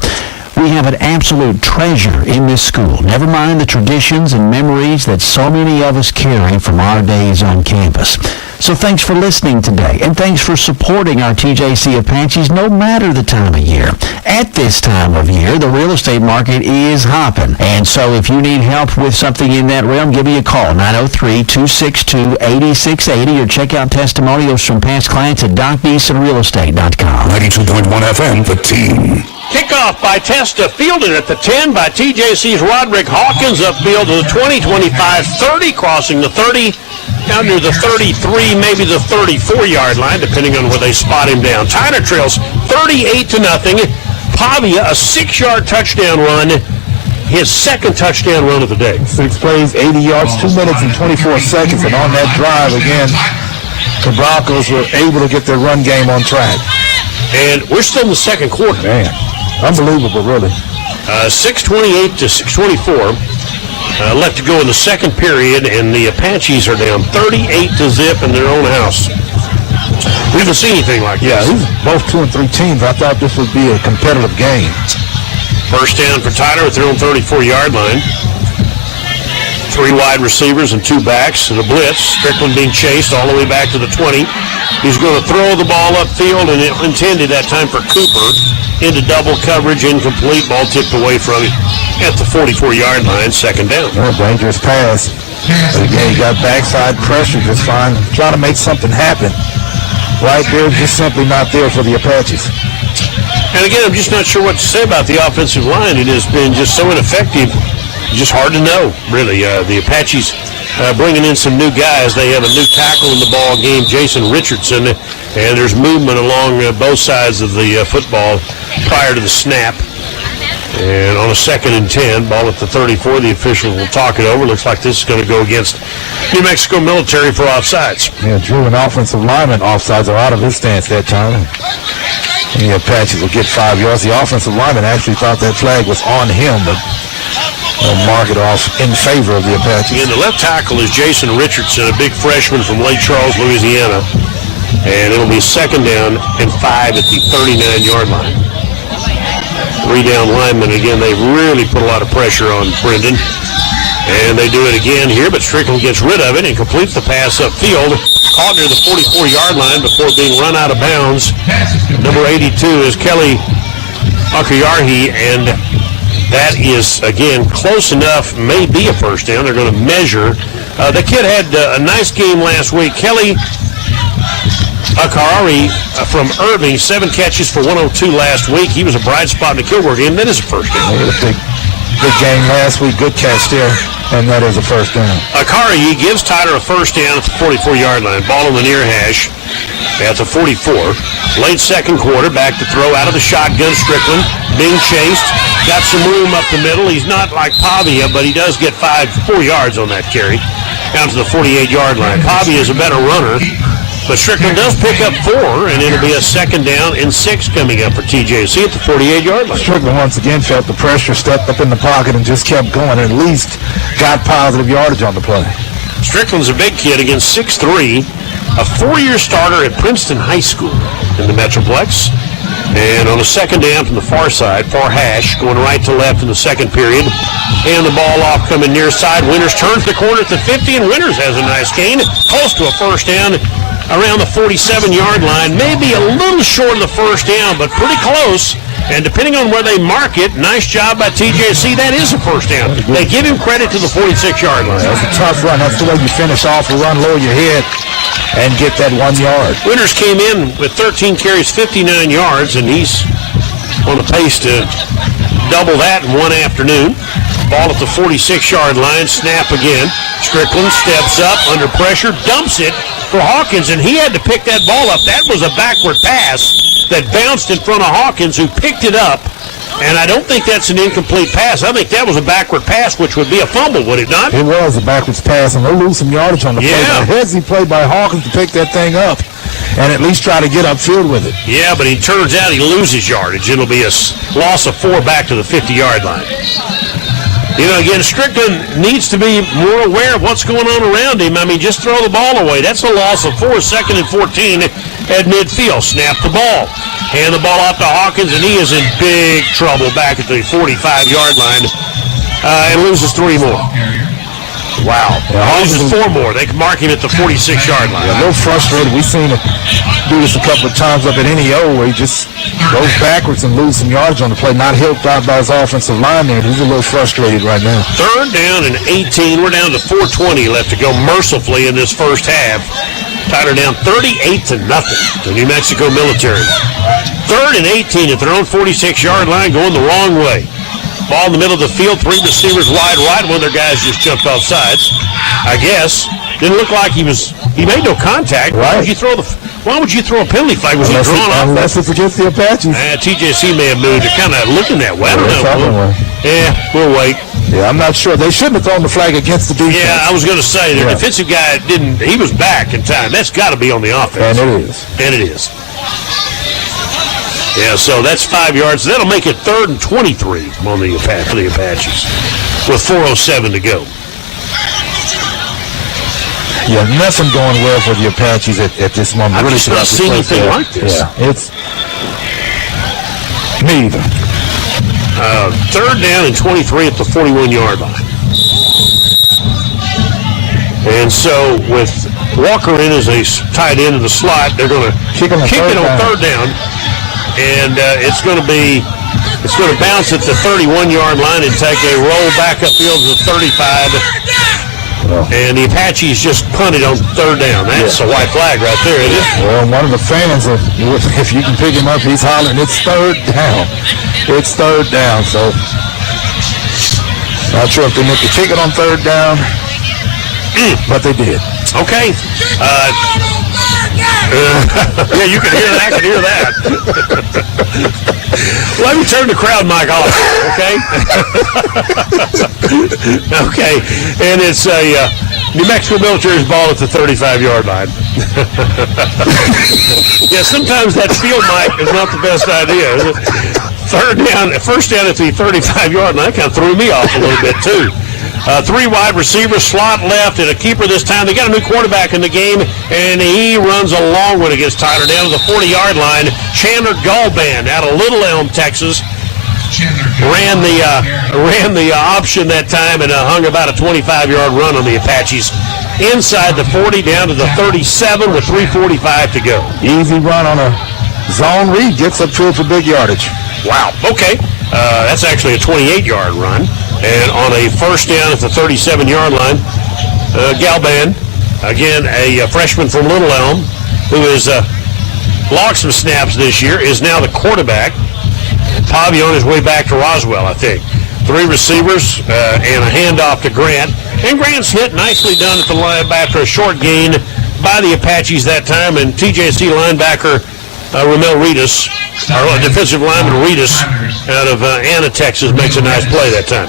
We have an absolute treasure in this school, never mind the traditions and memories that so many of us carry from our days on campus. So thanks for listening today, and thanks for supporting our TJC Apaches no matter the time of year. At this time of year, the real estate market is hopping, and so if you need help with something in that realm, give me a call, 903-262-8680, or check out testimonials from past clients at DocDeasonRealEstate.com. 92.1 FM, the team. Kickoff by Testa, fielded at the 10 by TJC's Roderick Hawkins, upfield to the 20, 25, 30, crossing the 30, down near the 33, maybe the 34-yard line, depending on where they spot him down. Tyler trails 38-0. Pavia, a 6-yard touchdown run, his second touchdown run of the day. 6 plays, 80 yards, 2 minutes and 24 seconds. And on that drive, again, the Broncos were able to get their run game on track. And we're still in the second quarter. Man, unbelievable, really. 6:28 to 6:24 left to go in the second period, and the Apaches are down 38-0 in their own house. We haven't seen anything like this. Yeah, these are both 2 and 3 teams. I thought this would be a competitive game. First down for Tyler at their own 34-yard line. 3 wide receivers and 2 backs. The blitz. Strickland being chased all the way back to the 20. He's going to throw the ball upfield, and it intended that time for Cooper into double coverage, incomplete. Ball tipped away from him at the 44-yard line. Second down. Oh, dangerous pass. But again, he got backside pressure just fine. Trying to make something happen. Right there, just simply not there for the Apaches. And again, I'm just not sure what to say about the offensive line. It has been just so ineffective. Just hard to know, really. The Apaches bringing in some new guys. They have a new tackle in the ball game, Jason Richardson, and there's movement along both sides of the football prior to the snap. And on a 2nd and 10, ball at the 34, the officials will talk it over. Looks like this is going to go against New Mexico Military for offsides. Yeah, Drew, an offensive lineman offsides are out of his stance that time. And the Apaches will get 5 yards. The offensive lineman actually thought that flag was on him, but they'll mark it off in favor of the Apaches. And the left tackle is Jason Richardson, a big freshman from Lake Charles, Louisiana. And it'll be 2nd down and 5 at the 39-yard line. 3 down linemen. Again, they've really put a lot of pressure on Brendan. And they do it again here, but Strickland gets rid of it and completes the pass upfield. Caught near the 44-yard line before being run out of bounds. Number 82 is Kelly Akayarhi, and that is, again, close enough, may be a first down. They're going to measure. The kid had a nice game last week. Kelly Akayarhi from Irving, 7 catches for 102 last week. He was a bright spot in the Kilgore game. That is a first down. Good game last week. Good catch there, and that is a first down. Akayarhi gives Tyler a first down at the 44-yard line. Ball on the near hash at the 44. Late second quarter, back to throw out of the shotgun. Strickland being chased. Got some room up the middle. He's not like Pavia, but he does get 4 yards on that carry down to the 48-yard line. Pavia is a better runner, but Strickland does pick up 4, and it'll be a 2nd down and 6 coming up for TJC at the 48-yard line. Strickland once again felt the pressure, stepped up in the pocket, and just kept going, and at least got positive yardage on the play. Strickland's a big kid, again 6'3", a 4-year starter at Princeton High School in the Metroplex. And on the 2nd down from the far side, far hash, going right to left in the second period. And the ball off coming near side. Winters turns the corner at the 50, and Winters has a nice gain. Close to a first down around the 47-yard line. Maybe a little short of the first down, but pretty close. And depending on where they mark it, nice job by TJC. That is a first down. They give him credit to the 46-yard line. That's a tough run. That's the way you finish off a run, lower your head, and get that 1 yard. Winters came in with 13 carries, 59 yards, and he's on the pace to double that in one afternoon. Ball at the 46-yard line. Snap again. Strickland steps up under pressure, dumps it for Hawkins, and he had to pick that ball up. That was a backward pass that bounced in front of Hawkins, who picked it up. And I don't think that's an incomplete pass. I think that was a backward pass, which would be a fumble, would it not? It was a backwards pass, and they'll lose some yardage on the play. A headsy play by Hawkins to pick that thing up and at least try to get upfield with it. Yeah, but it turns out he loses yardage. It'll be a loss of 4 back to the 50-yard line. You know, again, Strickland needs to be more aware of what's going on around him. I mean, just throw the ball away. That's a loss of 4, 2nd and 14 at midfield. Snap the ball. Hand the ball off to Hawkins, and he is in big trouble back at the 45-yard line and loses 3 more. Wow. Loses 4 more. They can mark him at the 46-yard line. Yeah, a little frustrated. We've seen him do this a couple of times up at NEO where he just goes backwards and loses some yards on the play, not helped out by his offensive line there. He's a little frustrated right now. 3rd down and 18. We're down to 4:20 left to go mercifully in this first half. Tyler down 38-0 to New Mexico Military. 3rd and 18 at their own 46-yard line, going the wrong way. Ball in the middle of the field, 3 receivers wide right. One of their guys just jumped off sides, I guess. Didn't look like he made no contact. Right. Why Why would you throw a penalty flag? Was he drawn off? Unless it's against the Apaches. TJC may have moved. They're kind of looking that way. I don't know. Yeah, we'll wait. Yeah, I'm not sure. They shouldn't have thrown the flag against the defense. Yeah, I was going to say, the defensive guy didn't. He was back in time. That's got to be on the offense. And it is. Yeah, so that's 5 yards. That'll make it 3rd and 23 on the Apaches with 4:07 to go. Yeah, nothing going well for the Apaches at this moment. I've just not seen anything like this. Yeah, it's me either. 3rd down and 23 at the 41-yard line. And so with Walker in as a tight end in the slot, they're going to kick it on 3rd down. And it's going to bounce at the 31-yard line and take a roll back upfield to the 35. And the Apaches just punted on 3rd down. That's a white flag right there, isn't it? Well, one of the fans, if you can pick him up, he's hollering, it's 3rd down. It's 3rd down. So not sure if they meant to kick it on 3rd down, but they did. Okay. Yeah, you can hear that. I can hear that. Let me turn the crowd mic off, okay? Okay, and it's a New Mexico Military's ball at the 35-yard line. Yeah, sometimes that field mic is not the best idea, is it? 1st down at the 35-yard line kind of threw me off a little bit, too. 3 wide receivers, slot left, and a keeper this time. They got a new quarterback in the game, and he runs a long one against Tyler down to the 40-yard line. Chandler Gallband out of Little Elm, Texas. Ran the option that time and hung about a 25-yard run on the Apaches. Inside the 40, down to the 37 with 3:45 to go. Easy run on a zone read. Gets upfield for big yardage. Wow, okay. That's actually a 28-yard run. And on a 1st down at the 37-yard line, Galban, again, a freshman from Little Elm, who has logged some snaps this year, is now the quarterback. Pavia on his way back to Roswell, I think. 3 receivers and a handoff to Grant. And Grant's hit nicely done at the line after a short gain by the Apaches that time. And TJC linebacker Ramel Reedus, our defensive lineman Reedus out of Anna, Texas, makes a nice play that time.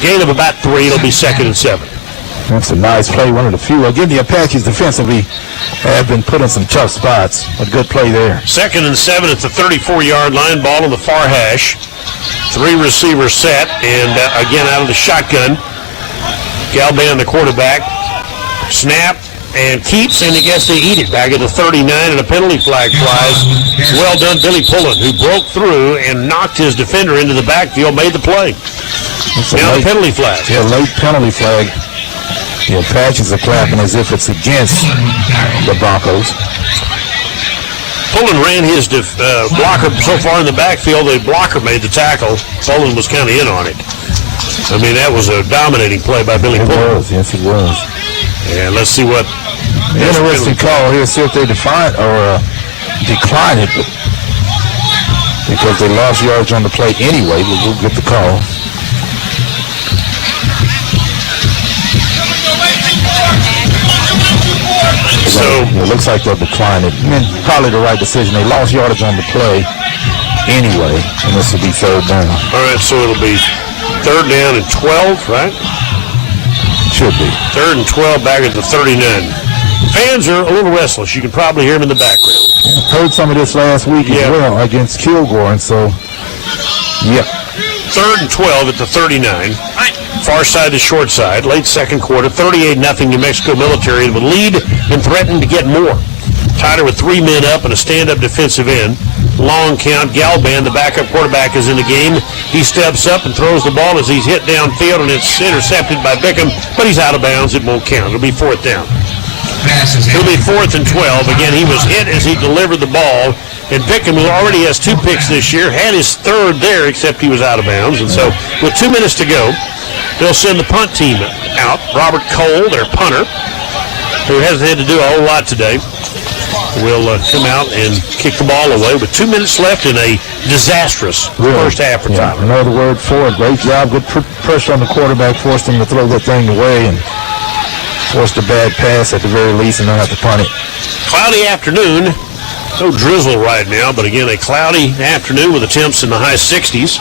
Gain of about 3. It'll be 2nd and 7. That's a nice play, one of the few. Again, the Apaches defensively have been put in some tough spots. A good play there. 2nd and 7 at the 34-yard line. Ball on the far hash. 3 receivers set, and again out of the shotgun. Galban, the quarterback. Snap. And keeps, and I guess they eat it. Back at the 39, and a penalty flag flies. Well done, Billy Pullen, who broke through and knocked his defender into the backfield, made the play. Now the penalty flag. Yeah, late penalty flag. The Apaches are clapping as if it's against the Broncos. Pullen ran his blocker so far in the backfield, the blocker made the tackle. Pullen was kind of in on it. I mean, that was a dominating play by Billy Pullen. It was, yes, it was. And let's see what... Interesting call here. See if they decline it, because they lost yards on the play anyway. We'll get the call. So it looks like they'll decline it. Probably the right decision. They lost yardage on the play anyway, and this will be 3rd down. All right, so it'll be 3rd down and 12, right? Should be. 3rd and 12 back at the 39. Fans are a little restless. You can probably hear them in the background. Heard some of this last week as well against Kilgore, and so, yeah. 3rd and 12 at the 39. Far side to short side. Late 2nd quarter. 38-0 New Mexico Military would lead and threaten to get more. Tyler with 3 men up and a stand-up defensive end. Long count. Galban, the backup quarterback, is in the game. He steps up and throws the ball as he's hit downfield, and it's intercepted by Bickham, but he's out of bounds. It won't count. It'll be 4th down. It'll be 4th and 12. Again, he was hit as he delivered the ball, and Bickham, who already has 2 picks this year, had his 3rd there, except he was out of bounds. And so with 2 minutes to go, they'll send the punt team out. Robert Cole, their punter, who hasn't had to do a whole lot today, will come out and kick the ball away with 2 minutes left in a disastrous first half for Tyler. Another word for it. Great job. Good pressure on the quarterback. Forced him to throw that thing away. And forced a bad pass at the very least and then have to punt it. Cloudy afternoon. No drizzle right now, but again, a cloudy afternoon with temps in the high 60s.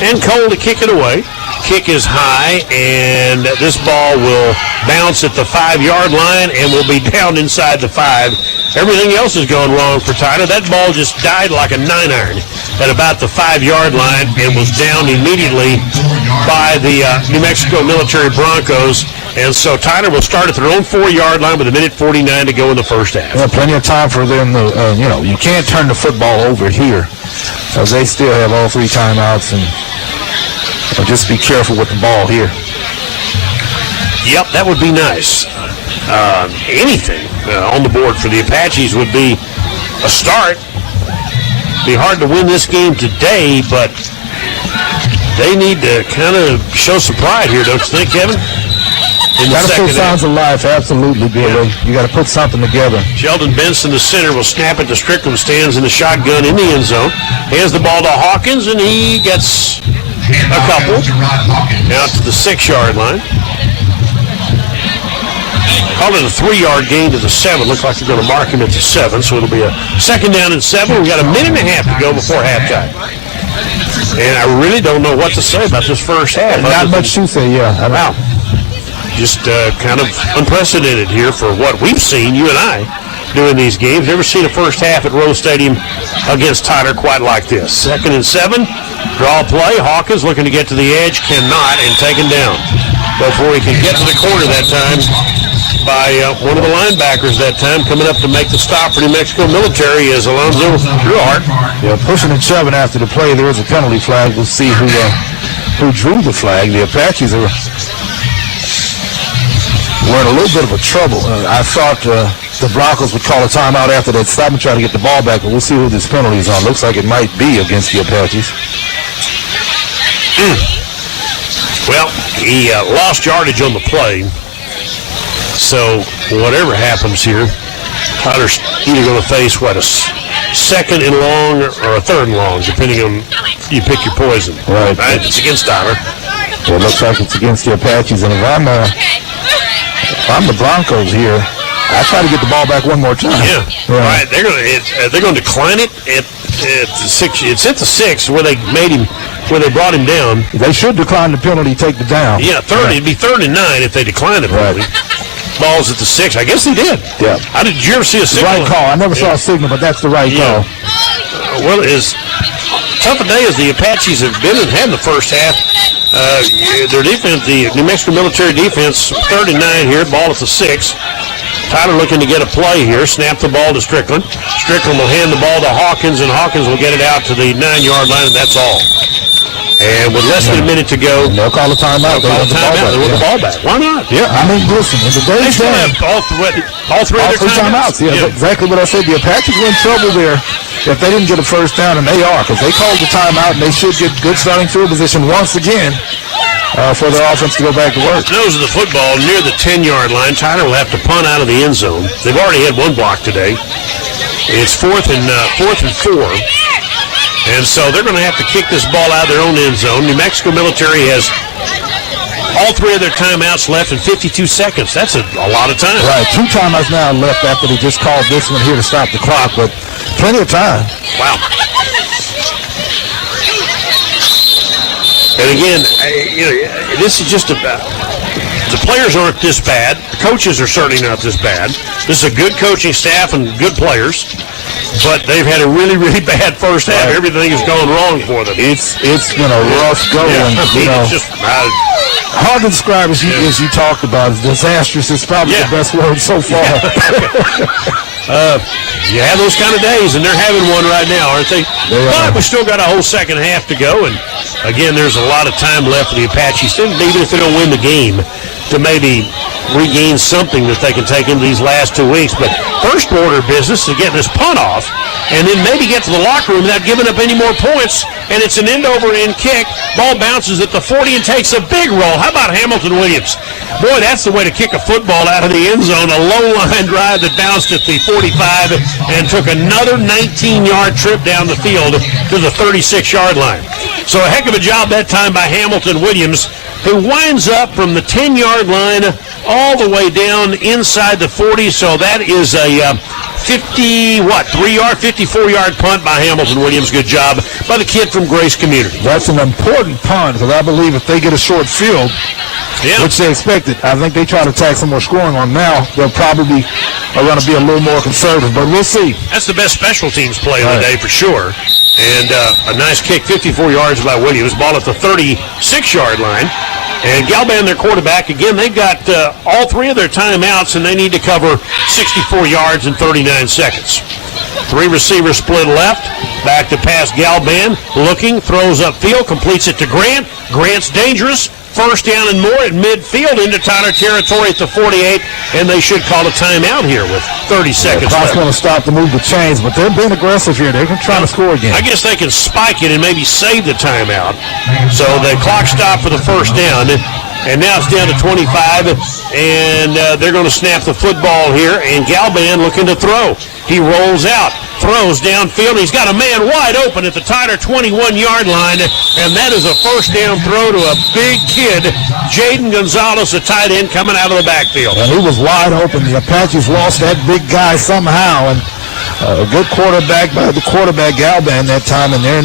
And cold to kick it away. Kick is high, and this ball will bounce at the 5-yard line and will be down inside the 5. Everything else has gone wrong for Tyler. That ball just died like a 9-iron at about the 5-yard line and was down immediately by the New Mexico Military Broncos. And so Tyler will start at their own 4-yard line with 1:49 to go in the first half. Yeah, plenty of time for them to, you can't turn the football over here. They still have all 3 timeouts, and just be careful with the ball here. Yep, that would be nice. Anything on the board for the Apaches would be a start. Be hard to win this game today, but they need to kind of show some pride here, don't you think, Kevin? You got to put signs of life, absolutely, Billy. Yeah. You got to put something together. Sheldon Benson, the center, will snap it to Strickland, stands in the shotgun in the end zone. Hands the ball to Hawkins, and he gets a couple out to the 6-yard line. Call it a 3-yard gain to the 7. Looks like they're going to mark him at the 7, so it'll be a 2nd down and 7. We've got a minute and a half to go before halftime. And I really don't know what to say about this first half. Not much to say, yeah. Wow. Just kind of unprecedented here for what we've seen, you and I, doing these games. Never seen a first half at Rose Stadium against Tyler quite like this. 2nd and 7. Draw play. Hawkins looking to get to the edge. Cannot, and taken down before he can get to the corner that time by one of the linebackers that time, coming up to make the stop for New Mexico Military is Alonzo Druhart. Yeah, pushing and shoving after the play. There is a penalty flag. We'll see who drew the flag. The Apaches were in a little bit of a trouble. I thought the Broncos would call a timeout after that stop and try to get the ball back, but we'll see who this penalty is on. Looks like it might be against the Apaches. Well, he lost yardage on the play. So whatever happens here, Tyler's either going to face, a 2nd and long or a 3rd and long, depending on you pick your poison. Right. It's against Tyler. Well, it looks like it's against the Apaches, and if I'm the Broncos here, I try to get the ball back one more time. Yeah. All right. They're going to decline it at the 6. It's at the 6 where they brought him down. They should decline the penalty, take the down. Yeah, it'd be 3rd and 9 if they declined the penalty. Right. Ball's at the 6. I guess they did. Yeah. Did you ever see a signal? Right call. I never saw a signal, but that's the right call. Well, as tough a day as the Apaches have been and had in the first half, their defense, the New Mexico Military defense, 3rd and 9 here, ball at the 6. Tyler looking to get a play here. Snap the ball to Strickland. Strickland will hand the ball to Hawkins, and Hawkins will get it out to the 9-yard line, and that's all. And with less than a minute to go, they'll call a timeout. They want the ball back. Why not? Yeah, I mean, listen, in the day's game, all three timeouts. Yeah, exactly what I said. The Apaches were in trouble there if they didn't get a first down, and they are, because they called the timeout, and they should get good starting field position once again for their offense to go back to work. Nose of the football near the 10-yard line. Tyler will have to punt out of the end zone. They've already had one block today. It's 4th and 4. And so they're going to have to kick this ball out of their own end zone. New Mexico Military has all 3 of their timeouts left in 52 seconds. That's a lot of time. Right, 2 timeouts now left after they just called this one here to stop the clock, but plenty of time. Wow. And again, this is just about, the players aren't this bad. The coaches are certainly not this bad. This is a good coaching staff and good players. But they've had a really, really bad first half. Right. Everything has gone wrong for them. It's been a rough go. Yeah. It's just hard to describe as you talked about. Disastrous is probably the best word so far. You have those kind of days, and they're having one right now, aren't they? But we still got a whole second half to go, and again, there's a lot of time left for the Apaches, even if they don't win the game, to maybe regain something that they can take into these last 2 weeks. But first order of business is getting this punt off and then maybe get to the locker room without giving up any more points. And it's an end-over-end kick. Ball bounces at the 40 and takes a big roll. How about Hamilton Williams? Boy, that's the way to kick a football out of the end zone. A low-line drive that bounced at the 45 and took another 19-yard trip down the field to the 36-yard line. So a heck of a job that time by Hamilton Williams who winds up from the 10-yard line all the way down inside the 40. So that is a 54-yard punt by Hamilton Williams. Good job by the kid from Grace Community. That's an important punt because I believe if they get a short field, which they expected, I think they try to tack some more scoring on now. They'll probably are going to be a little more conservative, but we'll see. That's the best special teams play of the day for sure. And a nice kick, 54 yards by Williams. Ball at the 36-yard line. And Galban, their quarterback, again, they've got all three of their timeouts, and they need to cover 64 yards in 39 seconds. Three receivers split left. Back to pass Galban. Looking, throws upfield, completes it to Grant. Grant's dangerous. First down and more at midfield into Tyler territory at the 48, and they should call a timeout here with 30 seconds left. Clock's going to stop to move the chains, but they're being aggressive here. They're trying to score again. I guess they can spike it and maybe save the timeout. So the clock stopped for the first down, and now it's down to 25, and they're going to snap the football here, and Galban looking to throw. He rolls out, throws downfield. He's got a man wide open at the Tyler 21-yard line, and that is a first down throw to a big kid, Jaden Gonzalez, a tight end coming out of the backfield. And he was wide open. The Apaches lost that big guy somehow, and a good quarterback by the quarterback Galban that time, and they're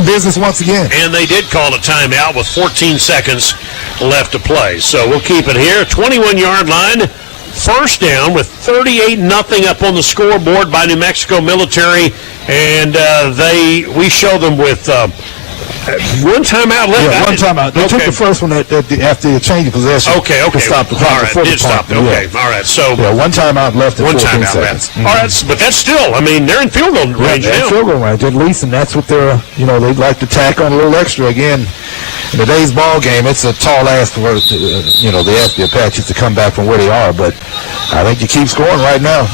in business once again. And they did call a timeout with 14 seconds left to play. So we'll keep it here. 21-yard line. First down with 38-0 up on the scoreboard by New Mexico Military, and we show them with one timeout left. Yeah, one timeout. They took the first one after the change of possession. Okay. To stop the clock. All right, did stop. Okay, all right. So one timeout left at 14 seconds. Left. All right, but that's still, they're in field goal range now. Field goal range at least, and that's what they'd like to tack on a little extra again. In today's ball game, it's a tall ask for they ask the Apaches to come back from where they are, but I think you keep scoring right now.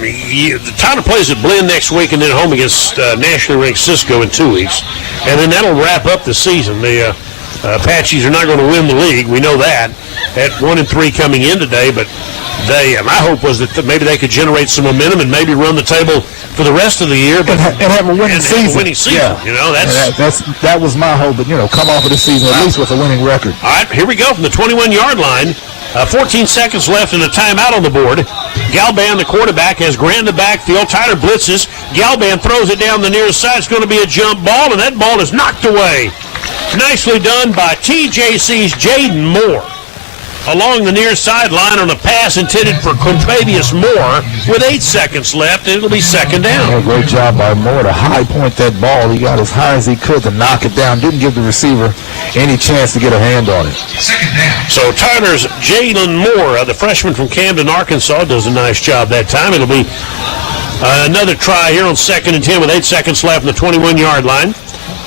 The Tyler plays at Blinn next week, and then home against nationally ranked Cisco in 2 weeks, and then that'll wrap up the season. The Apaches are not going to win the league. We know that at 1-3 coming in today, but my hope was that maybe they could generate some momentum and maybe run the table for the rest of the year, but and have a winning season. Yeah. That was my hope. But come off of the season at least with a winning record. All right, here we go from the 21-yard line. 14 seconds left and a timeout on the board. Galban, the quarterback, has Grant in the backfield. Tyler blitzes. Galban throws it down the near side. It's going to be a jump ball, and that ball is knocked away. Nicely done by TJC's Jaden Moore. Along the near sideline on a pass intended for Quintravius Moore with 8 seconds left. It'll be second down. Yeah, great job by Moore to high point that ball. He got as high as he could to knock it down. Didn't give the receiver any chance to get a hand on it. Second down. So Tyler's Jalen Moore, the freshman from Camden, Arkansas, does a nice job that time. It'll be another try here on 2nd and 10 with 8 seconds left on the 21-yard line.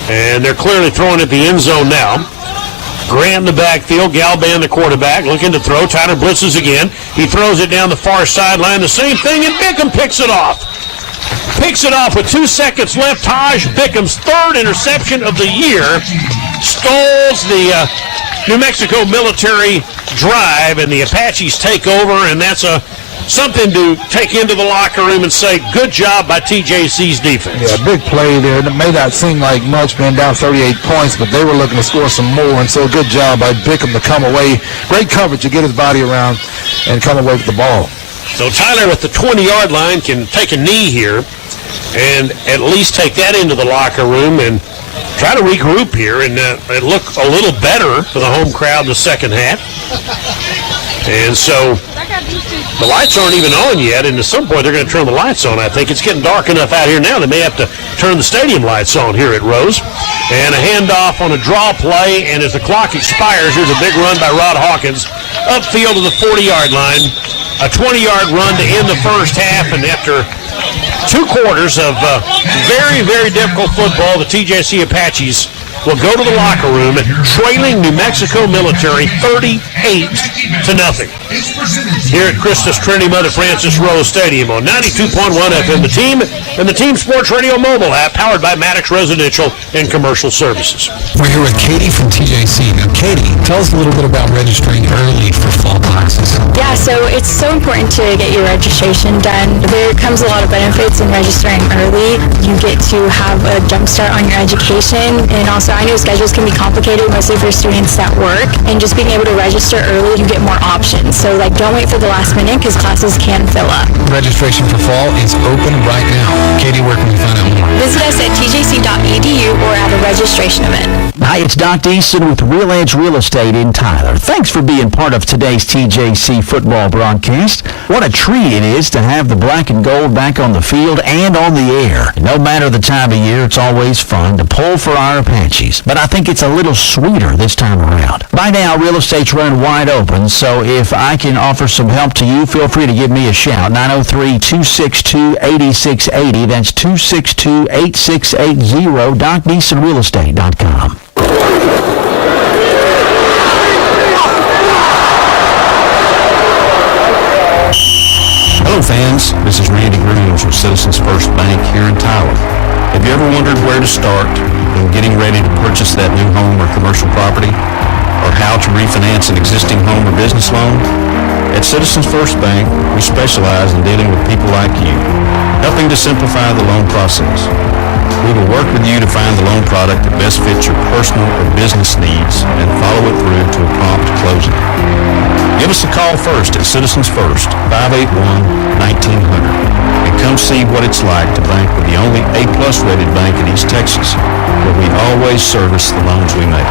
And they're clearly throwing at the end zone now. Grant in the backfield, Galban the quarterback, looking to throw. Tyler blitzes again. He throws it down the far sideline. The same thing, and Bickham picks it off. Picks it off with 2 seconds left. Taj Bickham's third interception of the year. Stalls the New Mexico Military drive, and the Apaches take over, and that's something to take into the locker room and say, good job by TJC's defense. Yeah, big play there. It may not seem like much being down 38 points, but they were looking to score some more, and so good job by Bickham to come away. Great coverage to get his body around and come away with the ball. So Tyler at the 20-yard line can take a knee here and at least take that into the locker room and try to regroup here and look a little better for the home crowd in the second half. And so the lights aren't even on yet, and at some point they're going to turn the lights on, I think. It's getting dark enough out here now they may have to turn the stadium lights on here at Rose. And a handoff on a draw play, and as the clock expires, here's a big run by Rod Hawkins upfield to the 40-yard line. A 20-yard run to end the first half, and after 2 quarters of very, very difficult football, the TJC Apaches will go to the locker room trailing New Mexico Military 38-0 here at Christus Trinity Mother Francis Rose Stadium on 92.1 FM The Team and the Team Sports Radio mobile app powered by Maddox Residential and Commercial Services. We're here with Katie from TJC. Now, Katie, tell us a little bit about registering early for fall classes. Yeah, so it's so important to get your registration done. There comes a lot of benefits in registering early. You get to have a jump start on your education and also I know schedules can be complicated, mostly for students that work, and just being able to register early, you get more options. So like, don't wait for the last minute because classes can fill up. Registration for fall is open right now. Katie, where can we find out more? Visit us at tjc.edu or at a registration event. Hi, it's Doc Deason with Real Edge Real Estate in Tyler. Thanks for being part of today's TJC football broadcast. What a treat it is to have the black and gold back on the field and on the air. No matter the time of year, it's always fun to pull for our Apaches, but I think it's a little sweeter this time around. By now, real estate's run wide open, so if I can offer some help to you, feel free to give me a shout. 903-262-8680. That's 262-8680. DocDeasonRealEstate.com. Hello fans, this is Randy Grooms with Citizens First Bank here in Tyler. Have you ever wondered where to start when getting ready to purchase that new home or commercial property? Or how to refinance an existing home or business loan? At Citizens First Bank, we specialize in dealing with people like you, helping to simplify the loan process. We will work with you to find the loan product that best fits your personal or business needs and follow it through to a prompt closing. Give us a call first at Citizens First, 581-1900, and come see what it's like to bank with the only A-plus rated bank in East Texas, where we always service the loans we make.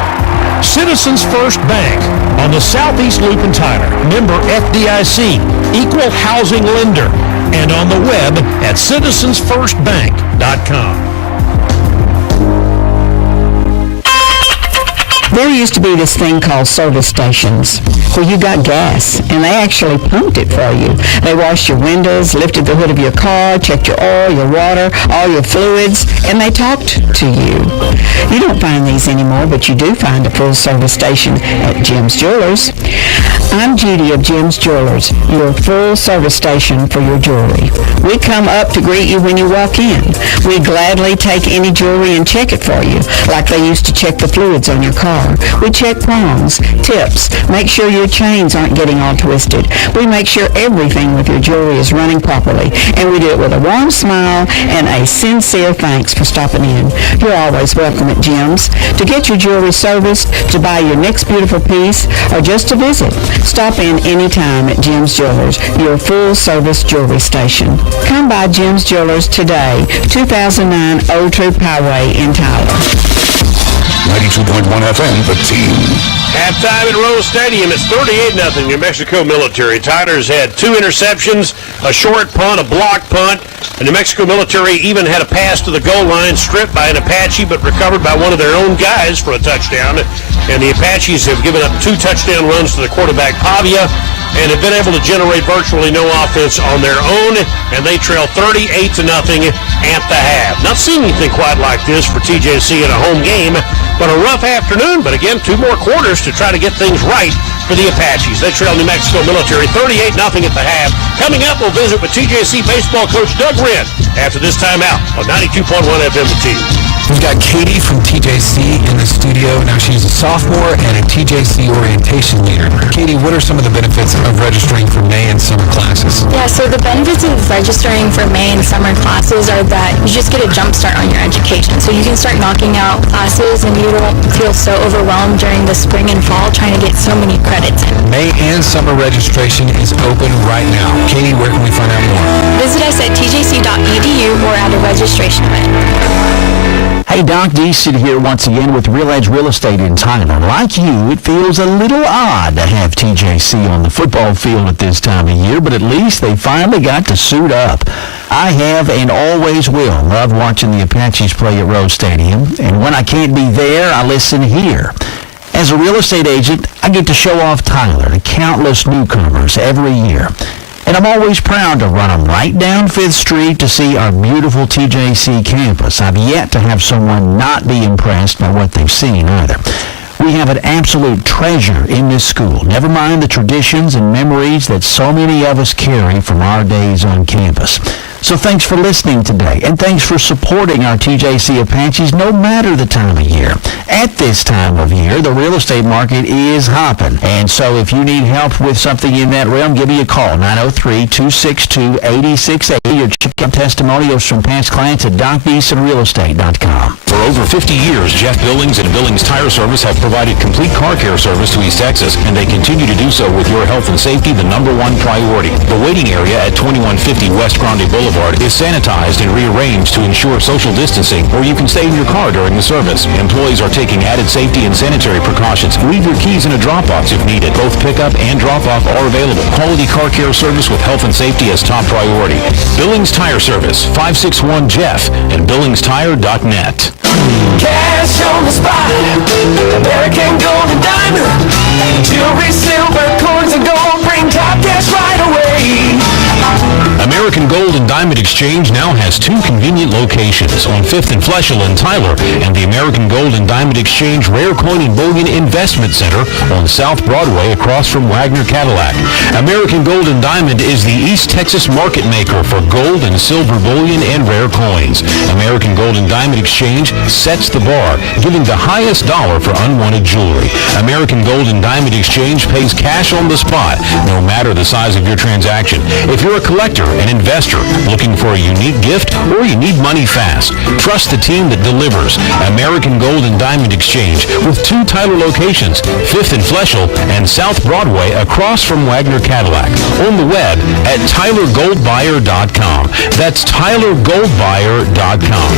Citizens First Bank on the Southeast Loop in Tyler. Member FDIC, equal housing lender, and on the web at citizensfirstbank.com. There used to be this thing called service stations where you got gas, and they actually pumped it for you. They washed your windows, lifted the hood of your car, checked your oil, your water, all your fluids, and they talked to you. You don't find these anymore, but you do find a full service station at Jim's Jewelers. I'm Judy of Jim's Jewelers, your full service station for your jewelry. We come up to greet you when you walk in. We gladly take any jewelry and check it for you, like they used to check the fluids on your car. We check prongs, tips, make sure your chains aren't getting all twisted. We make sure everything with your jewelry is running properly, and we do it with a warm smile and a sincere thanks for stopping in. You're always welcome at Jim's. To get your jewelry serviced, to buy your next beautiful piece, or just to visit, stop in anytime at Jim's Jewelers, your full-service jewelry station. Come by Jim's Jewelers today, 2009 Old Troop Highway in Tyler. 92.1 FM, the team. Halftime at Rose Stadium. It's 38-0 New Mexico Military. Tyler's had 2 interceptions, a short punt, a block punt. The New Mexico Military even had a pass to the goal line stripped by an Apache, but recovered by one of their own guys for a touchdown. And the Apaches have given up 2 touchdown runs to the quarterback, Pavia, and have been able to generate virtually no offense on their own, and they trail 38-0 at the half. Not seen anything quite like this for TJC in a home game, but a rough afternoon. But again, 2 more quarters to try to get things right for the Apaches. They trail New Mexico Military 38-0 at the half. Coming up, we'll visit with TJC baseball coach Doug Wren after this timeout on 92.1 FM The Team. We've got Katie from TJC in the studio. Now she's a sophomore and a TJC orientation leader. Katie, what are some of the benefits of registering for May and summer classes? Yeah, so the benefits of registering for May and summer classes are that you just get a jump start on your education. So you can start knocking out classes and you won't feel so overwhelmed during the spring and fall trying to get so many credits in. May and summer registration is open right now. Katie, where can we find out more? Visit us at tjc.edu or at a registration event. Hey, Doc Deason here once again with Real Edge Real Estate in Tyler. Like you, it feels a little odd to have TJC on the football field at this time of year, but at least they finally got to suit up. I have and always will love watching the Apaches play at Rose Stadium, and when I can't be there, I listen here. As a real estate agent, I get to show off Tyler to countless newcomers every year. And I'm always proud to run them right down 5th Street to see our beautiful TJC campus. I've yet to have someone not be impressed by what they've seen either. We have an absolute treasure in this school, never mind the traditions and memories that so many of us carry from our days on campus. So thanks for listening today, and thanks for supporting our TJC Apaches no matter the time of year. At this time of year, the real estate market is hopping. And so if you need help with something in that realm, give me a call, 903-262-8068. Or check out testimonials from past clients at DocBeesonRealEstate.com. For over 50 years, Jeff Billings and Billings Tire Service have provided complete car care service to East Texas, and they continue to do so with your health and safety the #1 priority. The waiting area at 2150 West Grande Boulevard is sanitized and rearranged to ensure social distancing, or you can stay in your car during the service. Employees are taking added safety and sanitary precautions. Leave your keys in a drop box if needed. Both pickup and drop-off are available. Quality car care service with health and safety as top priority. Billings Tire Service, 561-JEFF, and BillingsTire.net. Cash on the spot, American Gold and Diamond, jewelry, silver, coins, and gold, bring top cash right away. American Gold and Diamond Exchange now has 2 convenient locations on 5th and Fleschel in Tyler, and the American Gold and Diamond Exchange Rare Coin and Bullion Investment Center on South Broadway across from Wagner Cadillac. American Gold and Diamond is the East Texas market maker for gold and silver bullion and rare coins. American Gold and Diamond Exchange sets the bar, giving the highest dollar for unwanted jewelry. American Gold and Diamond Exchange pays cash on the spot, no matter the size of your transaction. If you're a collector, an investor, looking for a unique gift, or you need money fast, trust the team that delivers. American Gold and Diamond Exchange with 2 Tyler locations, 5th and Fleschel and South Broadway across from Wagner Cadillac. On the web at TylerGoldBuyer.com. That's TylerGoldBuyer.com.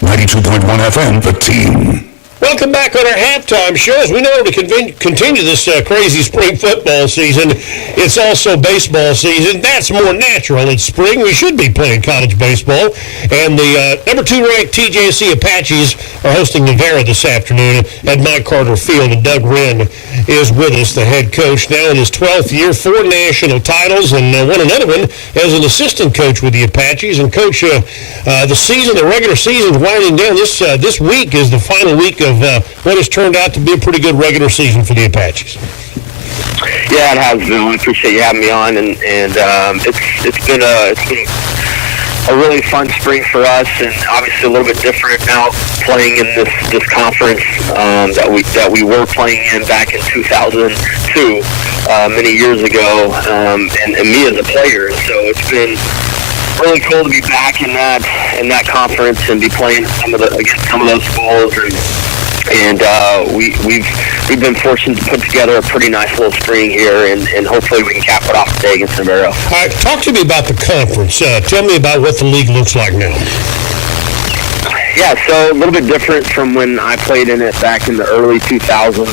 92.1 FM, The Team. Welcome back on our halftime show. As we know, to continue this crazy spring football season, it's also baseball season. That's more natural. It's spring. We should be playing college baseball. And the number 2 ranked TJC Apaches are hosting Navarra this afternoon at Mike Carter Field. And Doug Wren is with us, the head coach, now in his 12th year, 4 national titles, and won another one as an assistant coach with the Apaches. And Coach, the regular season is winding down. This week is the final week of what has turned out to be a pretty good regular season for the Apaches. Yeah, it has been. I appreciate you having me on, and it's been a really fun spring for us, and obviously a little bit different now playing in this conference that we were playing in back in 2002, many years ago, and me as a player. So it's been really cool to be back in that conference and be playing against some of those schools, and we've been fortunate to put together a pretty nice little spring here, and hopefully we can cap it off today against Navarro. All right, talk to me about the conference. Tell me about what the league looks like now. Yeah, so a little bit different from when I played in it back in the early 2000s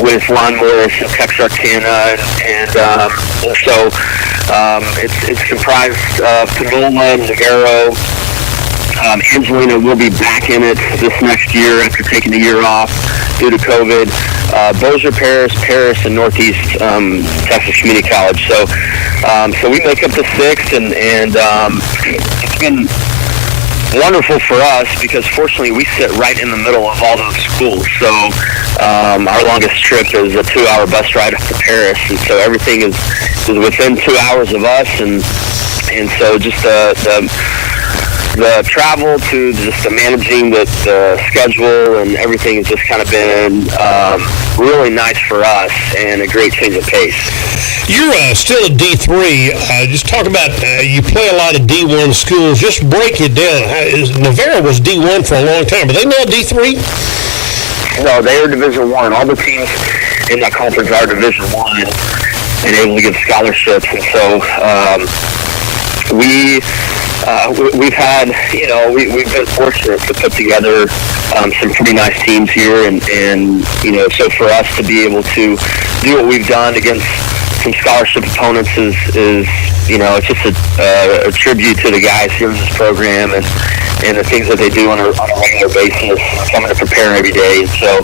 with Lon Morris and Texarkana, and so it's comprised of Panola, Navarro. Angelina will be back in it this next year after taking a year off due to COVID. Bossier Paris, and Northeast Texas Community College. So we make up the 6, and it's been wonderful for us because fortunately we sit right in the middle of all those schools. So our longest trip is a 2-hour bus ride up to Paris, and so everything is within 2 hours of us, and so just the travel to just the managing the schedule and everything has just kind of been really nice for us and a great change of pace. You're still at D3. Just talk about, you play a lot of D1 schools. Just break it down. Navarro was D1 for a long time. Are they now D3? No, they are Division I. All the teams in that conference are Division I and able to give scholarships. And so we've had, we've been fortunate to put together some pretty nice teams here, and so for us to be able to do what we've done against some scholarship opponents is it's just a tribute to the guys here in this program and the things that they do on a regular basis, coming to prepare every day. And so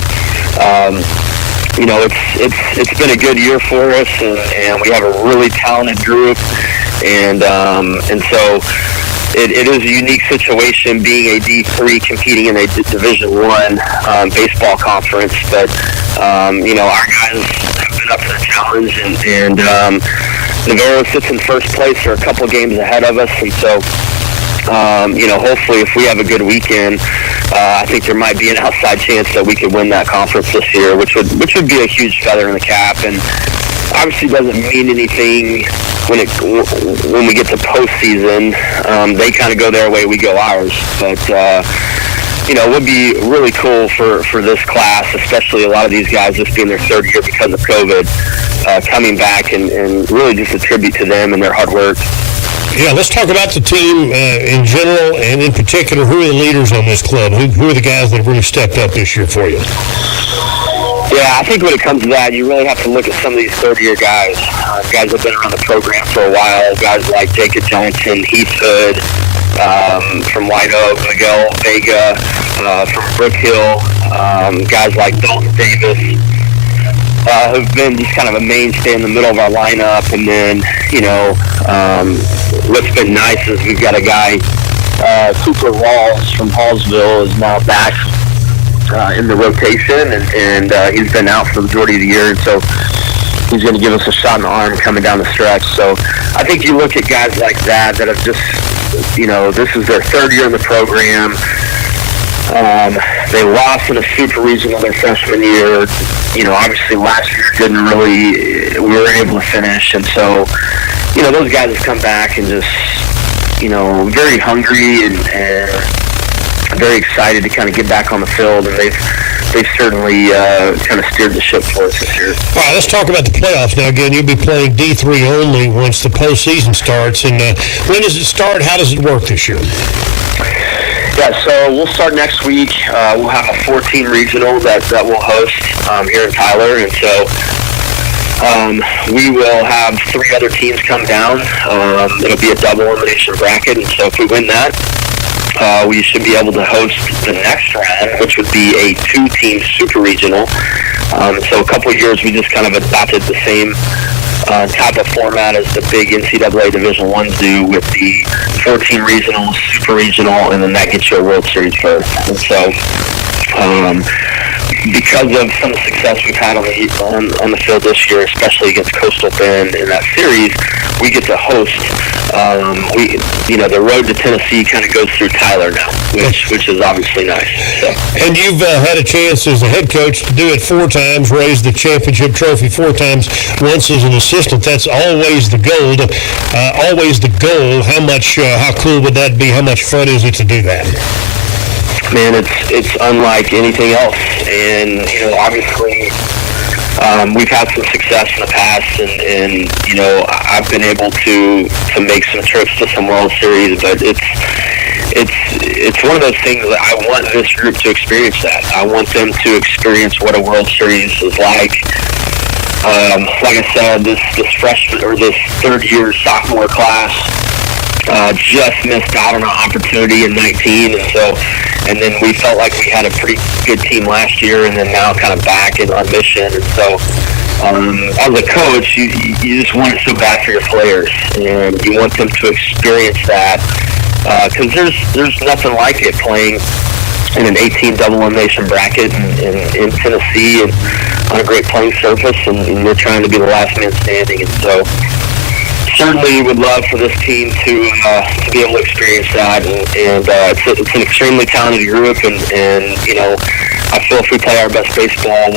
it's been a good year for us, and we have a really talented group, and so it is a unique situation being a D3 competing in a Division I baseball conference, but our guys have been up to the challenge, and Navarro sits in first place. They're a couple games ahead of us, and so hopefully if we have a good weekend, I think there might be an outside chance that we could win that conference this year, which would be a huge feather in the cap, and obviously doesn't mean anything when we get to postseason. They kind of go their way, we go ours, but it would be really cool for this class, especially a lot of these guys just being their third year because of COVID, coming back and really just a tribute to them and their hard work. Yeah, let's talk about the team in general, and in particular, who are the leaders on this club? Who are the guys that have really stepped up this year for you? Yeah, I think when it comes to that, you really have to look at some of these third-year guys. Guys that have been around the program for a while. Guys like Jacob Johnson, Heath Hood, from White Oak, Miguel Vega, from Brook Hill. Guys like Dalton Davis, who've been just kind of a mainstay in the middle of our lineup. And then, what's been nice is we've got a guy, Cooper Rawls from Hallsville, is now back in the rotation, and he's been out for the majority of the year, and so he's going to give us a shot in the arm coming down the stretch. So I think you look at guys like that have just, this is their third year in the program. They lost in a super regional their freshman year. Obviously last year we weren't able to finish, and so, those guys have come back and just, very hungry and very excited to kind of get back on the field, and they've certainly kind of steered the ship for us this year. All right, let's talk about the playoffs now. Again, you'll be playing D3 only once the postseason starts. And when does it start? How does it work this year? Yeah, so we'll start next week. We'll have a 14 regional that we'll host here in Tyler, and so we will have 3 other teams come down. It'll be a double elimination bracket, and so if we win that, we should be able to host the next round, which would be a 2-team super regional. So a couple of years we just kind of adopted the same type of format as the big NCAA Division I's do, with the 14 regional, super regional, and then that gets you a World Series berth. And so because of some of the success we've had on the field this year, especially against Coastal Bend in that series, we get to host. The road to Tennessee kind of goes through Tyler now, which is obviously nice. So. And you've had a chance as a head coach to do it 4 times, raise the championship trophy 4 times, once as an assistant. That's always the goal. How cool would that be? How much fun is it to do that? Man, it's unlike anything else, and obviously we've had some success in the past, and I've been able to make some trips to some World Series, but it's one of those things that I want this group to experience. That I want them to experience what a World Series is like. Like I said, this freshman or this third-year sophomore class just missed out on an opportunity in 19, and then we felt like we had a pretty good team last year, and then now kind of back and on mission. And so as a coach, you just want it so bad for your players, and you want them to experience that, because there's nothing like it playing in an 18 double elimination bracket in Tennessee and on a great playing surface, and you're trying to be the last man standing. And so certainly would love for this team to be able to experience that, and it's an extremely talented group, and I feel if we play our best baseball,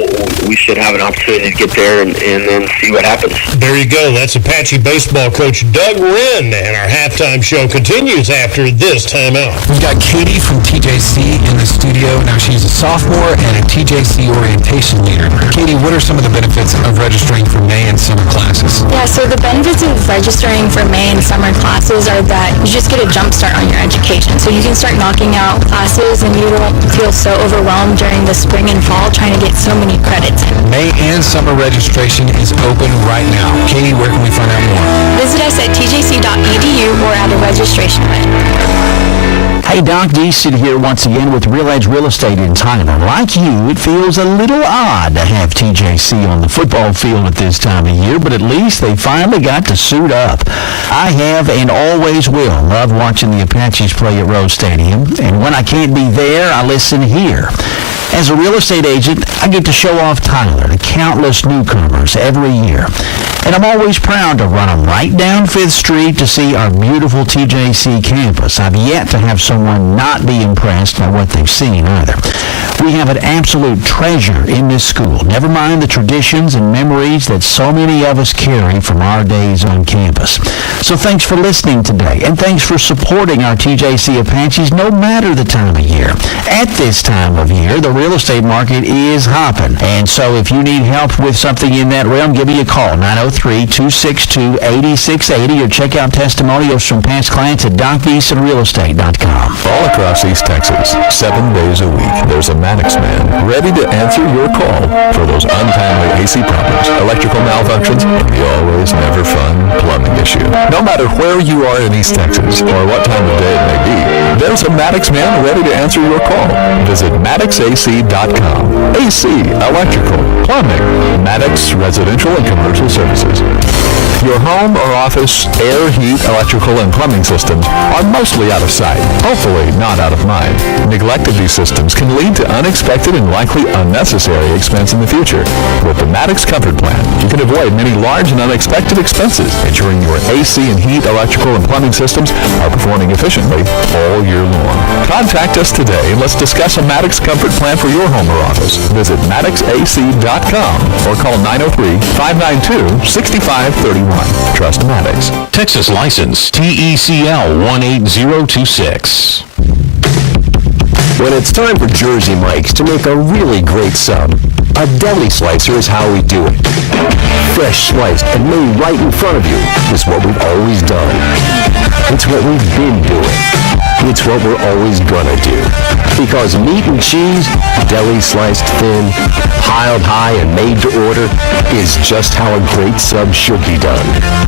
we should have an opportunity to get there and then see what happens. There you go. That's Apache baseball coach Doug Wren, and our halftime show continues after this timeout. We've got Katie from TJC in the studio. Now she's a sophomore and a TJC orientation leader. Katie, what are some of the benefits of registering for May and summer classes? Yeah, so the benefits of registering for May and summer classes are that you just get a jump start on your education. So you can start knocking out classes, and you won't feel so overwhelmed during the spring and fall trying to get so many credits in. May and summer registration is open right now. Katie, where can we find out more? Visit us at tjc.edu or at a registration event. Hey, Doc Deasy here once again with Real Edge Real Estate in Tyler. Like you, it feels a little odd to have TJC on the football field at this time of year, but at least they finally got to suit up. I have and always will love watching the Apaches play at Rose Stadium, and when I can't be there, I listen here. As a real estate agent, I get to show off Tyler to countless newcomers every year. And I'm always proud to run them right down 5th Street to see our beautiful TJC campus. I've yet to have someone not be impressed by what they've seen either. We have an absolute treasure in this school, never mind the traditions and memories that so many of us carry from our days on campus. So thanks for listening today, and thanks for supporting our TJC Apaches no matter the time of year. At this time of year, the real estate market is hopping, and so if you need help with something in that realm, give me a call, 903-262-8680, or check out testimonials from past clients at DocDeasonRealEstate.com. All across East Texas, 7 days a week, there's a Maddox man ready to answer your call for those untimely AC problems, electrical malfunctions, and the always never fun plumbing issue. No matter where you are in East Texas or what time of day it may be, there's a Maddox man ready to answer your call. Visit MaddoxAC.com. AC, electrical, plumbing, Maddox residential and commercial services. Your home or office air, heat, electrical, and plumbing systems are mostly out of sight, hopefully not out of mind. Neglect of these systems can lead to unexpected and likely unnecessary expense in the future. With the Maddox Comfort Plan, you can avoid many large and unexpected expenses, ensuring your AC and heat, electrical, and plumbing systems are performing efficiently all year long. Contact us today and let's discuss a Maddox Comfort Plan for your home or office. Visit MaddoxAC.com or call 903-592-6531. Trust Maddox. Texas license TECL 18026. When it's time for Jersey Mike's to make a really great sub, a deli slicer is how we do it. Fresh sliced and made right in front of you is what we've always done. It's what we've been doing. It's what we're always gonna do. Because meat and cheese, deli sliced thin, piled high and made to order, is just how a great sub should be done.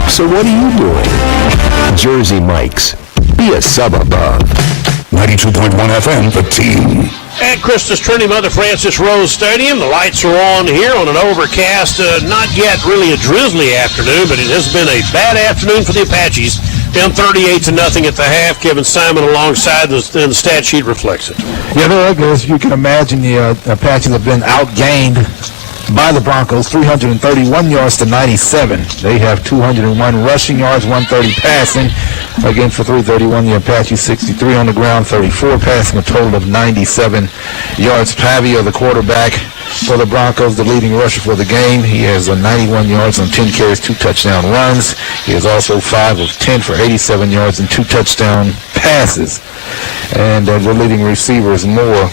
So what are you doing? Jersey Mike's. Be a sub above. 92.1 FM, the team. At Christus Trinity Mother Francis Rose Stadium, the lights are on here on an overcast, not yet really a drizzly afternoon, but it has been a bad afternoon for the Apaches. Down 38-0 at the half. Kevin Simon alongside, and the stat sheet reflects it. Yeah, as you can imagine, the Apaches have been outgained by the Broncos, 331 yards to 97. They have 201 rushing yards, 130 passing. Again, for 331, the Apaches 63 on the ground, 34 passing, a total of 97 yards. Pavia, the quarterback for the Broncos, the leading rusher for the game. He has 91 yards on 10 carries, 2 touchdown runs. He is also 5 of 10 for 87 yards and 2 touchdown passes. And the leading receiver is Moore.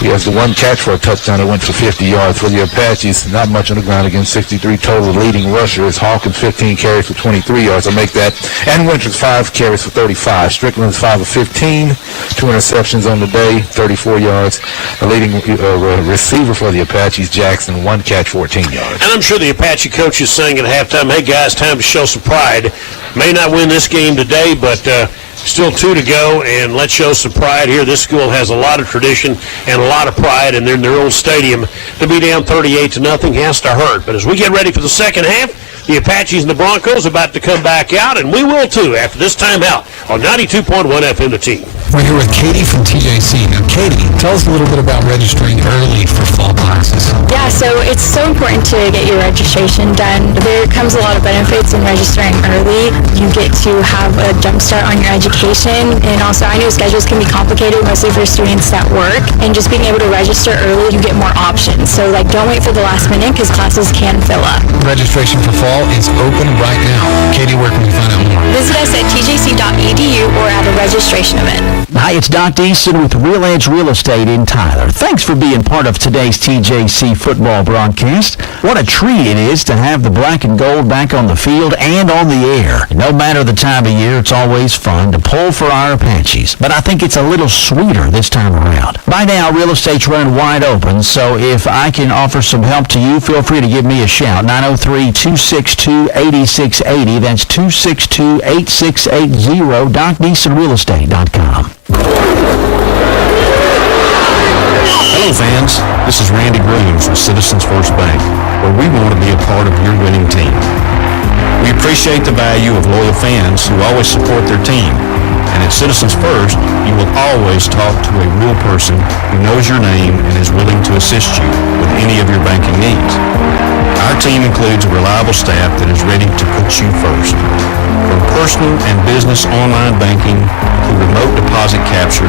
He has the 1 catch for a touchdown that went for 50 yards. For the Apaches, not much on the ground, again, 63 total. Leading rusher is Hawkins, 15 carries for 23 yards. I'll make that. And Winters, 5 carries for 35. Strickland's 5 of 15, 2 interceptions on the day, 34 yards. The leading receiver for the Apaches, Jackson, 1 catch, 14 yards. And I'm sure the Apache coach is saying at halftime, hey, guys, time to show some pride. May not win this game today, but still 2 to go, and let's show some pride here. This school has a lot of tradition and a lot of pride, and they're in their own stadium. To be down 38-0 has to hurt. But as we get ready for the second half, the Apaches and the Broncos about to come back out, and we will too after this timeout on 92.1 FM The Team. We're here with Katie from TJC. Now, Katie, tell us a little bit about registering early for fall classes. Yeah, so it's so important to get your registration done. There comes a lot of benefits in registering early. You get to have a jump start on your education, and also I know schedules can be complicated, mostly for students that work, and just being able to register early, you get more options. So don't wait for the last minute because classes can fill up. Registration for fall is open right now. Katie, where can we find out more? Visit us at tjc.edu or at a registration event. Hi, it's Doc Deason with Real Edge Real Estate in Tyler. Thanks for being part of today's TJC football broadcast. What a treat it is to have the black and gold back on the field and on the air. No matter the time of year, it's always fun to pull for our Apaches, but I think it's a little sweeter this time around. By now, real estate's run wide open, so if I can offer some help to you, feel free to give me a shout. 903-262-8680. That's 262-8680. DocDeasonRealEstate.com. Hello fans, this is Randy Williams with Citizens First Bank, where we want to be a part of your winning team. We appreciate the value of loyal fans who always support their team, And at Citizens First, you will always talk to a real person who knows your name and is willing to assist you with any of your banking needs. Our team includes a reliable staff that is ready to put you first. From personal and business online banking to remote deposit capture,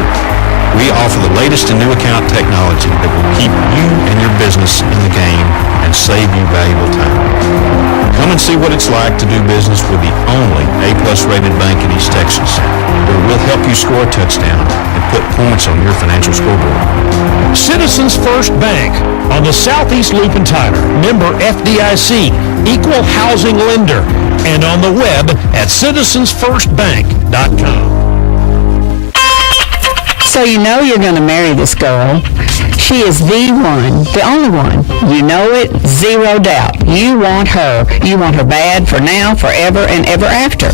we offer the latest in new account technology that will keep you and your business in the game and save you valuable time. Come and see what it's like to do business with the only A-plus rated bank in East Texas, where we'll help you score a touchdown and put points on your financial scoreboard. Citizens First Bank on the Southeast Loop in Tyler. Member FDIC, equal housing lender, and on the web at citizensfirstbank.com. So you know you're going to marry this girl. She is the one, the only one. You know it, zero doubt. You want her. You want her bad for now, forever, and ever after.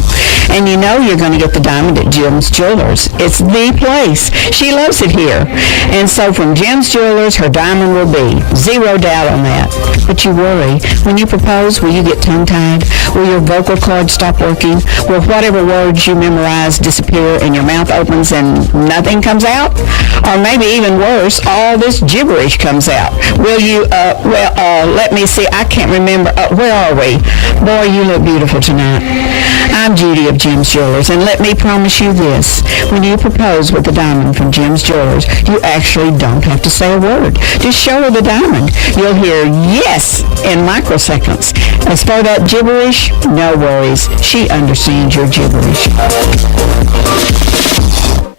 And you know you're going to get the diamond at Jim's Jewelers. It's the place. She loves it here. And so from Jim's Jewelers, her diamond will be. Zero doubt on that. But you worry. When you propose, will you get tongue-tied? Will your vocal cords stop working? Will whatever words you memorize disappear and your mouth opens and nothing comes out? Or maybe even worse, all this gibberish comes out. Will you, let me see, I can't remember, where are we? Boy, you look beautiful tonight. I'm Judy of Jim's Jewelers, and let me promise you this. When you propose with a diamond from Jim's Jewelers, you actually don't have to say a word. Just show her the diamond. You'll hear yes in microseconds. As for that gibberish, no worries. She understands your gibberish.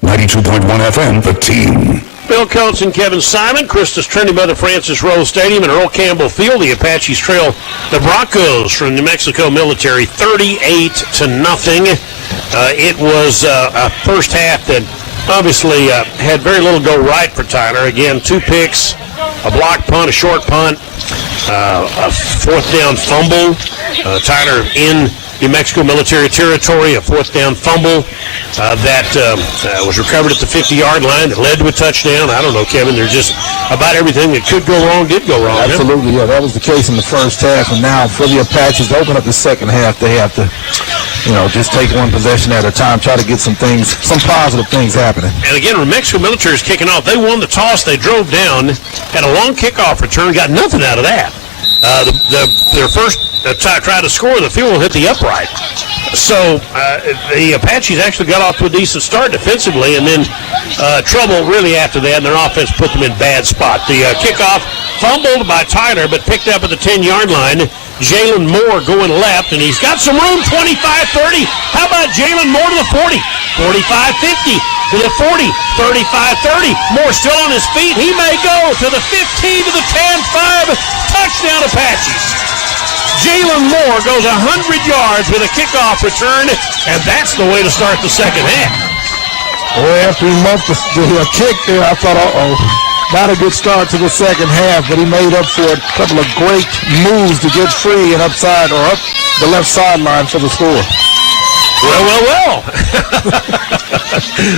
92.1 FM, The Team. Bill Coates and Kevin Simon, Christus Trinity Mother Francis Rose Stadium and Earl Campbell Field. The Apaches trail the Broncos from New Mexico Military 38-0. It was a first half that obviously had very little go right for Tyler. Again, 2 picks, a blocked punt, a short punt, a fourth down fumble. Tyler in New Mexico Military Territory, a fourth down fumble that was recovered at the 50-yard line that led to a touchdown. I don't know, Kevin, there's just about everything that could go wrong did go wrong. Absolutely, yeah, that was the case in the first half, and now for the Apaches to open up the second half, they have to, just take one possession at a time, try to get some positive things happening. And again, New Mexico Military is kicking off. They won the toss, they drove down, had a long kickoff return, got nothing out of that. Their first try to score, the field hit the upright. So the Apaches actually got off to a decent start defensively, and then trouble really after that, and their offense put them in bad spot. The kickoff fumbled by Tyler, but picked up at the 10-yard line. Jalen Moore going left, and he's got some room, 25-30. How about Jalen Moore to the 40, 45-50, to the 40, 35-30. Moore still on his feet. He may go to the 15, to the 10, 5, touchdown Apaches. Jalen Moore goes 100 yards with a kickoff return, and that's the way to start the second half. Well, after he muffed the kick there, I thought, not a good start to the second half, but he made up for it. A couple of great moves to get free and up the left sideline for the score. Well.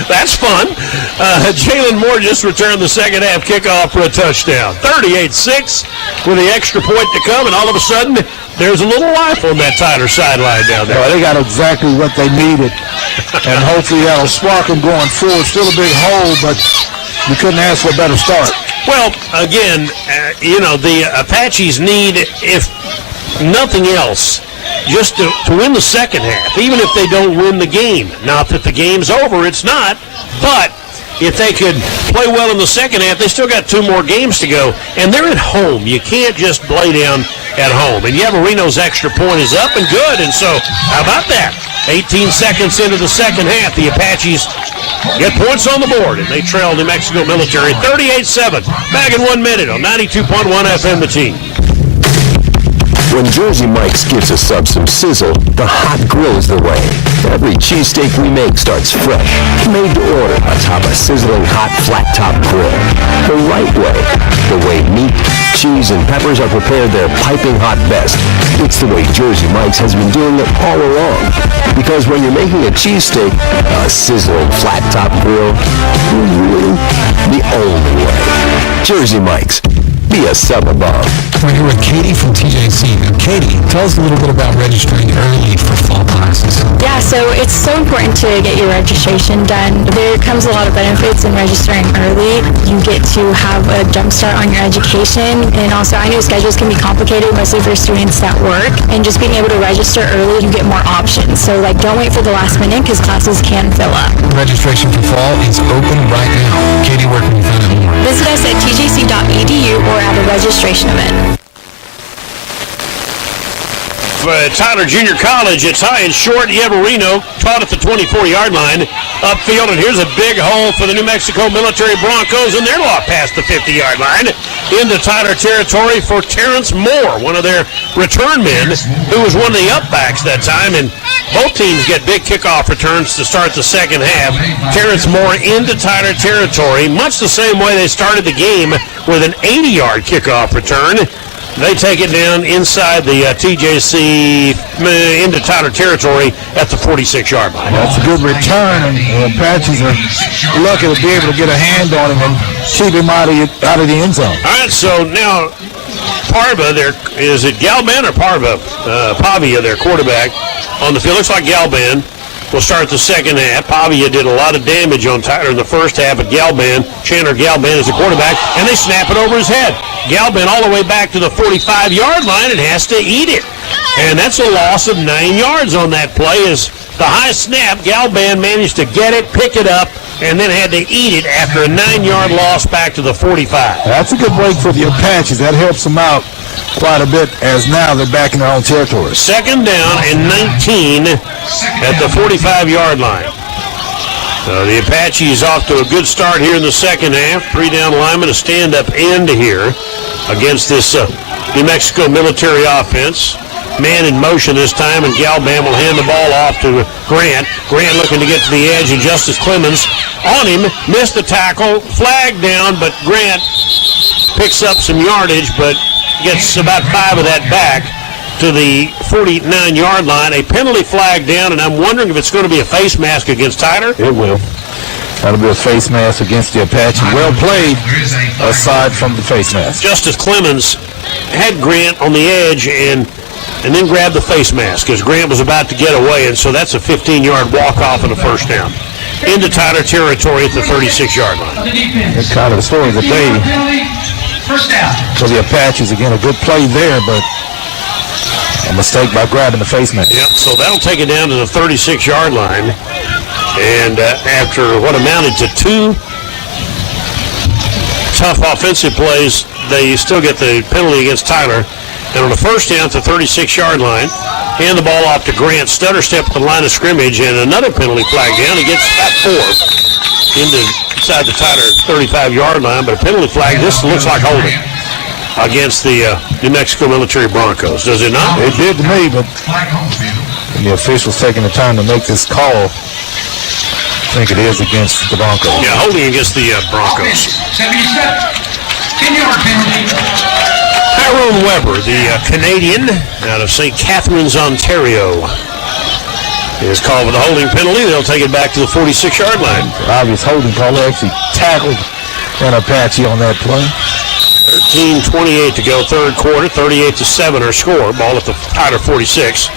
That's fun. Jalen Moore just returned the second half kickoff for a touchdown. 38-6 with the extra point to come, and all of a sudden, there's a little life on that Tyler sideline down there. Well, they got exactly what they needed, and hopefully that'll spark them going forward. Still a big hole, but you couldn't ask for a better start. Well, again, the Apaches need, if nothing else, just to win the second half, even if they don't win the game. Not that the game's over, it's not, but if they could play well in the second half, they still got 2 more games to go, and they're at home. You can't just lay down at home. And Yavarino's extra point is up and good, and so how about that? 18 seconds into the second half, the Apaches get points on the board, and they trail New Mexico Military 38-7. Back in 1 minute on 92.1 FM, The Team. When Jersey Mike's gives a sub some sizzle, the hot grill is the way. Every cheesesteak we make starts fresh, made to order atop a sizzling hot flat-top grill. The right way. The way meat, cheese, and peppers are prepared their piping hot best. It's the way Jersey Mike's has been doing it all along. Because when you're making a cheesesteak, a sizzling flat-top grill is really the only way. Jersey Mike's. Be a sub above. We're here with Katie from TJC. Now, Katie, tell us a little bit about registering early for fall classes. Yeah, so it's so important to get your registration done. There comes a lot of benefits in registering early. You get to have a jump start on your education, and also I know schedules can be complicated, mostly for students that work, and just being able to register early, you get more options. So don't wait for the last minute because classes can fill up. Registration for fall is open right now. Katie, where can we find out more? Visit us at tjc.edu or at a registration event. Tyler Junior College, it's high and short. Yeverino caught at the 24-yard line. Upfield, and here's a big hole for the New Mexico Military Broncos, and they're lost past the 50-yard line into Tyler territory for Terrence Moore, one of their return men, who was one of the upbacks that time. And both teams get big kickoff returns to start the second half. Terrence Moore into Tyler territory, much the same way they started the game with an 80-yard kickoff return. They take it down inside the TJC into Tyler territory at the 46-yard line. That's a good return, and the Apaches are lucky to be able to get a hand on him and keep him out of the end zone. All right, so now Parva, is it Galban or Parva? Pavia, their quarterback, on the field. Looks like Galban will start the second half. Pavia did a lot of damage on Tyler in the first half, but Chandler Galban is the quarterback, and they snap it over his head. Galban all the way back to the 45-yard line and has to eat it. And that's a loss of 9 yards on that play. As the high snap, Galban managed to get it, pick it up, and then had to eat it after a 9-yard loss back to the 45. That's a good break for the Apaches. That helps them out quite a bit, as now they're back in their own territory. Second down and 19 at the 45-yard line. The Apaches off to a good start here in the second half. 3-down lineman, a stand-up end here against this New Mexico military offense. Man in motion this time, and Galban will hand the ball off to Grant. Grant looking to get to the edge, and Justice Clemens on him. Missed the tackle, flag down, but Grant picks up some yardage, but gets about 5 of that back to the 49-yard line. A penalty flag down, and I'm wondering if it's going to be a face mask against Tyler. It will. That'll be a face mask against the Apache. Well played, aside from the face mask. Justice Clemens had Grant on the edge and then grabbed the face mask as Grant was about to get away, and so that's a 15-yard walk-off and a first down into Tyler territory at the 36-yard line. That's kind of the story of the day. First down. So the Apaches, again, a good play there, but a mistake by grabbing the face mask. Yep, so that'll take it down to the 36-yard line. And after what amounted to 2 tough offensive plays, they still get the penalty against Tyler. And on the first down at the 36-yard line, hand the ball off to Grant. Stutter step at the line of scrimmage, and another penalty flag down. He gets about 4 inside the Tyler 35-yard line, but a penalty flag. This looks like holding against the New Mexico Military Broncos, does it not? It did to me, but the officials taking the time to make this call, I think it is against the Broncos. Yeah, holding against the Broncos. 10-yard penalty. Tyrone Weber, the Canadian out of St. Catharines, Ontario, is called for the holding penalty. They'll take it back to the 46-yard line. Obvious holding call. They actually tackled an Apache on that play. 13:28 to go, third quarter. 38-7 our score. Ball at the Tyler 46.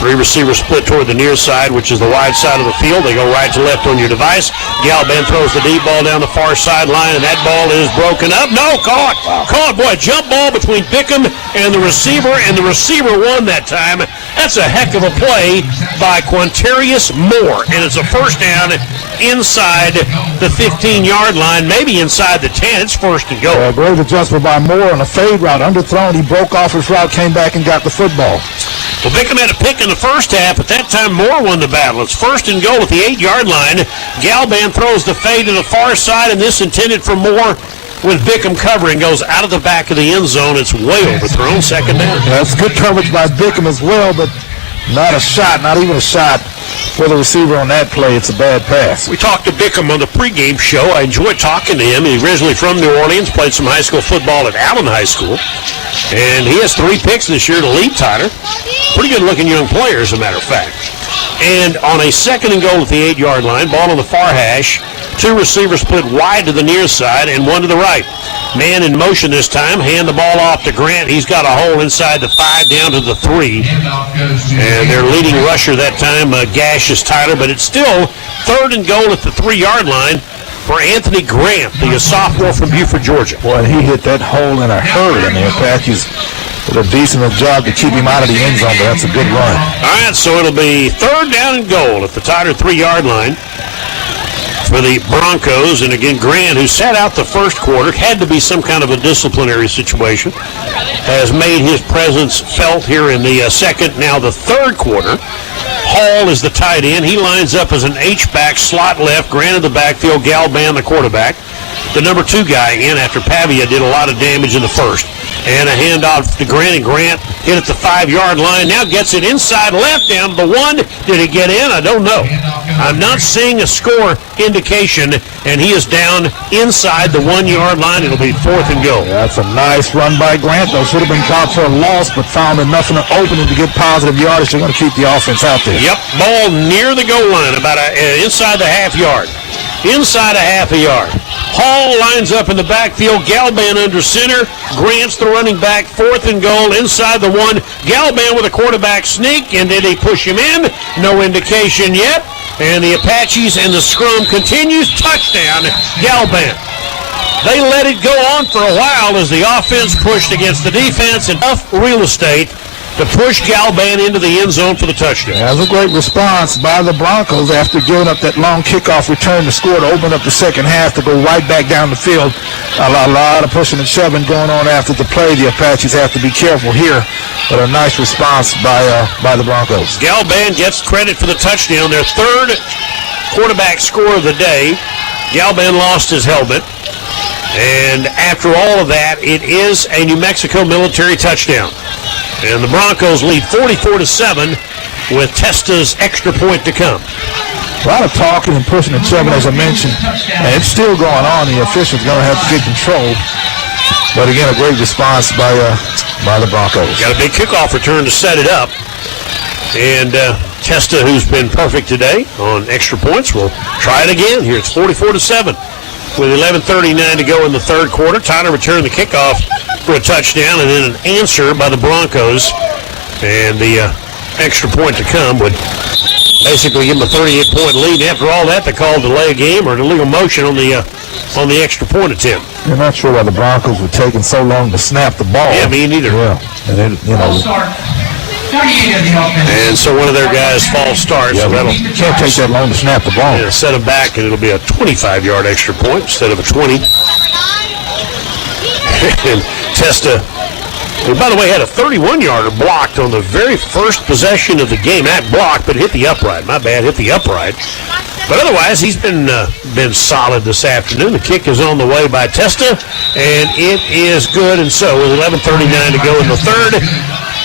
3 receivers split toward the near side, which is the wide side of the field. They go right to left on your device. Galban throws the deep ball down the far sideline, and that ball is broken up. No, caught. Wow. Caught, boy. Jump ball between Bickham and the receiver won that time. That's a heck of a play by Quintarius Moore, and it's a first down inside the 15-yard line, maybe inside the 10. It's first and goal. Great adjustment by Moore on a fade route, underthrown. He broke off his route, came back and got the football. Well, Bickham had a pick in the first half, but that time Moore won the battle. It's first and goal at the 8-yard line. Galban throws the fade to the far side, and this intended for Moore with Bickham covering, goes out of the back of the end zone. It's way overthrown, second down. That's good coverage by Bickham as well, but not a shot, not even a shot for the receiver on that play. It's a bad pass. We talked to Bickham on the pregame show. I enjoyed talking to him. He's originally from New Orleans, played some high school football at Allen High School, and he has 3 picks this year to lead Tyler. Pretty good-looking young player, as a matter of fact. And on a second and goal at the 8-yard line, ball on the far hash, 2 receivers split wide to the near side and 1 to the right. Man in motion this time. Hand the ball off to Grant. He's got a hole inside the 5 down to the 3. And their leading rusher that time, Gash, is Tyler. But it's still 3rd and goal at the 3-yard line for Anthony Grant, the sophomore from Buford, Georgia. Boy, he hit that hole in a hurry, and the Apaches did a decent enough job to keep him out of the end zone, but that's a good run. All right, so it'll be 3rd down and goal at the Tyler 3-yard line for the Broncos. And again, Grant, who sat out the first quarter, had to be some kind of a disciplinary situation, has made his presence felt here in the second, now the 3rd quarter. Hall is the tight end. He lines up as an H-back, slot left. Grant in the backfield, Galban the quarterback. The number 2 guy in after Pavia did a lot of damage in the first. And a handoff to Grant, and Grant hit at the 5-yard line. Now gets it inside left down the 1. Did it get in? I don't know. I'm not seeing a score indication, and he is down inside the 1-yard line. It'll be 4th and goal. Yeah, that's a nice run by Grant, though. Should have been caught for a loss, but found enough in the opening to get positive yardage. They're going to keep the offense out there. Yep, ball near the goal line, about inside the half-yard. Inside a half a yard. Hall lines up in the backfield. Galban under center. Grant's the running back. 4th and goal inside the 1. Galban with a quarterback sneak. And did he push him in? No indication yet. And the Apaches and the scrum continues. Touchdown, Galban. They let it go on for a while as the offense pushed against the defense. Enough real estate to push Galban into the end zone for the touchdown. That was a great response by the Broncos after giving up that long kickoff return to score to open up the second half to go right back down the field. A lot of pushing and shoving going on after the play. The Apaches have to be careful here, but a nice response by the Broncos. Galban gets credit for the touchdown, their 3rd quarterback score of the day. Galban lost his helmet. And after all of that, it is a New Mexico military touchdown. And the Broncos lead 44-7 with Testa's extra point to come. A lot of talking and pushing and shoving, as I mentioned. And it's still going on. The officials going to have to get control. But again, a great response by the Broncos. Got a big kickoff return to set it up. And Testa, who's been perfect today on extra points, will try it again. Here it's 44-7 with 11:39 to go in the 3rd quarter. Tyler returned the kickoff for a touchdown, and then an answer by the Broncos. And the extra point to come would basically give them a 38-point lead. After all that, they called delay a game or illegal motion on the extra point attempt. I'm not sure why the Broncos were taking so long to snap the ball. Yeah, me neither. Yeah, and then, and so one of their guys false starts. Yeah, so that'll can't take that long to snap the ball. Yeah, set them back, and it'll be a 25-yard extra point instead of a 20. And Testa, who, by the way, had a 31-yarder blocked on the very first possession of the game. Not blocked, but hit the upright. My bad, hit the upright. But otherwise, he's been solid this afternoon. The kick is on the way by Testa, and it is good. And so, with 11:39 to go in the 3rd,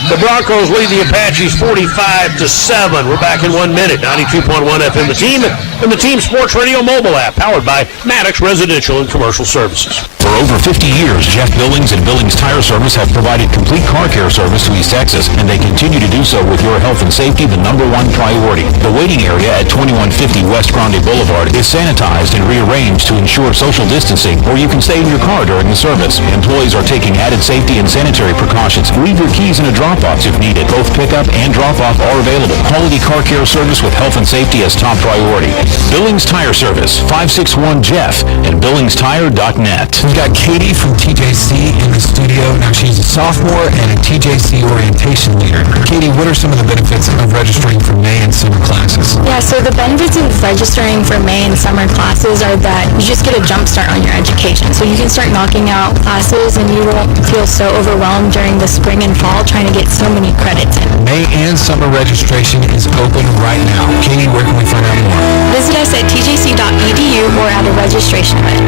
the Broncos lead the Apaches 45-7. We're back in 1 minute. 92.1 FM, The Team, and the Team Sports Radio mobile app, powered by Maddox Residential and Commercial Services. For over 50 years, Jeff Billings and Billings Tire Service have provided complete car care service to East Texas, and they continue to do so with your health and safety the #1 priority. The waiting area at 2150 West Grande Boulevard is sanitized and rearranged to ensure social distancing, or you can stay in your car during the service. Employees are taking added safety and sanitary precautions. Leave your keys in a drop-off if needed. Both pickup and drop-off are available. Quality car care service with health and safety as top priority. Billings Tire Service, 561-JEFF, and billingstire.net. We've got Katie from TJC in the studio. Now she's a sophomore and a TJC orientation leader. Katie, what are some of the benefits of registering for May and summer classes? Yeah, so the benefits of registering for May and summer classes are that you just get a jump start on your education. So you can start knocking out classes and you won't feel so overwhelmed during the spring and fall trying to get so many credits in. May and summer registration is open right now. Katie, where can we find out more? Visit us at tjc.edu or at a registration event.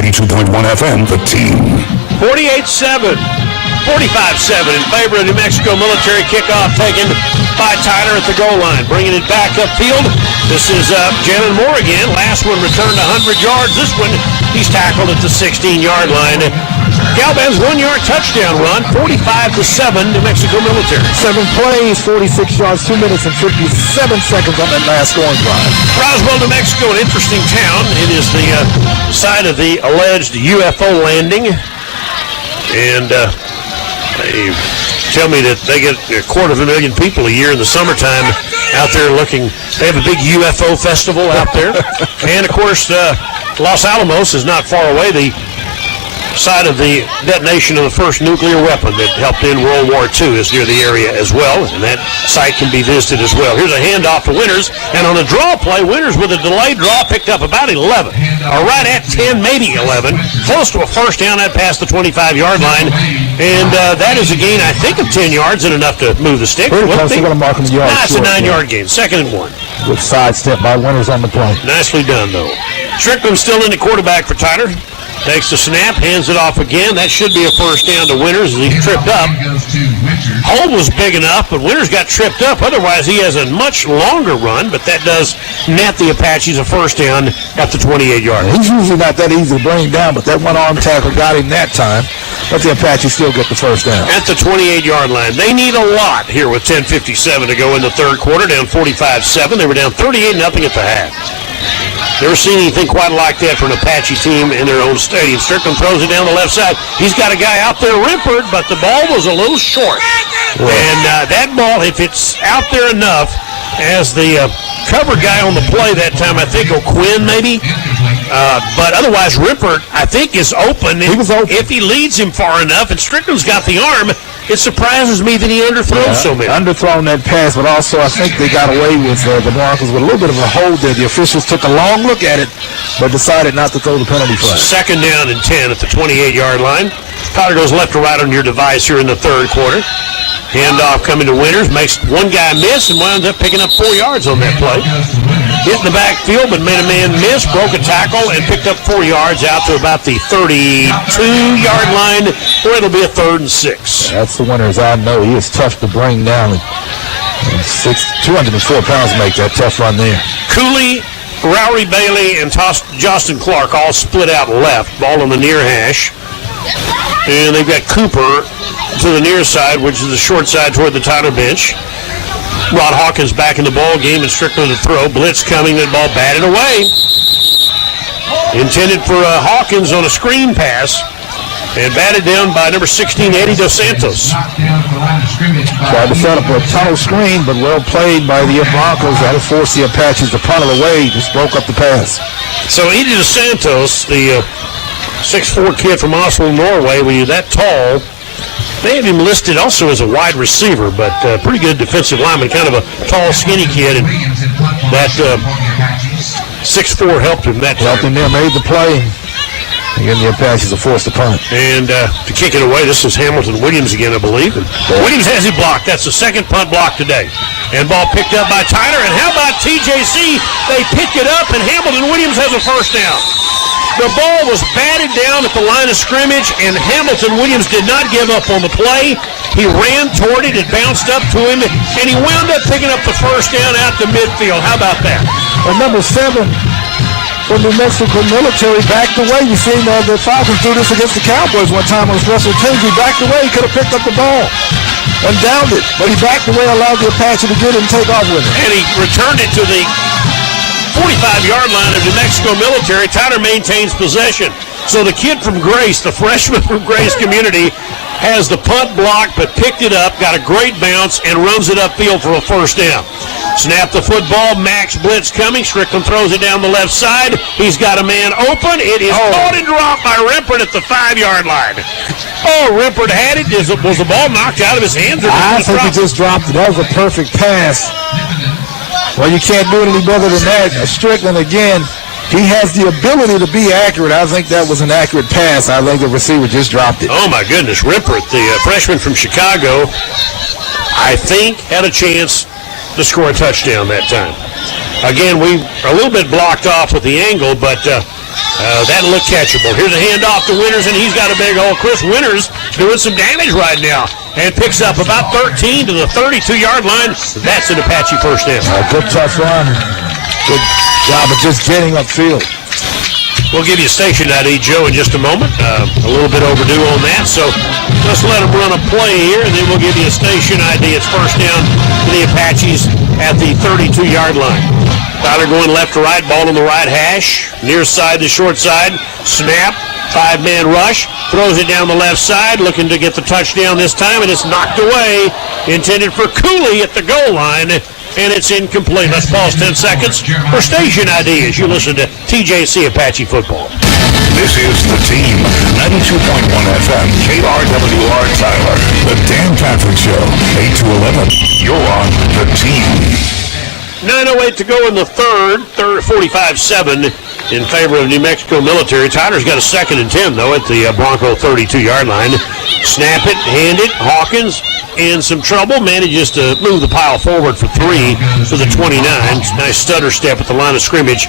92.1 FM, The Team. 48-7. 45-7 in favor of New Mexico military kickoff taken by Tyler at the goal line. Bringing it back upfield. This is Jalen Moore again. Last one returned 100 yards. This one, he's tackled at the 16-yard line. Galvan's 1-yard touchdown run, 45-7, New Mexico Military. 7 plays, 46 yards, 2 minutes and 57 seconds on that last scoring drive. Roswell, New Mexico, an interesting town. It is the site of the alleged UFO landing. And they tell me that they get 250,000 people a year in the summertime out there looking. They have a big UFO festival out there. And, of course, Los Alamos is not far away. The site of the detonation of the first nuclear weapon that helped end World War II is near the area as well, and that site can be visited as well. Here's a handoff to Winters, and on a draw play, Winters with a delayed draw picked up about 11, or right at 10, maybe 11, close to a first down that past the 25-yard line, and that is a gain, I think, of 10 yards and enough to move the stick. Pretty close. They're going to mark him yard That's a 9-yard gain, 2nd and 1. Good sidestep by Winters on the play. Nicely done, though. Strickland still in the quarterback for Tyler. Takes the snap, hands it off again. That should be a first down to Winters as he tripped up. Hole was big enough, but Winters got tripped up. Otherwise, he has a much longer run, but that does net the Apaches a first down at the 28-yard line. He's usually not that easy to bring down, but that one-arm tackle got him that time. But the Apaches still get the first down. At the 28-yard line. They need a lot here with 10:57 to go in the third quarter, down 45-7. They were down 38-0 at the half. Never seen anything quite like that for an Apache team in their own stadium. Strickland throws it down the left side. He's got a guy out there, Rimpert, but the ball was a little short. And that ball, if it's out there enough, as the cover guy on the play that time, I think O'Quinn maybe, but otherwise Rimpert, I think, is open. He was open. If he leads him far enough, and Strickland's got the arm, it surprises me that he underthrows so many. Underthrown that pass, but also I think they got away with the Broncos with a little bit of a hold there. The officials took a long look at it, but decided not to throw the penalty flag. 2nd down and 10 at the 28-yard line. Tyler goes left to right on your device here in the third quarter. Handoff coming to Winters, makes one guy miss and winds up picking up 4 yards on that play. Hit in the backfield, but made a man miss, broke a tackle, and picked up 4 yards out to about the 32-yard line, where it'll be a 3rd and 6. That's the Winters I know. He is tough to bring down. 204 pounds make that tough run there. Cooley, Rowery Bailey, and Justin Clark all split out left, ball on the near hash. And they've got Cooper to the near side, which is the short side toward the Tyler bench. Rod Hawkins back in the ball game and Strickland to throw. Blitz coming, that ball batted away. Intended for Hawkins on a screen pass. And batted down by number 16, Eddie Dos Santos. Tried to set up a tunnel screen, but well played by the Broncos. That'll force the Apaches to punt it away. Just broke up the pass. So Eddie Dos Santos, the 6'4" kid from Oslo, Norway, when you're that tall, they have him listed also as a wide receiver, but pretty good defensive lineman, kind of a tall, skinny kid, and that 6'4" helped him that time. Helped him there, made the play. Again, the Apaches are forced to punt. And to kick it away, this is Hamilton Williams again, I believe. And Williams has it blocked. That's the 2nd punt block today. And ball picked up by Tyler. And how about TJC? They picked it up, and Hamilton Williams has a first down. The ball was batted down at the line of scrimmage, and Hamilton Williams did not give up on the play. He ran toward it, it bounced up to him, and he wound up picking up the first down out to midfield. How about that? And number 7 for New Mexico Military backed away. You seen the Falcons do this against the Cowboys one time on Russell Tinsley. He backed away. He could have picked up the ball and downed it, but he backed away, allowed the Apache to get it and take off with it. And he returned it to the 45-yard line of New Mexico Military. Tyler maintains possession. So the kid from Grace, the freshman from Grace Community, has the punt blocked but picked it up, got a great bounce, and runs it upfield for a first down. Snap the football, max blitz coming. Strickland throws it down the left side. He's got a man open. It is caught and dropped by Rimpert at the 5-yard line. Oh, Rimpert had it. Was the ball knocked out of his hands? I think he just dropped it. That was a perfect pass. Well, you can't do it any better than that. Strickland, again, he has the ability to be accurate. I think that was an accurate pass. I think the receiver just dropped it. Oh, my goodness. Rimpert, the freshman from Chicago, I think had a chance to score a touchdown that time. Again, we are a little bit blocked off with the angle, but that looked catchable. Here's a handoff to Winters, and he's got a big hole. Chris Winters doing some damage right now and picks up about 13 to the 32-yard line. That's an Apache first down. Good tough run. Good job of just getting upfield. We'll give you a station ID, Joe, in just a moment. A little bit overdue on that, so let's let them run a play here, and then we'll give you a station ID. It's first down to the Apaches at the 32-yard line. Tyler going left to right, ball on the right hash, near side to short side, snap, 5-man rush, throws it down the left side, looking to get the touchdown this time, and it's knocked away, intended for Cooley at the goal line, and it's incomplete. Let's pause 10 seconds for station ID as you listen to TJC Apache football. This is The Team, 92.1 FM, KRWR Tyler, The Dan Patrick Show, 8 to 11. You're on The Team. 9:08 to go in the third 45-7 in favor of New Mexico Military. Tyler's got a 2nd and 10, though, at the Bronco 32-yard line. Snap it, hand it, Hawkins in some trouble, manages to move the pile forward for 3 to the 29. Nice stutter step at the line of scrimmage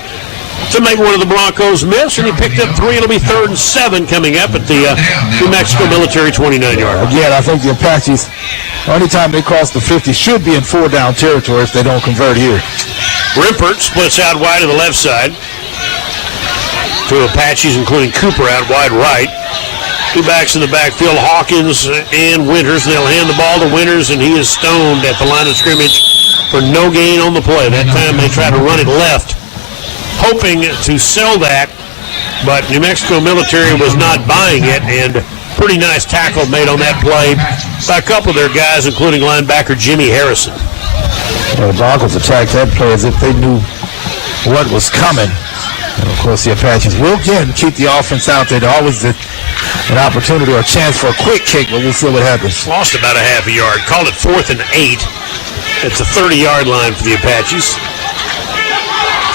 to make one of the Broncos miss, and he picked up 3. It'll be 3rd and 7 coming up at the New Mexico Military 29-yard. Again, I think the Apaches, anytime they cross the 50, should be in 4-down territory if they don't convert here. Rimpert splits out wide to the left side. 2 Apaches, including Cooper, out wide right. 2 backs in the backfield, Hawkins and Winters. They'll hand the ball to Winters, and he is stoned at the line of scrimmage for no gain on the play. That time they try to run it left, hoping to sell that, but New Mexico Military was not buying it, and pretty nice tackle made on that play by a couple of their guys, including linebacker Jimmy Harrison. The Broncos attacked that play as if they knew what was coming. And of course, the Apaches will again keep the offense out there. They're always an opportunity or a chance for a quick kick, but we'll see what happens. Lost about a half a yard. Called it 4th and 8. It's a 30-yard line for the Apaches.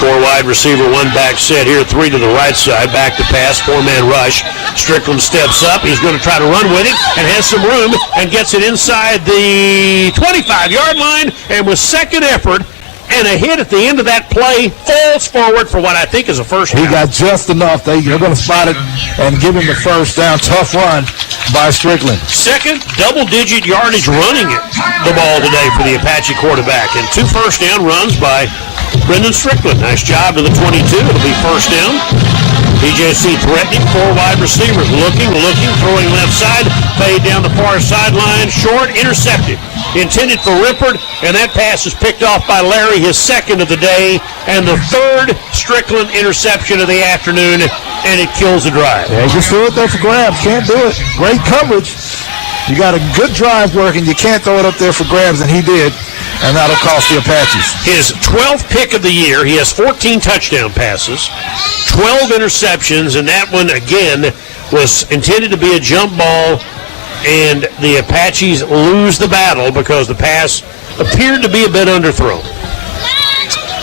4 wide receiver, 1 back set here, 3 to the right side, back to pass, 4-man rush. Strickland steps up. He's going to try to run with it and has some room and gets it inside the 25-yard line, and with second effort and a hit at the end of that play, falls forward for what I think is a first down. He got just enough. They're going to spot it and give him the first down. Tough run by Strickland. Second double-digit yardage running the ball today for the Apache quarterback, and 2 first-down runs by Brendan Strickland. Nice job to the 22. It'll be first down. PJC threatening, 4 wide receivers. Looking, throwing left side. Fade down the far sideline. Short, intercepted. Intended for Rippert, and that pass is picked off by Larry, his 2nd of the day, and the 3rd Strickland interception of the afternoon, and it kills the drive. Yeah, just threw it there for grabs. Can't do it. Great coverage. You got a good drive working. You can't throw it up there for grabs, and he did. And that'll cost the Apaches. His 12th pick of the year. He has 14 touchdown passes, 12 interceptions, and that one, again, was intended to be a jump ball, and the Apaches lose the battle because the pass appeared to be a bit underthrown.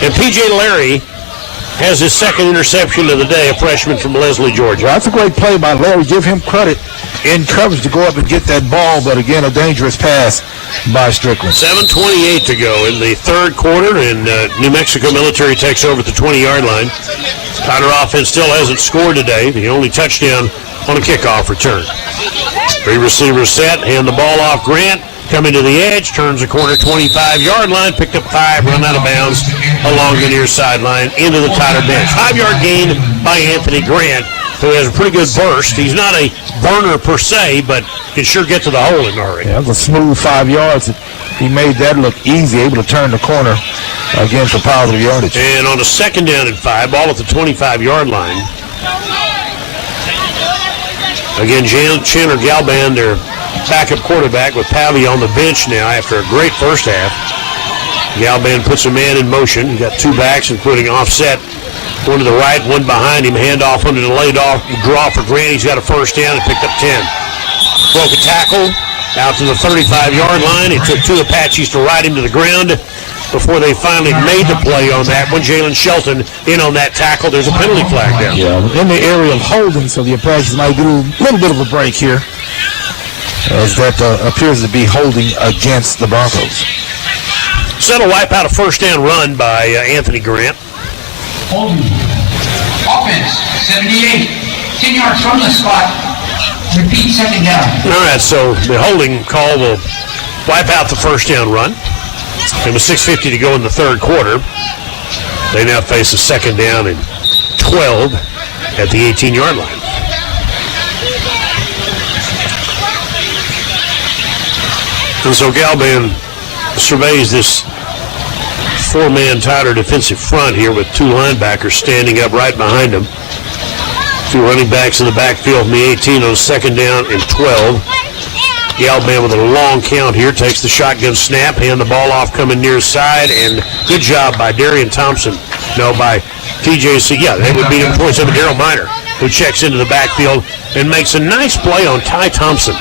And P.J. Larry has his 2nd interception of the day, a freshman from Leslie, Georgia. That's a great play by Larry. Give him credit in coverage to go up and get that ball, but again, a dangerous pass by Strickland. 7:28 to go in the 3rd quarter, and New Mexico Military takes over at the 20-yard line. Tyler offense still hasn't scored today. The only touchdown on a kickoff return. 3 receivers set, hand the ball off. Grant coming to the edge, turns the corner, 25-yard line, picked up 5, run out of bounds along the near sideline into the Tyler bench. 5-yard gain by Anthony Grant, who has a pretty good burst. He's not a burner per se, but can sure get to the hole in a hurry. Yeah, it was a smooth 5 yards. He made that look easy, able to turn the corner again for positive yardage. And on a 2nd down and 5, ball at the 25-yard line. Again, Chandler Galban, their backup quarterback, with Pavy on the bench now after a great first half. Galban puts a man in motion. He got 2 backs, including offset. One to the right, one behind him. Handoff under the laid off draw for Grant. He's got a first down and picked up 10. Broke a tackle out to the 35-yard line. It took 2 Apaches to ride him to the ground before they finally made the play on that one. Jalen Shelton in on that tackle. There's a penalty flag down. Yeah, in the area of holding, so the Apaches might get a little bit of a break here, as that appears to be holding against the Broncos. So that'll wipe out a first down run by Anthony Grant. Holding. Offense, 78. 10 yards from the spot. Repeat, 2nd down. All right, so the holding call will wipe out the first down run. It was 6:50 to go in the 3rd quarter. They now face a 2nd down and 12 at the 18-yard line. And so Galban surveys this four-man Tyler defensive front here with two linebackers standing up right behind him. Two running backs in the backfield from the 18 on second down and 12. Galban with a long count here takes the shotgun snap, hand the ball off coming near side, and good job by Darian Thompson. No, by TJC. Yeah, that would be the points of Daryl Miner, who checks into the backfield and makes a nice play on Ty Thompson.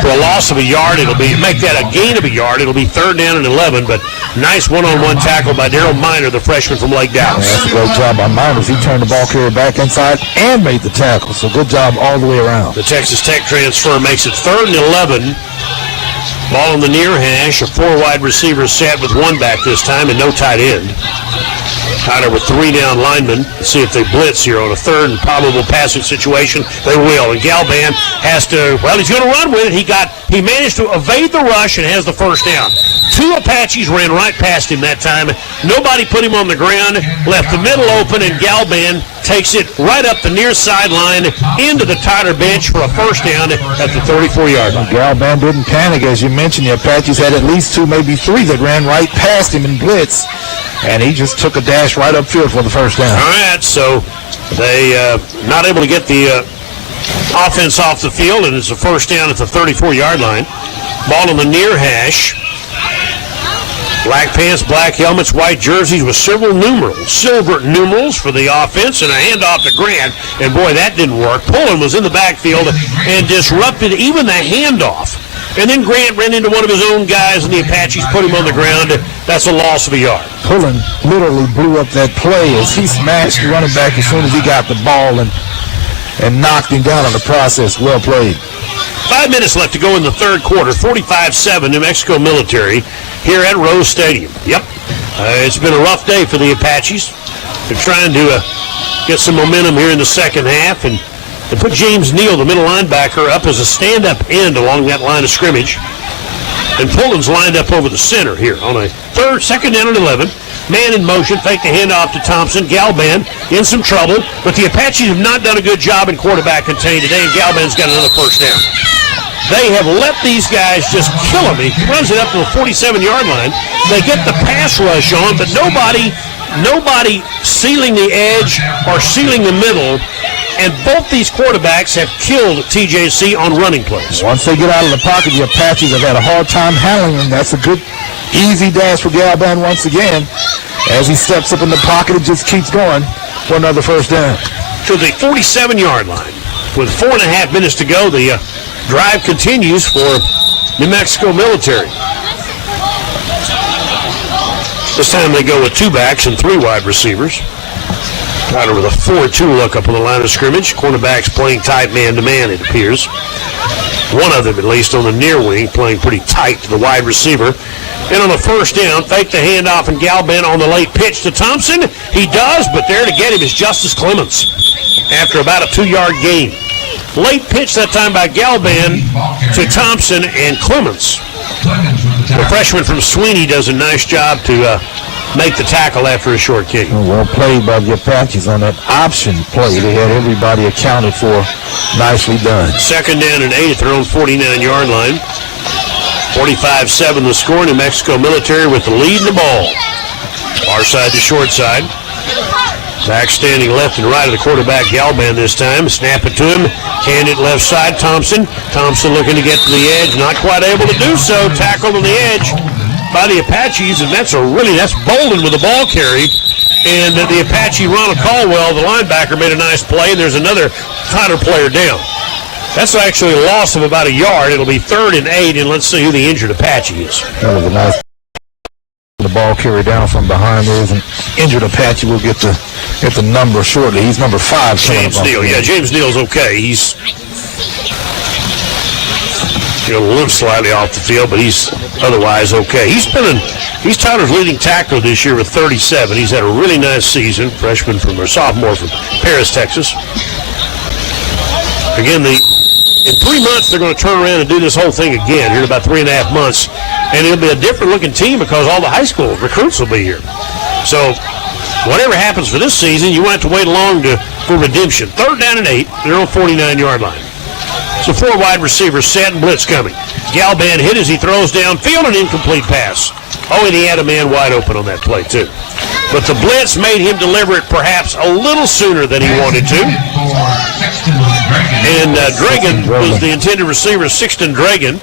For a loss of a yard, make that a gain of a yard. It'll be third down and 11, but nice one-on-one tackle by Daryl Miner, the freshman from Lake Dallas. That's a great job by Miners. He turned the ball carrier back inside and made the tackle, so good job all the way around. The Texas Tech transfer makes it third and 11. Ball on the near hash. A four wide receiver set with one back this time and no tight end. Tyler with three down linemen. Let's see if they blitz here on a third and probable passing situation. They will. And Galban has to, he's going to run with it. He managed to evade the rush and has the first down. Two Apaches ran right past him that time. Nobody put him on the ground. Left the middle open, and Galban takes it right up the near sideline into the Tyler bench for a first down at the 34-yard line. Galban didn't panic. As you mentioned, the Apaches had at least two, maybe three that ran right past him in blitz, and he just took a dash right upfield for the first down. All right, so they not able to get the offense off the field, and it's a first down at the 34-yard line. Ball on the near hash. Black pants, black helmets, white jerseys with silver numerals for the offense, and a handoff to Grant. And boy, that didn't work. Pullen was in the backfield and disrupted even the handoff. And then Grant ran into one of his own guys, and the Apaches put him on the ground. That's a loss of a yard. Pullen literally blew up that play as he smashed the running back as soon as he got the ball and knocked him down in the process. Well played. 5 minutes left to go in the third quarter. 45-7, New Mexico Military here at Rose Stadium. Yep, it's been a rough day for the Apaches. They're trying to get some momentum here in the second half, and they put James Neal, the middle linebacker, up as a stand-up end along that line of scrimmage. And Pullen's lined up over the center here on a second down and 11. Man in motion, fake the handoff to Thompson. Galban in some trouble, but the Apaches have not done a good job in quarterback contain today, and Galban's got another first down. They have let these guys just kill him. He runs it up to the 47-yard line. They get the pass rush on, but nobody sealing the edge or sealing the middle. And both these quarterbacks have killed TJC on running plays. Once they get out of the pocket, the Apaches have had a hard time handling them. That's a good, easy dash for Galban once again. As he steps up in the pocket, it just keeps going for another first down. To the 47-yard line. With 4.5 minutes to go, the drive continues for New Mexico Military. This time they go with two backs and three wide receivers. Tyler with a 4-2 look up on the line of scrimmage. Cornerbacks playing tight man-to-man, it appears. One of them, at least, on the near wing, playing pretty tight to the wide receiver. And on the first down, fake the handoff, and Galban on the late pitch to Thompson. He does, but there to get him is Justice Clemens after about a 2-yard gain. Late pitch that time by Galban to Thompson and Clemens. The freshman from Sweeney does a nice job to make the tackle after a short kick. Well played by the Apaches on that option play. They had everybody accounted for. Nicely done. Second down and 8 at their own 49-yard line. 45-7 the score. New Mexico Military with the lead in the ball. Far side to short side. Back standing left and right of the quarterback, Galban this time. Snap it to him. Hand it left side, Thompson. Thompson looking to get to the edge. Not quite able to do so. Tackled on the edge by the Apaches, and that's Bolden with the ball carry. And the Apache, Ronald Caldwell, the linebacker, made a nice play, and there's another Tyler player down. That's actually a loss of about a yard. It'll be 3rd and 8, and let's see who the injured Apache is. That was a nice the ball carried down from behind. There's an injured Apache. We'll get the number shortly. He's number 5. James Neal. Yeah, James Neal's okay. He's limp slightly off the field, but he's otherwise okay. He's Tyler's leading tackler this year with 37. He's had a really nice season. Sophomore from Paris, Texas. Again, in 3 months, they're going to turn around and do this whole thing again here in about 3.5 months. And it'll be a different-looking team because all the high school recruits will be here. So whatever happens for this season, you won't have to wait long to for redemption. 3rd down and 8. They're on 49-yard line. So 4 wide receivers set and blitz coming. Galban hit as he throws downfield, an incomplete pass. Oh, and he had a man wide open on that play, too. But the blitz made him deliver it perhaps a little sooner than he wanted to. And Dragan was the intended receiver, Sixten Dragan,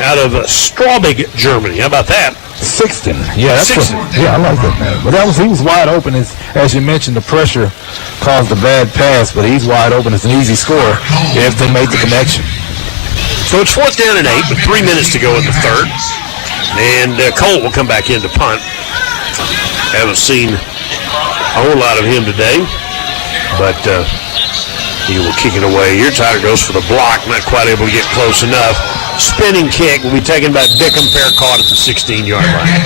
out of Straubing, Germany. How about that? Sixten. Yeah, that's Sixten. I like that, man. But he was wide open. As you mentioned, the pressure caused a bad pass, but he's wide open. It's an easy score if they make the connection. So it's 4th down and 8 with 3 minutes to go in the 3rd. And Colt will come back in to punt. Haven't seen a whole lot of him today, but he will kick it away. Your Tyler goes for the block, not quite able to get close enough. Spinning kick will be taken by Bickham. Fair caught at the 16-yard line.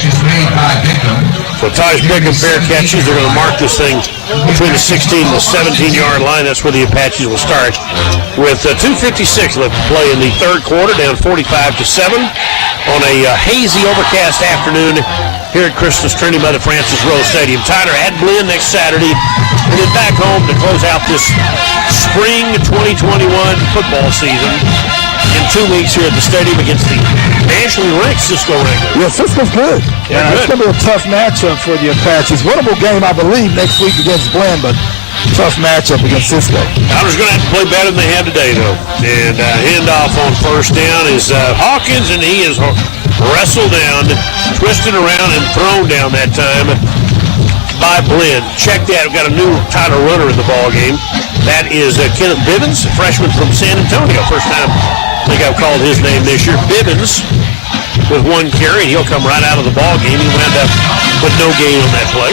So Taj Bickham fair catches. They're going to mark this thing between the 16 and the 17-yard line. That's where the Apaches will start with 2:56 left to play in the 3rd quarter, down 45-7 on a hazy, overcast afternoon here at Christmas Trinity Mother Francis Rose Stadium. Tyler at Blinn next Saturday, and then back home to close out this spring 2021 football season in 2 weeks here at the stadium against the nationally ranked Cisco Wranglers. Yeah, Cisco's good. Yeah, it's going to be a tough matchup for the Apaches. Winnable game, I believe, next week against Blinn, but tough matchup against Cisco. Tyler's going to have to play better than they have today, though. And handoff on 1st down is Hawkins, and he is wrestled down, twisted around, and thrown down that time by Blinn. Check that. We've got a new Tyler runner in the ball game. That is Kenneth Bivens, a freshman from San Antonio. First time I think I've called his name this year. Bivens with 1 carry. He'll come right out of the ball game. He wound up with no gain on that play.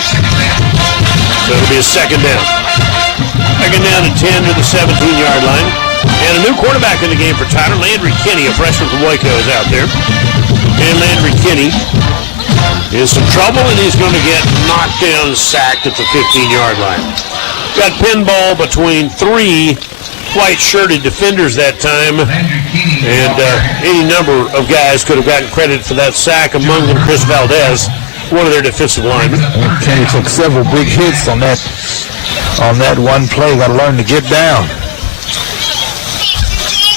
So it'll be a 2nd down. 2nd down and 10 to the 17-yard line. And a new quarterback in the game for Tyler, Landry Kinney, a freshman from Waco, is out there. And Landry Kinney is some trouble, and he's going to get knocked down and sacked at the 15-yard line. Got pinball between 3 white-shirted defenders that time, and any number of guys could have gotten credit for that sack, among them Chris Valdez, one of their defensive linemen. Kenny took several big hits on that one play. Got to learn to get down.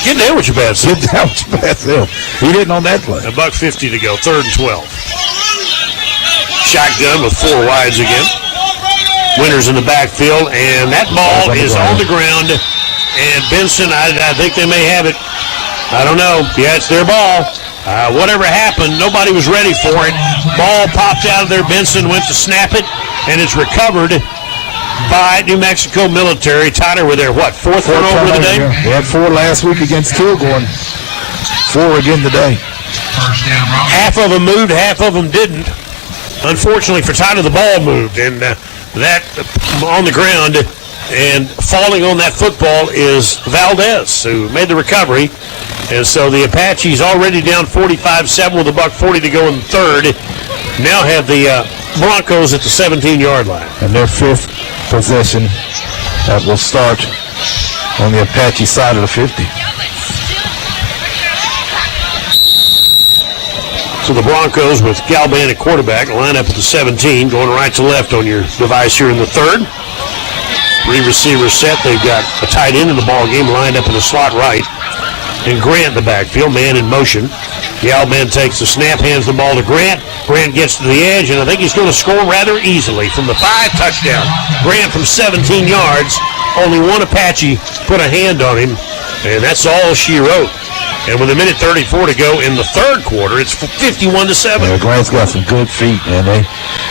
Get down with your bad self. Get down with your bad self. He didn't on that play. $1.50 to go, 3rd and 12. Shotgun with 4 wides again. Winters in the backfield, and that ball is on the ground. And Benson, I think they may have it. I don't know. Yeah, it's their ball. Whatever happened, nobody was ready for it. Ball popped out of there. Benson went to snap it, and it's recovered by New Mexico Military. Tyler, were there, 4th turnover of the day? They had 4 last week against Kilgore, and 4 again today. Half of them moved, half of them didn't. Unfortunately for Tyler, the ball moved, and that on the ground. And falling on that football is Valdez, who made the recovery. And so the Apaches, already down 45-7 with $1.40 to go in the 3rd, now have the Broncos at the 17-yard line. And their 5th possession that will start on the Apache side of the 50. So the Broncos with Galban at quarterback line up at the 17, going right to left on your device here in the 3rd. 3 receivers set. They've got a tight end in the ball game lined up in the slot right. And Grant in the backfield, man in motion. Galban takes the snap, hands the ball to Grant. Grant gets to the edge, and I think he's going to score rather easily from the 5 touchdown. Grant from 17 yards. Only one Apache put a hand on him, and that's all she wrote. And with 1:34 to go in the 3rd quarter, it's 51-7. Yeah, Grant's got some good feet, man.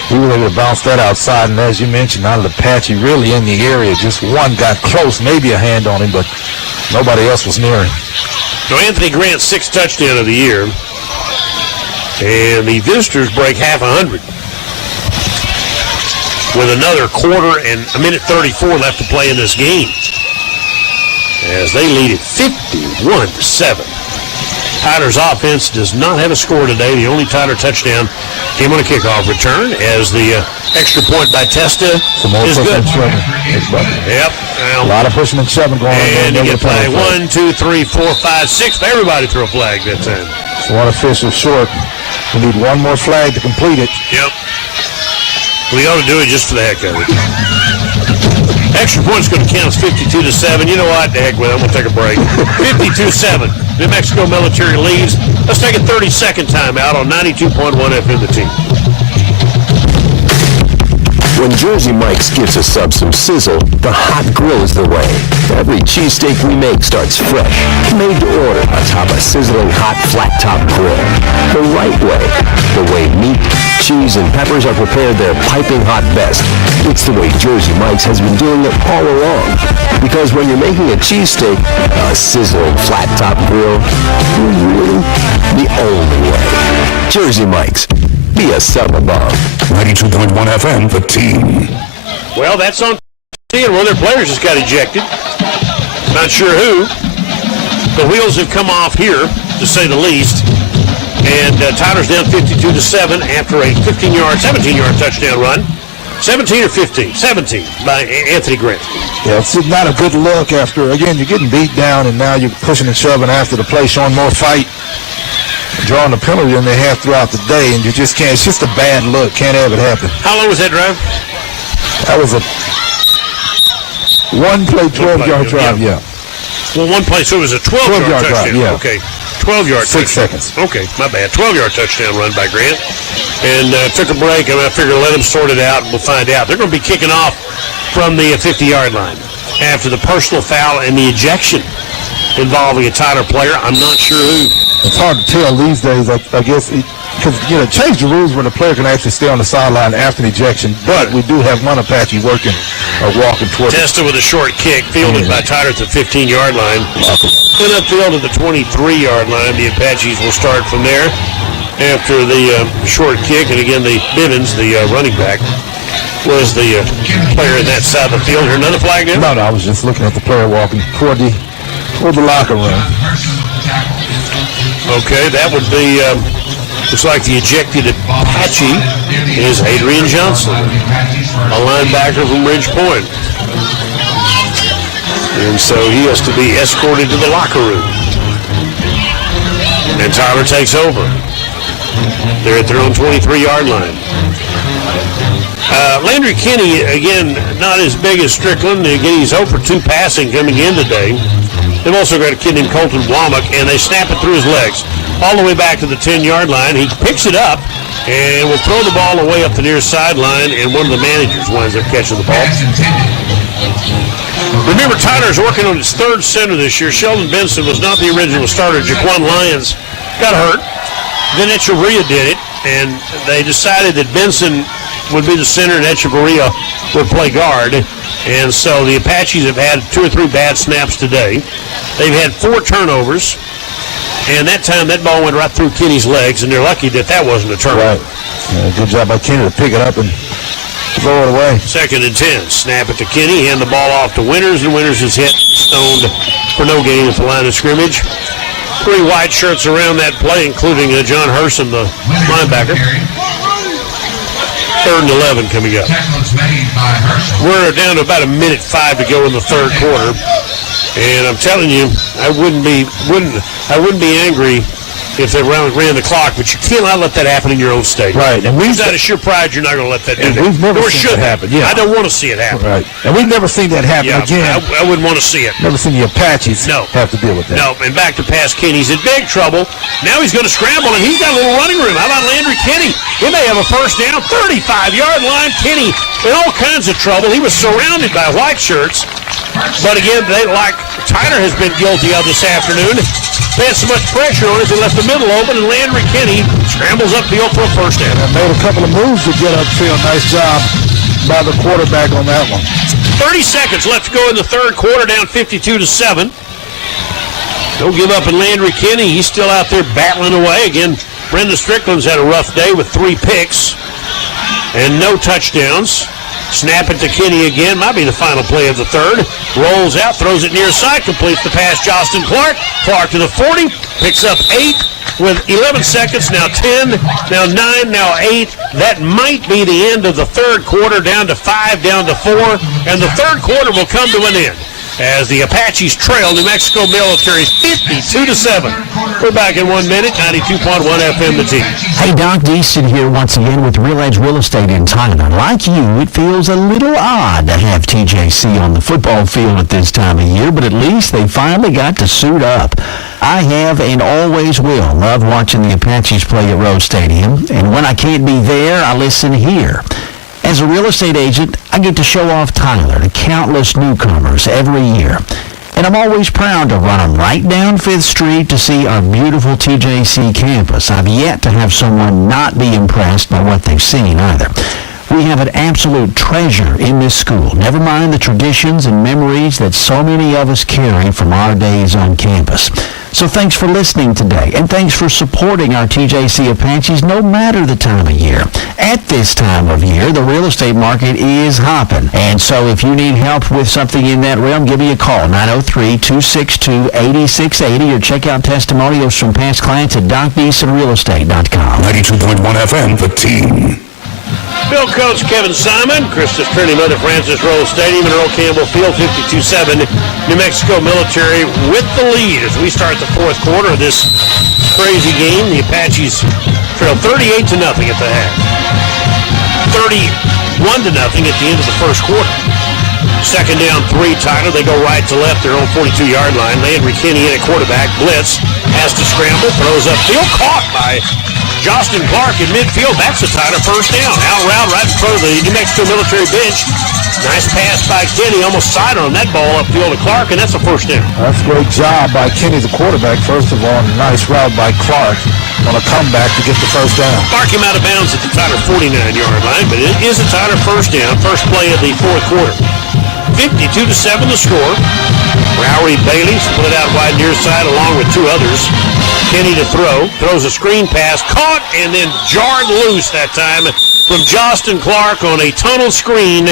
He was able to bounce that outside, and as you mentioned, not an Apache really in the area. Just one got close, maybe a hand on him, but nobody else was near him. So Anthony Grant's 6th touchdown of the year, and the visitors break half 100 with another quarter and 1:34 left to play in this game, as they lead it 51-7. Tyler's offense does not have a score today. The only Tyler touchdown came on a kickoff return, as the extra point by Testa is good. Yep. A lot of pushing and shoving going on. And you get flag 1, 2, 3, 4, 5, 6. Everybody threw a flag that time. So one official short. We need one more flag to complete it. Yep. We ought to do it just for the heck of it. Extra point's going to count as 52-7. You know what? The heck with it. I'm going to take a break. 52-7. New Mexico Military leads. Let's take a 30-second timeout on 92.1 FM The Team. When Jersey Mike's gives a sub some sizzle, the hot grill is the way. Every cheesesteak we make starts fresh, made to order atop a sizzling hot flat-top grill. The right way. The way meat, cheese, and peppers are prepared their piping hot best. It's the way Jersey Mike's has been doing it all along. Because when you're making a cheesesteak, a sizzling flat-top grill is really the only way. Jersey Mike's. Be a sub above. 92.1 FM, The Team. Well, that's on TV, and one of their players just got ejected. Not sure who. The wheels have come off here, to say the least. And Tyler's down 52-7 after a 17-yard touchdown run. 17 or 15? 17 by Anthony Grant. Yeah, it's not a good look after, again, you're getting beat down, and now you're pushing and shoving after the play, showing more fight. Drawing the penalty than they have throughout the day, and you just can't. It's just a bad look. Can't have it happen. How long was that drive? That was a one-play, 12-yard drive, yeah. Well, one play, so it was a 12-yard touchdown. Drive, yeah. Okay, 12-yard 6 seconds. Okay, my bad. 12-yard touchdown run by Grant. And took a break, and I figured let him sort it out, and we'll find out. They're going to be kicking off from the 50-yard line after the personal foul and the ejection involving a Tyler player. I'm not sure who. It's hard to tell these days, I guess, because, change the rules where the player can actually stay on the sideline after the ejection, but we do have one Apache working or walking toward it. Tested with a short kick, fielded by Tyler at the 15-yard line. Then upfield at the 23-yard line. The Apaches will start from there after the short kick, and again, the Bivens, the running back, was the player in that side of the field. Here, another flag there? No, I was just looking at the player walking toward the locker room. Okay, that would be, looks like the ejected Apache is Adrian Johnson, a linebacker from Ridge Point. And so he has to be escorted to the locker room. And Tyler takes over. They're at their own 23-yard line. Landry Kinney, again, not as big as Strickland. Again, he's 0 for 2 passing coming in today. They've also got a kid named Colton Womack, and they snap it through his legs all the way back to the 10-yard line. He picks it up and will throw the ball away up the near sideline, and one of the managers winds up catching the ball. Remember, Tyler's working on his third center this year. Sheldon Benson was not the original starter. Jaquan Lyons got hurt. Then Echeverria did it, and they decided that Benson would be the center and Echeverria would play guard. And so the Apaches have had 2 or 3 bad snaps today. They've had 4 turnovers. And that time, that ball went right through Kenny's legs, and they're lucky that wasn't a turnover. Right. Yeah, good job by Kenny to pick it up and throw it away. 2nd and 10. Snap it to Kenny, hand the ball off to Winters, and Winters is hit, stoned for no gain at the line of scrimmage. 3 white shirts around that play, including John Hersom, the linebacker. 3rd and 11 coming up. We're down to about 1:05 to go in the third quarter, and I'm telling you, I wouldn't be angry if they ran the clock, but you cannot let that happen in your own stadium. Right, and we've got a sheer pride you're not going to let that do. We've never Nor seen should that happen. Yeah, I don't want to see it happen. Right, and we've never seen that happen again. I wouldn't want to see it. Never seen the Apaches have to deal with that. No, and back to pass Kenny. He's in big trouble. Now he's going to scramble, and he's got a little running room. How about Landry Kenny? He may have a first down, 35-yard line. Kenny in all kinds of trouble. He was surrounded by white shirts. But again, Tyler has been guilty of this afternoon. They had so much pressure on it, they left the middle open, and Landry Kenny scrambles upfield for a first down. Made a couple of moves to get upfield. Nice job by the quarterback on that one. 30 seconds left to go in the third quarter, down 52-7. Don't give up on Landry Kenny. He's still out there battling away. Again, Brendan Strickland's had a rough day with 3 picks and no touchdowns. Snap it to Kenny again. Might be the final play of the third. Rolls out, throws it near side, completes the pass. Justin Clark. Clark to the 40. Picks up 8 with 11 seconds. Now 10, now 9, now 8. That might be the end of the third quarter. Down to 5, down to 4. And the third quarter will come to an end. as the Apaches trail New Mexico Military 52-7. We're back in 1 minute, 92.1 FM, the team. Hey, Doc Deason here once again with Real Edge Real Estate in Tyler. Like you, it feels a little odd to have TJC on the football field at this time of year, but at least they finally got to suit up. I have and always will love watching the Apaches play at Rose Stadium, and when I can't be there, I listen here. As a real estate agent, I get to show off Tyler to countless newcomers every year. And I'm always proud to run them right down 5th Street to see our beautiful TJC campus. I've yet to have someone not be impressed by what they've seen either. We have an absolute treasure in this school, never mind the traditions and memories that so many of us carry from our days on campus. So thanks for listening today, and thanks for supporting our TJC Apaches no matter the time of year. At this time of year, the real estate market is hopping. And so if you need help with something in that realm, give me a call, 903-262-8680, or check out testimonials from past clients at DocDeasonRealEstate.com. 92.1 FM, the team. Bill Coach Kevin Simon, Christus Trinity Mother Francis Rose Stadium and Earl Campbell Field, 52-7. New Mexico Military with the lead as we start the fourth quarter of this crazy game. The Apaches trail 38-0 at the half. 31-0 at the end of the first quarter. Second down 3, Tyler. They go right to left, their own 42-yard line. Landry Kinney in at quarterback. Blitz has to scramble, throws upfield, caught by Justin Clark in midfield. That's a Tyler first down. Out route right in front of the New Mexico Military bench. Nice pass by Kenny, almost side on that ball upfield to Clark, and that's a first down. That's a great job by Kenny, the quarterback, first of all, and a nice route by Clark on a comeback to get the first down. Clark came out of bounds at the Tyler 49-yard line, but it is a Tyler first down, first play of the fourth quarter. 52-7 the score. Rowery Bailey split out wide near side along with 2 others. Kenny to throw, throws a screen pass, caught and then jarred loose that time from Justin Clark on a tunnel screen,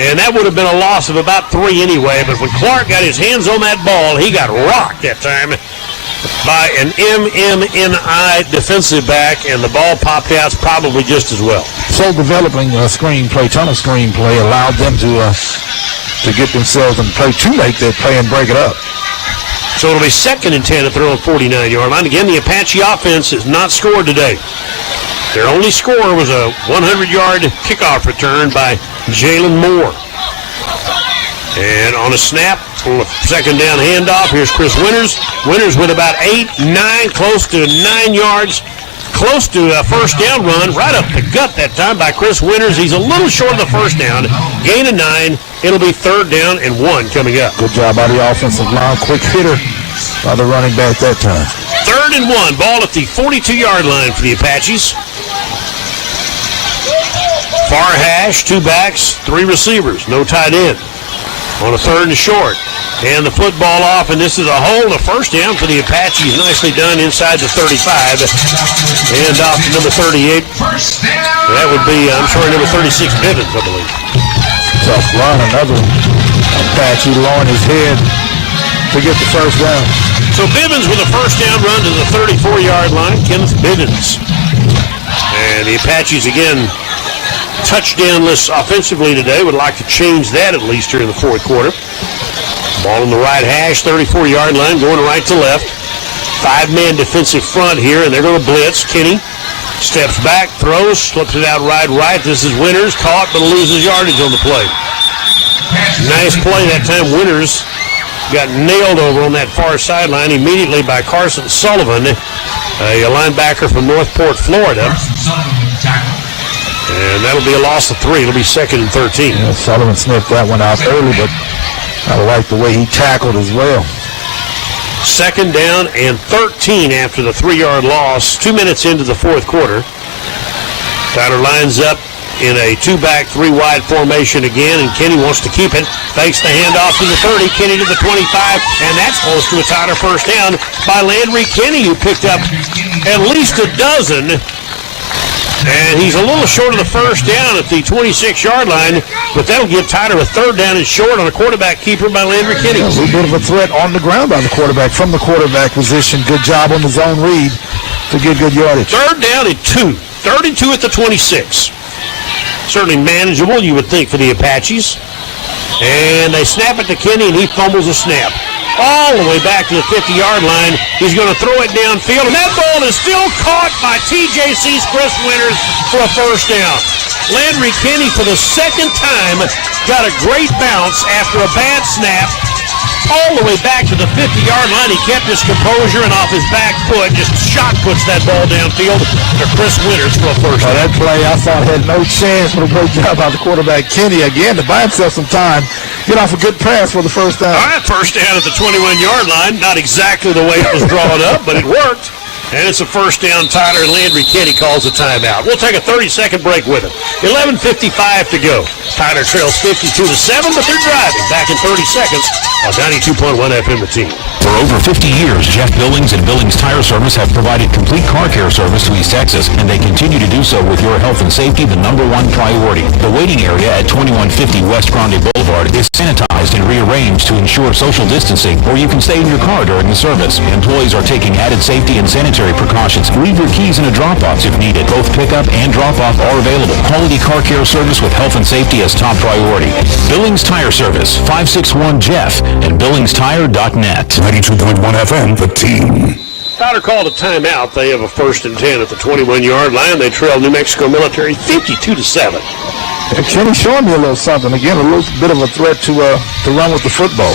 and that would have been a loss of about 3 anyway, but when Clark got his hands on that ball, he got rocked that time by an NMMI defensive back, and the ball popped out probably just as well. So developing a screenplay, tunnel screenplay, allowed them to get themselves in play to make that play and break it up. So it'll be 2nd and 10 at their own 49-yard line. Again, the Apache offense has not scored today. Their only score was a 100-yard kickoff return by Jalen Moore. And on a snap, on a second down handoff, here's Chris Winters. Winters with about 8, 9, close to 9 yards. Close to a first down run, right up the gut that time by Chris Winters. He's a little short of the first down. Gain of 9. It'll be 3rd down and 1 coming up. Good job by the offensive line. Quick hitter by the running back that time. 3rd and 1. Ball at the 42-yard line for the Apaches. Far hash, 2 backs, 3 receivers. No tight end. On a 3rd and short. And the football off, and this is a hold, a first down for the Apaches. Nicely done inside the 35. And off to number 38. That would be, I'm sorry, number 36, Bivens, I believe. Tough run, another Apache lowering his head to get the first down. So Bivens with a first down run to the 34-yard line. Kenneth Bivens. And the Apaches, again, touchdownless offensively today. Would like to change that at least here in the fourth quarter. Ball on the right hash, 34-yard line, going right to left. 5-man defensive front here, and they're going to blitz. Kenny steps back, throws, slips it out right. This is Winters, caught, but loses yardage on the play. Nice play that time. Winters got nailed over on that far sideline immediately by Carson Sullivan, a linebacker from Northport, Florida. And that'll be a loss of 3. It'll be 2nd and 13. Yeah, Sullivan sniffed that one out early, but I like the way he tackled as well. 2nd down and 13 after the 3-yard loss. 2 minutes into the fourth quarter. Tyler lines up in a 2-back, 3-wide formation again, and Kenny wants to keep it. Fakes the handoff to the 30, Kenny to the 25, and that's close to a Tyler first down by Landry Kenny, who picked up at least a dozen. And he's a little short of the first down at the 26-yard line, but that'll give Tyler a 3rd down and short on a quarterback keeper by Landry Kenny. A little bit of a threat on the ground by the quarterback from the quarterback position. Good job on the zone read to get good yardage. 3rd down and 2. 32 at the 26. Certainly manageable, you would think, for the Apaches. And they snap it to Kenny, and he fumbles a snap. All the way back to the 50-yard line. He's going to throw it downfield, and that ball is still caught by TJC's Chris Winters for a first down. Landry Kenny, for the second time, got a great bounce after a bad snap. All the way back to the 50-yard line. He kept his composure, and off his back foot, just shot puts that ball downfield to Chris Winters for a first down. That play, I thought, had no chance. But a great job by the quarterback, Kenny, again, to buy himself some time. Get off a good pass for the first down. All right, first down at the 21-yard line. Not exactly the way it was drawn up, but it worked. And it's a first down. Tyler and Landry Kenny calls a timeout. We'll take a 30-second break with it. 11:55 to go. Tyler trails 52-7, but they're driving. Back in 30 seconds on 92.1 FM The Team. For over 50 years, Jeff Billings and Billings Tire Service have provided complete car care service to East Texas, and they continue to do so with your health and safety the number one priority. The waiting area at 2150 West Grande Boulevard is sanitized and rearranged to ensure social distancing, or you can stay in your car during the service. Employees are taking added safety and sanitary precautions. Leave your keys in a drop box if needed. Both pickup and drop off are available. Quality car care service with health and safety as top priority. Billings Tire Service, 561-JEFF and billingstire.net. 92.1 FM, The Team. Tyler called a timeout. They have a 1st and 10 at the 21-yard line. They trail New Mexico Military 52-7. And Kenny showing me a little something. Again, a little bit of a threat to run with the football.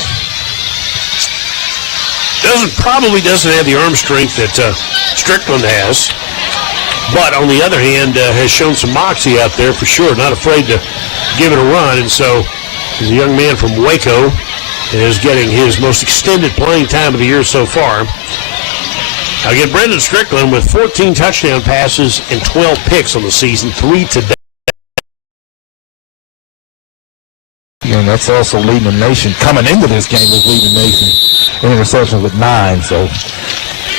Probably doesn't have the arm strength that Strickland has, but on the other hand, has shown some moxie out there for sure. Not afraid to give it a run, and so the young man from Waco is getting his most extended playing time of the year so far. Again, Brendan Strickland with 14 touchdown passes and 12 picks on the season, 3 today. And that's also leading the nation. Coming into this game was leading the nation in interceptions with 9. So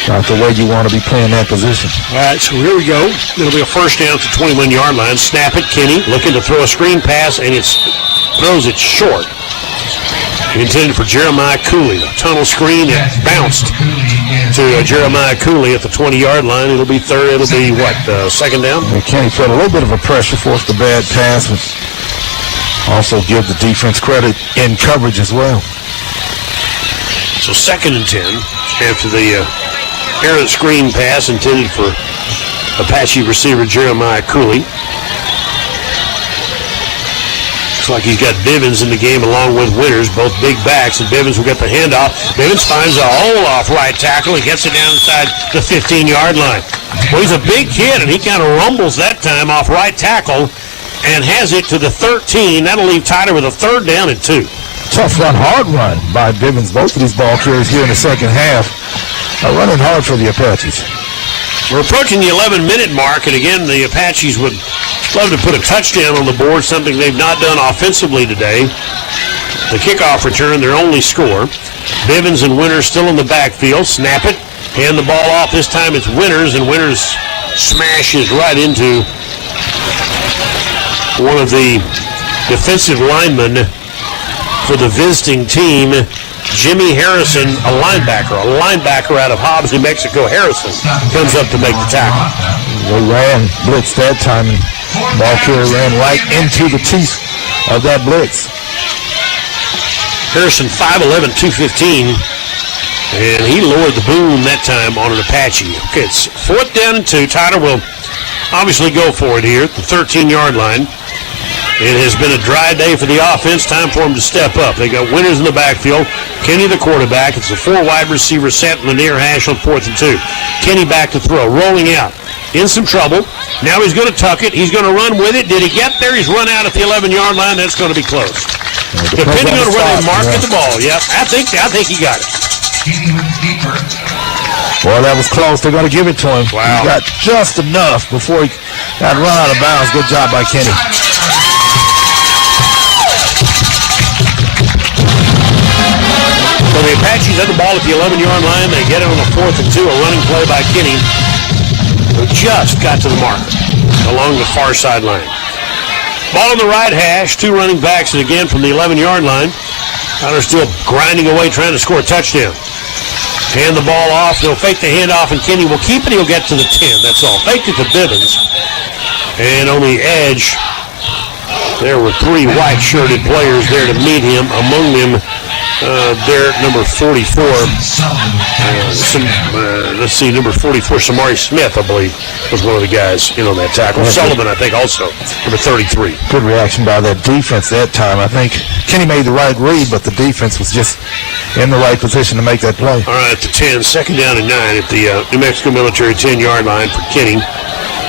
not the way you want to be playing that position. All right, so here we go. It'll be a first down at the 21-yard line. Snap it, Kenny looking to throw a screen pass, and throws it short. Intended for Jeremiah Cooley. A tunnel screen that bounced to Jeremiah Cooley at the 20-yard line. It'll be second down? And Kenny felt a little bit of a pressure, forced a bad pass. Also give the defense credit in coverage as well. So 2nd and 10 after the errant screen pass intended for Apache receiver Jeremiah Cooley. Looks like he's got Bivens in the game along with Winters, both big backs, and Bivens will get the handoff. Bivens finds a hole off right tackle and gets it down inside the 15-yard line. Well, he's a big kid, and he kind of rumbles that time off right tackle and has it to the 13. That'll leave Tyler with a 3rd down and 2. Tough run, hard run by Bivens. Both of these ball carriers here in the second half are running hard for the Apaches. We're approaching the 11-minute mark, and again, the Apaches would love to put a touchdown on the board, something they've not done offensively today. The kickoff return, their only score. Bivens and Winters still in the backfield. Snap it, hand the ball off. This time it's Winters, and Winters smashes right into one of the defensive linemen for the visiting team, Jimmy Harrison, a linebacker out of Hobbs, New Mexico. Harrison comes up to make the tackle. They ran blitz that time, and ball carrier ran right into the teeth of that blitz. Harrison, 5'11", 215, and he lowered the boom that time on an Apache. Okay, it's 4th down and 2. Tyler will obviously go for it here at the 13-yard line. It has been a dry day for the offense. Time for them to step up. They got Winters in the backfield. Kenny the quarterback. It's a 4 wide receiver set in the near hash on 4th and 2. Kenny back to throw. Rolling out. In some trouble. Now he's going to tuck it. He's going to run with it. Did he get there? He's run out at the 11-yard line. That's going to be close. Depending on where they market the ball. Yeah, I think he got it. Well, that was close. They're going to give it to him. Wow. He got just enough before he got run out of bounds. Good job by Kenny. So the Apaches have the ball at the 11-yard line. They get it on the 4th and 2. A running play by Kenny, who just got to the marker along the far sideline. Ball on the right hash. 2 running backs, and again from the 11-yard line. Tyler still grinding away, trying to score a touchdown. Hand the ball off. They'll fake the handoff, and Kenny will keep it. He'll get to the 10. That's all. Faked it to Bivens. And on the edge, There were three white-shirted players there to meet him. Among them, there number 44. Let's see, number 44, Samari Smith, I believe, was one of the guys in on that tackle. Sullivan, I think, also, number 33. Good reaction by that defense that time. I think Kenny made the right read, but the defense was just in the right position to make that play. All right, at the 10, second down and 9 at the New Mexico Military 10-yard line for Kenny.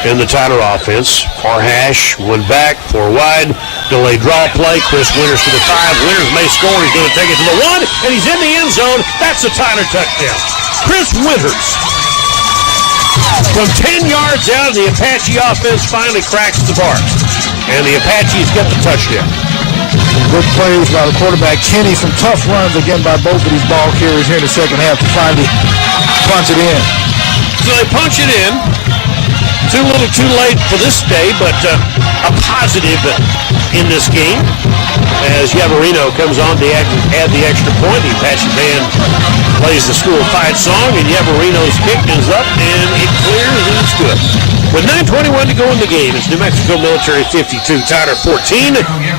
In the Tyler offense, far hash, one back, four wide, delayed draw play. Chris Winters to the 5. Winters may score. He's going to take it to the 1, and he's in the end zone. That's a Tyler touchdown. Chris Winters from 10 yards out, the Apache offense finally cracks the bar, and the Apaches get the touchdown. Some good plays by the quarterback Kenny. Some tough runs again by both of these ball carriers here in the second half to finally punch it in. So they punch it in. Too little, too late for this day, but a positive in this game as Yavarino comes on to add the extra point. The Apache band plays the school fight song, and Yavarino's kick is up, and it clears, and it's good. With 9:21 to go in the game, it's New Mexico Military 52, Tyler 14.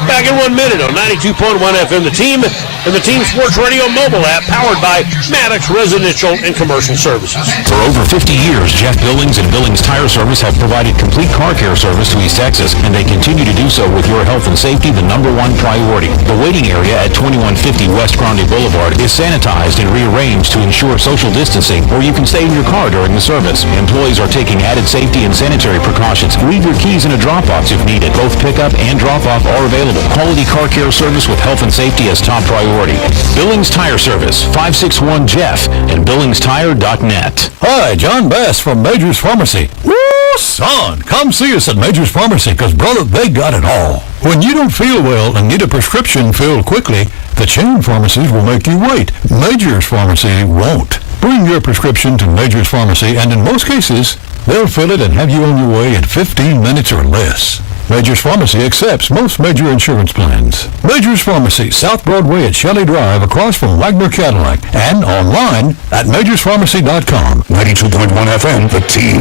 Back in 1 minute on 92.1 FM, the team, and the Team Sports Radio mobile app powered by Maddox Residential and Commercial Services. For over 50 years, Jeff Billings and Billings Tire Service have provided complete car care service to East Texas, and they continue to do so with your health and safety the #1 priority. The waiting area at 2150 West Grande Boulevard is sanitized and rearranged to ensure social distancing, or you can stay in your car during the service. Employees are taking added safety and sanitary precautions. Leave your keys in a drop box if needed. Both pickup and drop-off are available. Quality car care service with health and safety as top priority. Billings Tire Service, 561-JEFF, and BillingsTire.net. Hi, John Bass from Major's Pharmacy. Woo, son, come see us at Major's Pharmacy, because, brother, they got it all. When you don't feel well and need a prescription filled quickly, the chain pharmacies will make you wait. Major's Pharmacy won't. Bring your prescription to Major's Pharmacy, and in most cases, they'll fill it and have you on your way in 15 minutes or less. Major's Pharmacy accepts most major insurance plans. Major's Pharmacy, South Broadway at Shelley Drive, across from Wagner Cadillac, and online at majorspharmacy.com. 92.1 FM, the team.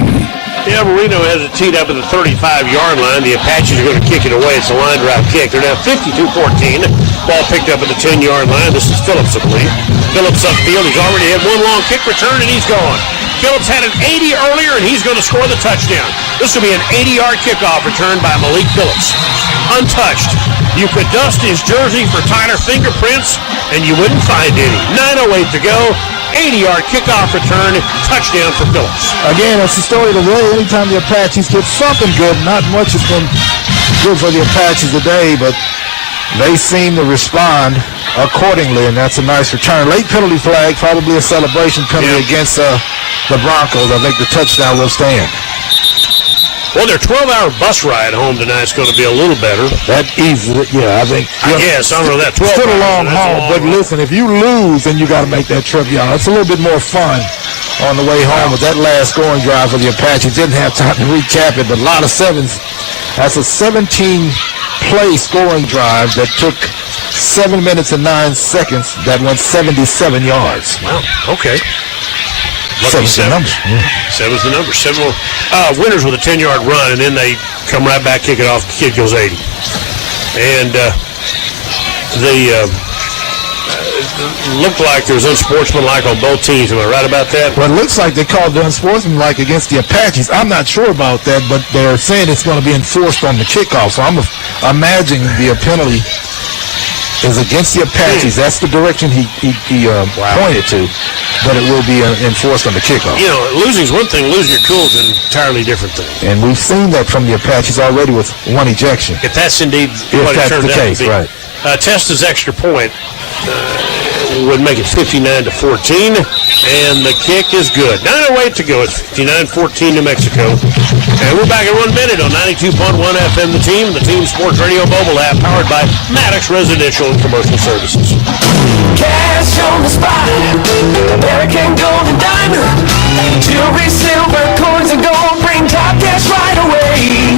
Yavarino has it teed up at the 35-yard line. The Apaches are going to kick it away. It's a line drive kick. They're now 52-14. Ball picked up at the 10-yard line. This is Phillips, I believe. Phillips upfield. He's already had one long kick return, and he's gone. Phillips had an 80 earlier, and he's going to score the touchdown. This will be an 80-yard kickoff return by Malik Phillips. Untouched. You could dust his jersey for Tyler fingerprints, and you wouldn't find any. 9:08 to go. 80-yard kickoff return, touchdown for Phillips. Again, that's the story of the day. Anytime the Apaches get something good, not much has been good for the Apaches today, but they seem to respond accordingly, and that's a nice return. Late penalty flag, probably a celebration penalty against the Broncos. I think the touchdown will stand. Well, their 12-hour bus ride home tonight is going to be a little better. That easy, yeah, I think. I guess, I don't know that 12 Still a long hours, haul, but listen, if you lose, then you got to make that trip, y'all. It's a little bit more fun on the way home with that last scoring drive for the Apaches. Didn't have time to recap it, but a lot of sevens. That's a 17-play scoring drive that took 7 minutes and 9 seconds that went 77 yards. Wow, okay. Seven's the number. Seven's the number. Winners with a 10-yard run, and then they come right back, kick it off. The kid goes 80. And they looked like there was unsportsmanlike on both teams. Am I right about that? Well, it looks like they called it unsportsmanlike against the Apaches. I'm not sure about that, but they're saying it's going to be enforced on the kickoff. So I'm imagining the penalty is against the Apaches. That's the direction he pointed to, but it will be enforced on the kickoff. You know, losing's one thing. Losing your cool is an entirely different thing. And we've seen that from the Apaches already with one ejection. If that's indeed what it turns out to be. Right. Testa's extra point would make it 59-14, and the kick is good. 9:08 to go. It's 59-14 New Mexico. And we're back in 1 minute on 92.1 FM, the Team Sports Radio mobile app powered by Maddox Residential and Commercial Services. Cash on the spot, American gold and diamond, jewelry, silver, coins and gold, bring top cash right away.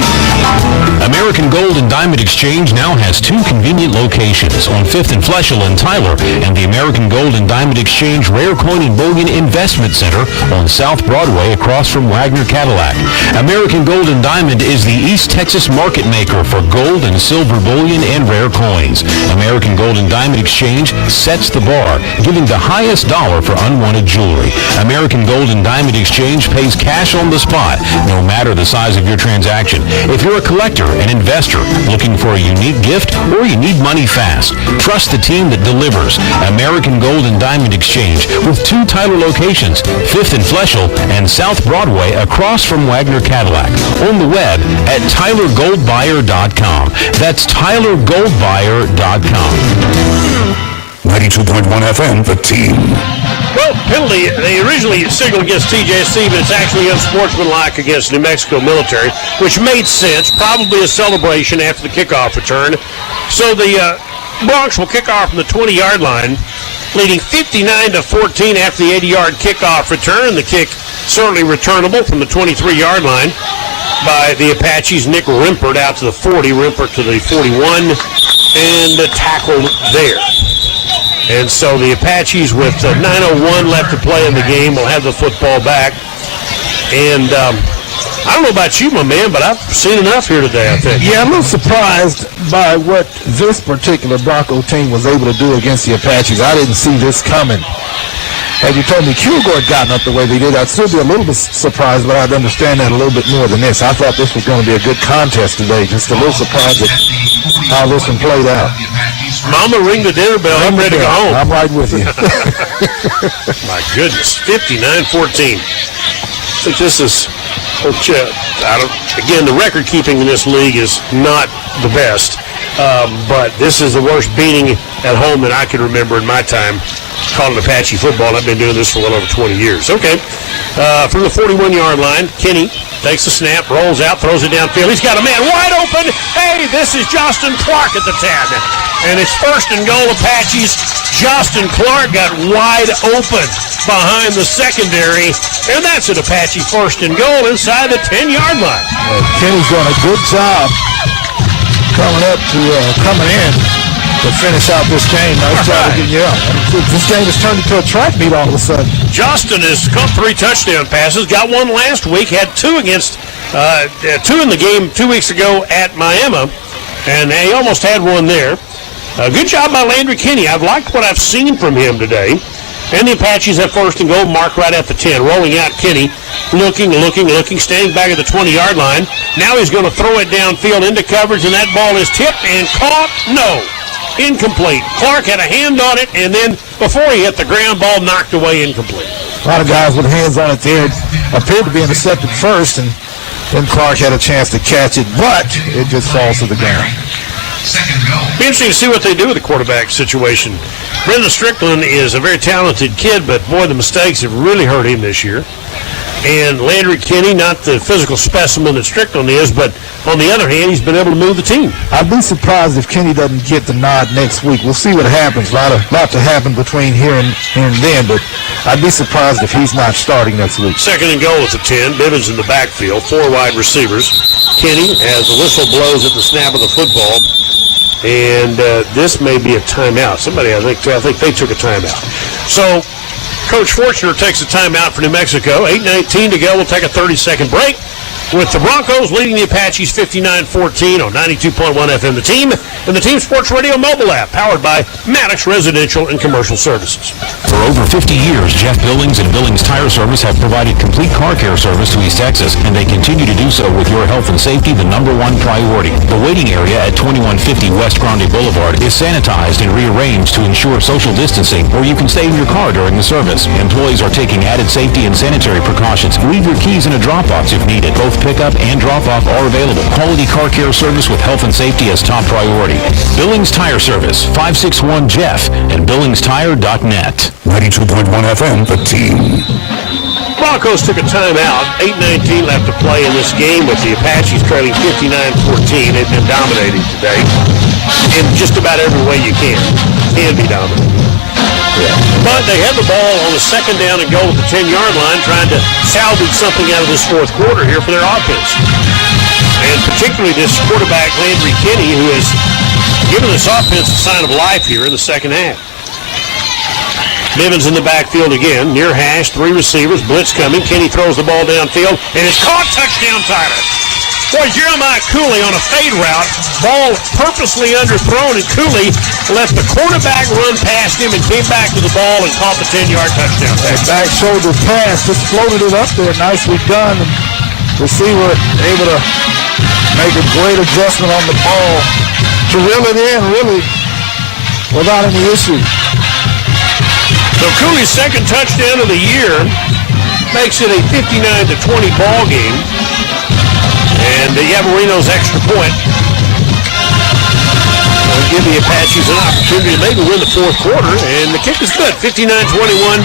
American Gold and Diamond Exchange now has 2 convenient locations on 5th and Fleschel in Tyler, and the American Gold and Diamond Exchange Rare Coin and Bullion Investment Center on South Broadway across from Wagner Cadillac. American Gold and Diamond is the East Texas market maker for gold and silver bullion and rare coins. American Gold and Diamond Exchange sets the bar, giving the highest dollar for unwanted jewelry. American Gold and Diamond Exchange pays cash on the spot, no matter the size of your transaction. If you're a collector, an investor, looking for a unique gift, or you need money fast, trust the team that delivers. American Gold and Diamond Exchange with 2 Tyler locations, 5th and Fleschel and South Broadway across from Wagner Cadillac. On the web at TylerGoldBuyer.com. That's TylerGoldBuyer.com. 92.1 FM, the team. Well, penalty, they originally signaled against TJC, but it's actually unsportsmanlike against New Mexico Military, which made sense, probably a celebration after the kickoff return. So the Bronx will kick off from the 20-yard line, leading 59-14 after the 80-yard kickoff return. The kick certainly returnable from the 23-yard line by the Apaches. Nick Rimpert out to the 40, Rimpert to the 41, and the tackle there. And so the Apaches, with 9:01 left to play in the game, will have the football back. And I don't know about you, my man, but I've seen enough here today, I think. Yeah, I'm a little surprised by what this particular Bronco team was able to do against the Apaches. I didn't see this coming. Had you told me Kilgore had gotten up the way they did, I'd still be a little bit surprised, but I'd understand that a little bit more than this. I thought this was going to be a good contest today. Just a little surprised at how this one played out. Mama, ring the dinner bell. I'm ready to go home. I'm right with you. My goodness, 59-14. I think this is, again, the record keeping in this league is not the best, but this is the worst beating at home that I can remember in my time calling Apache football. I've been doing this for well over 20 years. Okay, from the 41-yard line, Kenny takes the snap, rolls out, throws it downfield. He's got a man wide open. Hey, this is Justin Clark at the 10. And it's 1st and goal, Apaches. Justin Clark got wide open behind the secondary. And that's an Apache 1st and goal inside the 10-yard line. Kenny's doing a good job coming in to finish out this game. Nice job of getting you out. This game has turned into a track meet all of a sudden. Justin has caught 3 touchdown passes, got 1 last week, had 2 against 2 in the game 2 weeks ago at Miami, and he almost had 1 there. Good job by Landry Kenny. I've liked what I've seen from him today. And the Apaches have 1st and goal, marked right at the 10. Rolling out Kenny, looking, standing back at the 20-yard line. Now he's going to throw it downfield into coverage, and that ball is tipped and caught. No. Incomplete. Clark had a hand on it, and then before he hit the ground, ball knocked away, incomplete. A lot of guys with hands on it there. Appeared to be intercepted first, and then Clark had a chance to catch it, but it just falls to the ground. Be interesting to see what they do with the quarterback situation. Brendan Strickland is a very talented kid, but boy, the mistakes have really hurt him this year. And Landry Kenny, not the physical specimen that Strickland is, but on the other hand, he's been able to move the team. I'd be surprised if Kenny doesn't get the nod next week. We'll see what happens. A lot to happen between here and then, but I'd be surprised if he's not starting next week. 2nd and goal at the 10. Bivens in the backfield, 4 wide receivers. Kenny, as the whistle blows at the snap of the football, and this may be a timeout. Somebody, I think they took a timeout. So Coach Fortuner takes a timeout for New Mexico. 8:19 to go. We'll take a 30-second break with the Broncos leading the Apaches 59-14 on 92.1 FM The Team and the Team Sports Radio mobile app, powered by Maddox Residential and Commercial Services. For over 50 years, Jeff Billings and Billings Tire Service have provided complete car care service to East Texas, and they continue to do so with your health and safety the #1 priority. The waiting area at 2150 West Grande Boulevard is sanitized and rearranged to ensure social distancing, or you can stay in your car during the service. Employees are taking added safety and sanitary precautions. Leave your keys in a drop box if needed. Both pickup and drop-off are available. Quality car care service with health and safety as top priority. Billings Tire Service, 561-JEFF, and BillingsTire.net. 92.1 FM, the team. Broncos took a timeout. 8:19 left to play in this game with the Apaches trailing 59-14. They've been dominating today in just about every way you can be dominated. But they had the ball on the 2nd down and goal at the 10-yard line, trying to salvage something out of this 4th quarter here for their offense. and particularly this quarterback, Landry Kenny, who has given this offense a sign of life here in the second half. Bivens in the backfield again, near hash, 3 receivers, blitz coming. Kenny throws the ball downfield, and it's caught. Touchdown, Tyler. Boy, Jeremiah Cooley on a fade route, ball purposely underthrown, and Cooley let the quarterback run past him and came back to the ball and caught the 10-yard touchdown. That back shoulder pass just floated it up there. Nicely done. Receiver able to make a great adjustment on the ball to reel it in, really, without any issue. So Cooley's second touchdown of the year makes it a 59-20 ball game. And Yavarino's extra point will give the Apaches an opportunity to maybe win the fourth quarter. And the kick is good, 59-21.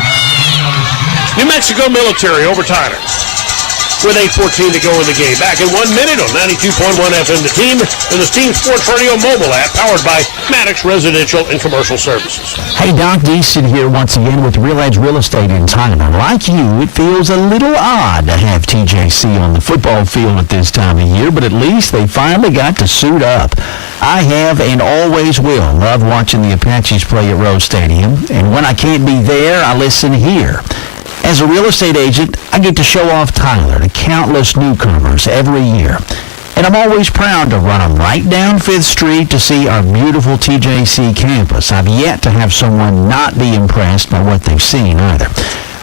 New Mexico Military over Tyler with 8:14 to go in the game. Back in 1 minute on 92.1 FM The Team and the Team Sports Radio mobile app powered by Maddox Residential and Commercial Services. Hey, Doc Deason here once again with Real Edge Real Estate in Tyler. Like you, it feels a little odd to have TJC on the football field at this time of year, but at least they finally got to suit up. I have and always will love watching the Apaches play at Rose Stadium, and when I can't be there, I listen here. As a real estate agent, I get to show off Tyler to countless newcomers every year. And I'm always proud to run them right down 5th Street to see our beautiful TJC campus. I've yet to have someone not be impressed by what they've seen either.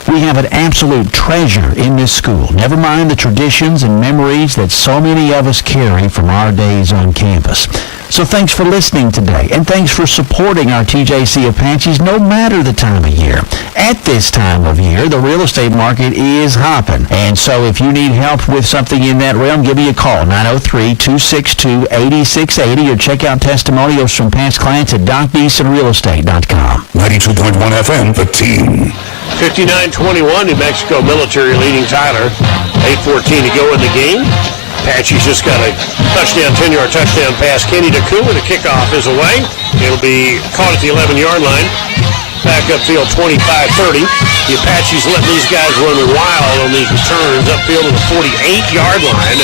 We have an absolute treasure in this school, never mind the traditions and memories that so many of us carry from our days on campus. So thanks for listening today, and thanks for supporting our TJC Apaches no matter the time of year. At this time of year, the real estate market is hopping, and so if you need help with something in that realm, give me a call, 903-262-8680, or check out testimonials from past clients at DocDeasonRealEstate.com. 92.1 FM, The Team. 59-21, New Mexico Military leading Tyler. 8:14 to go in the game. Apaches just got a touchdown, 10-yard touchdown pass. Kenny to Koo, and the kickoff is away. It'll be caught at the 11-yard line. Back upfield, 25-30. The Apaches letting these guys run wild on these returns. Upfield to the 48-yard line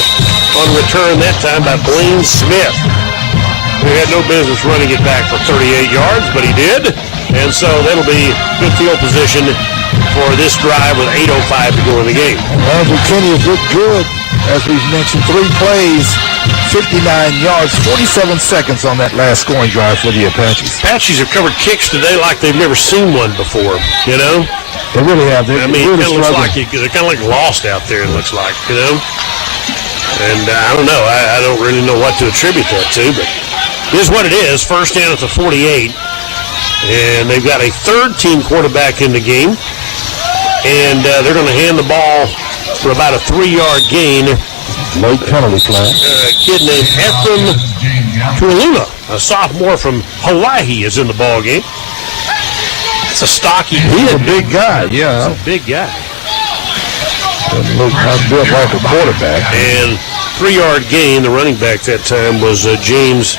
on return that time by Blaine Smith. He had no business running it back for 38 yards, but he did. And so that'll be good field position for this drive with 8:05 to go in the game. Andrew Kenny has looked good, as we've mentioned. 3 plays, 59 yards, 47 seconds on that last scoring drive for the Apaches. Apaches have covered kicks today like they've never seen one before, you know? They really have. I mean, it kind of looks like they're kind of like lost out there, it looks like, you know? And I don't know. I don't really know what to attribute that to, but here's what it is. First down at the 48. And they've got a third-team quarterback in the game. And they're going to hand the ball for about a 3-yard gain. Late penalty flag. A kid named Ephraim Tualula, a sophomore from Hawaii, is in the ball game. That's a stocky kid. He's a big guy, yeah. He's a big guy. Doesn't look built like a quarterback. And 3-yard gain. The running back that time was James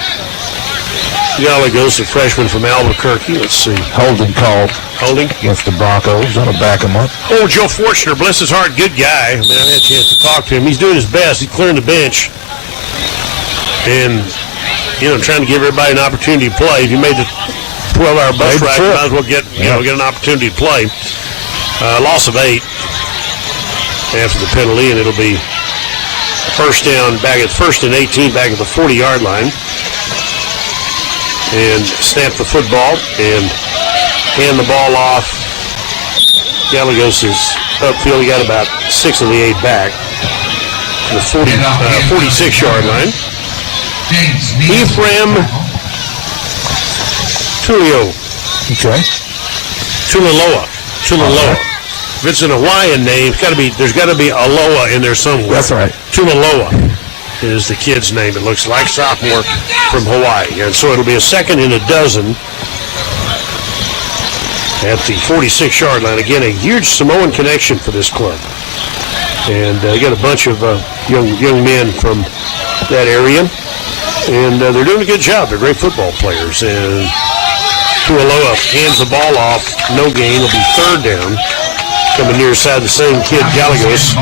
Gallegos, a freshman from Albuquerque. Let's see. Holding call. Holding? Against the Broncos. Going to back him up. Oh, Joe Fortner, bless his heart, good guy. I mean, I had a chance to talk to him. He's doing his best. He's clearing the bench. And, you know, trying to give everybody an opportunity to play. If you made the 12-hour bus ride, you might as well get an opportunity to play. Loss of 8 after the penalty, and it'll be first down back at 1st and 18 back at the 40-yard line. And snap the football and hand the ball off. Gallegos is upfield. He got about 6 of the 8 back to the 46-yard line. Ephraim Tulio. Okay. Tuliloa. If it's an Hawaiian name, there's got to be Aloha in there somewhere. That's right. Tuliloa is the kid's name. It looks like sophomore from Hawaii. And so it'll be a 2nd and 12 at the 46-yard line. Again, a huge Samoan connection for this club. And you got a bunch of young men from that area. And they're doing a good job. They're great football players. And Tualoa hands the ball off. No gain. It'll be 3rd down. Coming near side the same kid, Gallegos.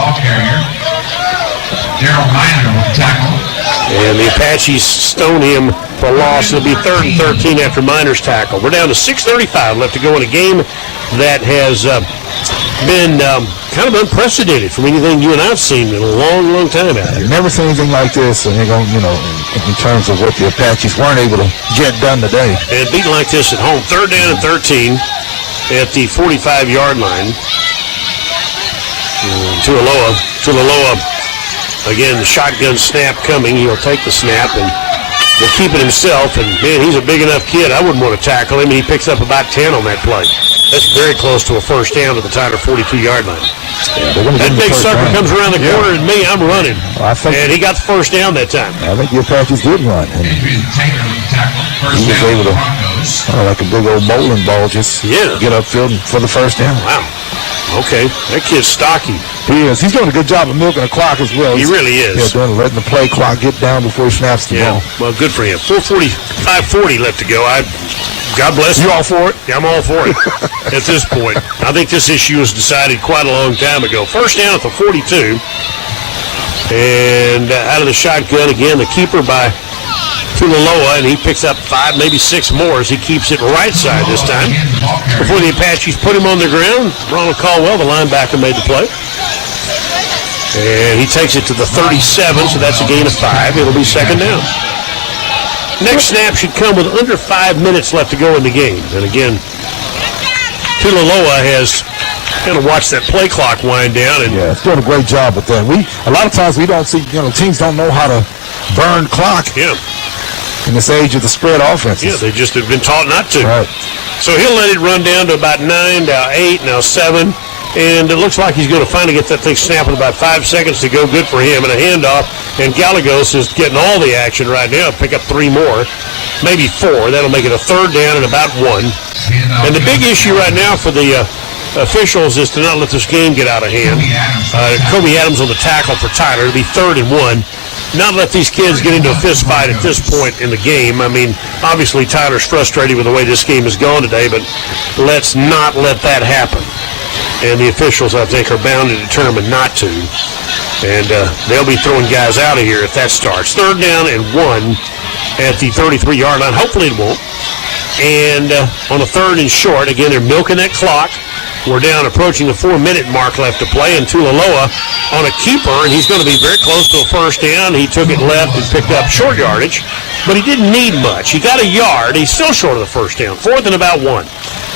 Daryl Miner will tackle. And the Apaches stone him for a loss. It'll be 3rd and 13 after Miner's tackle. We're down to 6:35 left to go in a game that has been kind of unprecedented from anything you and I've seen in a long, long time out here. Never seen anything like this, and in terms of what the Apaches weren't able to get done today. And beaten like this at home. 3rd down and 13 at the 45-yard line. Tuiloa, again, the shotgun snap coming. He'll take the snap and will keep it himself. And, man, he's a big enough kid. I wouldn't want to tackle him. And he picks up about 10 on that play. That's very close to a first down to the Tyler 42-yard line. Yeah, that big sucker comes around the corner and me, I'm running. And he got the first down that time. I think the Apaches did run. And he was able to, like a big old bowling ball, just get upfield for the first down. Wow. Okay. That kid's stocky. He is. He's doing a good job of milking the clock as well. He really is. Yeah, letting the play clock get down before he snaps the ball. Well, good for him. 5:40 left to go. God bless him. You all for it? Yeah, I'm all for it at this point. I think this issue was decided quite a long time ago. First down at the 42. And out of the shotgun, again, the keeper by Tuiloa, and he picks up 5, maybe 6 more as he keeps it right side this time. Before the Apaches put him on the ground, Ronald Caldwell, the linebacker, made the play. And he takes it to the 37, so that's a gain of 5. It'll be second down. Next snap should come with under 5 minutes left to go in the game. And again, Tuiloa has kind of watched that play clock wind down. And it's doing a great job with that. A lot of times we don't see, teams don't know how to burn clock. Yeah. In this age of the spread offenses. Yeah, they just have been taught not to. Right. So he'll let it run down to about 9, now 8, now 7. And it looks like he's going to finally get that thing snapped with about 5 seconds to go. Good for him. And a handoff. And Gallegos is getting all the action right now. Pick up 3 more, maybe 4. That'll make it a 3rd down and about 1. And the big issue right now for the officials is to not let this game get out of hand. Kobe Adams on the tackle for Tyler. It'll be 3rd and 1. Not let these kids get into a fist fight at this point in the game. I mean, obviously Tyler's frustrated with the way this game has gone today, but let's not let that happen. And the officials, I think, are bound and determined not to. And they'll be throwing guys out of here if that starts. 3rd down and 1 at the 33-yard line. Hopefully it won't. And on a 3rd and short, again, they're milking that clock. We're down approaching the 4-minute mark left to play, and Tuiloa on a keeper, and he's going to be very close to a first down. He took it left and picked up short yardage, but he didn't need much. He got a yard. He's still short of the first down. 4th and about 1.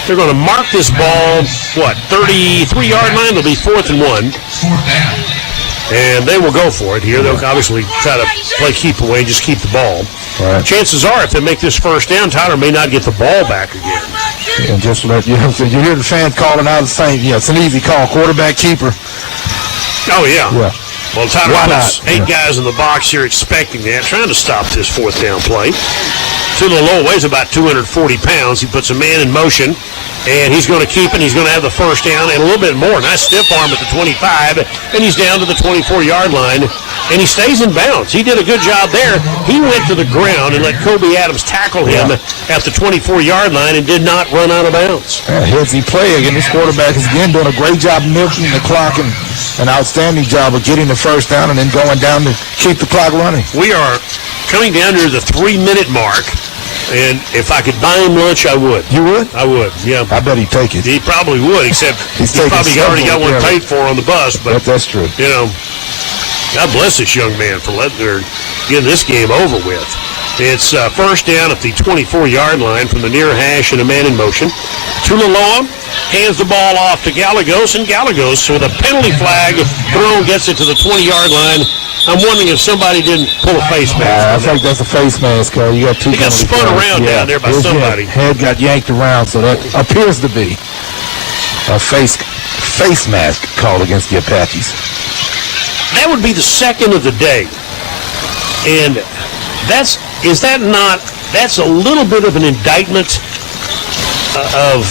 They're going to mark this ball, 33-yard line? It'll be 4th and 1. 4th down. And they will go for it here. They'll obviously try to play keep away, just keep the ball. Right. Chances are, if they make this first down, Tyler may not get the ball back again. And just let you hear the fans calling out the same. Yeah, it's an easy call. Quarterback, keeper. Oh, yeah. Well, Tyler puts 8 guys in the box here expecting that, trying to stop this 4th down play. Tuiloa weighs about 240 pounds. He puts a man in motion, and he's going to keep it. He's going to have the first down and a little bit more. Nice stiff arm at the 25, and he's down to the 24-yard line, and he stays in bounds. He did a good job there. He went to the ground and let Kobe Adams tackle him at the 24-yard line and did not run out of bounds. Headsy play again. This quarterback is again doing a great job milking the clock and an outstanding job of getting the first down and then going down to keep the clock running. We are coming down near the 3-minute mark. And if I could buy him lunch, I would. You would? I would, yeah. I bet he'd take it. He probably would, except he's probably already got one paid for on the bus. But that's true. You know, God bless this young man for getting this game over with. It's first down at the 24-yard line from the near hash and a man in motion. Tuiloa hands the ball off to Gallegos, and Gallegos, with a penalty flag thrown, gets it to the 20-yard line. I'm wondering if somebody didn't pull a face mask. I think that's a face mask, Carl. You got 2 He got spun around down there by somebody. Head got yanked around, so that appears to be a face mask called against the Apaches. That would be the second of the day. And that's a little bit of an indictment of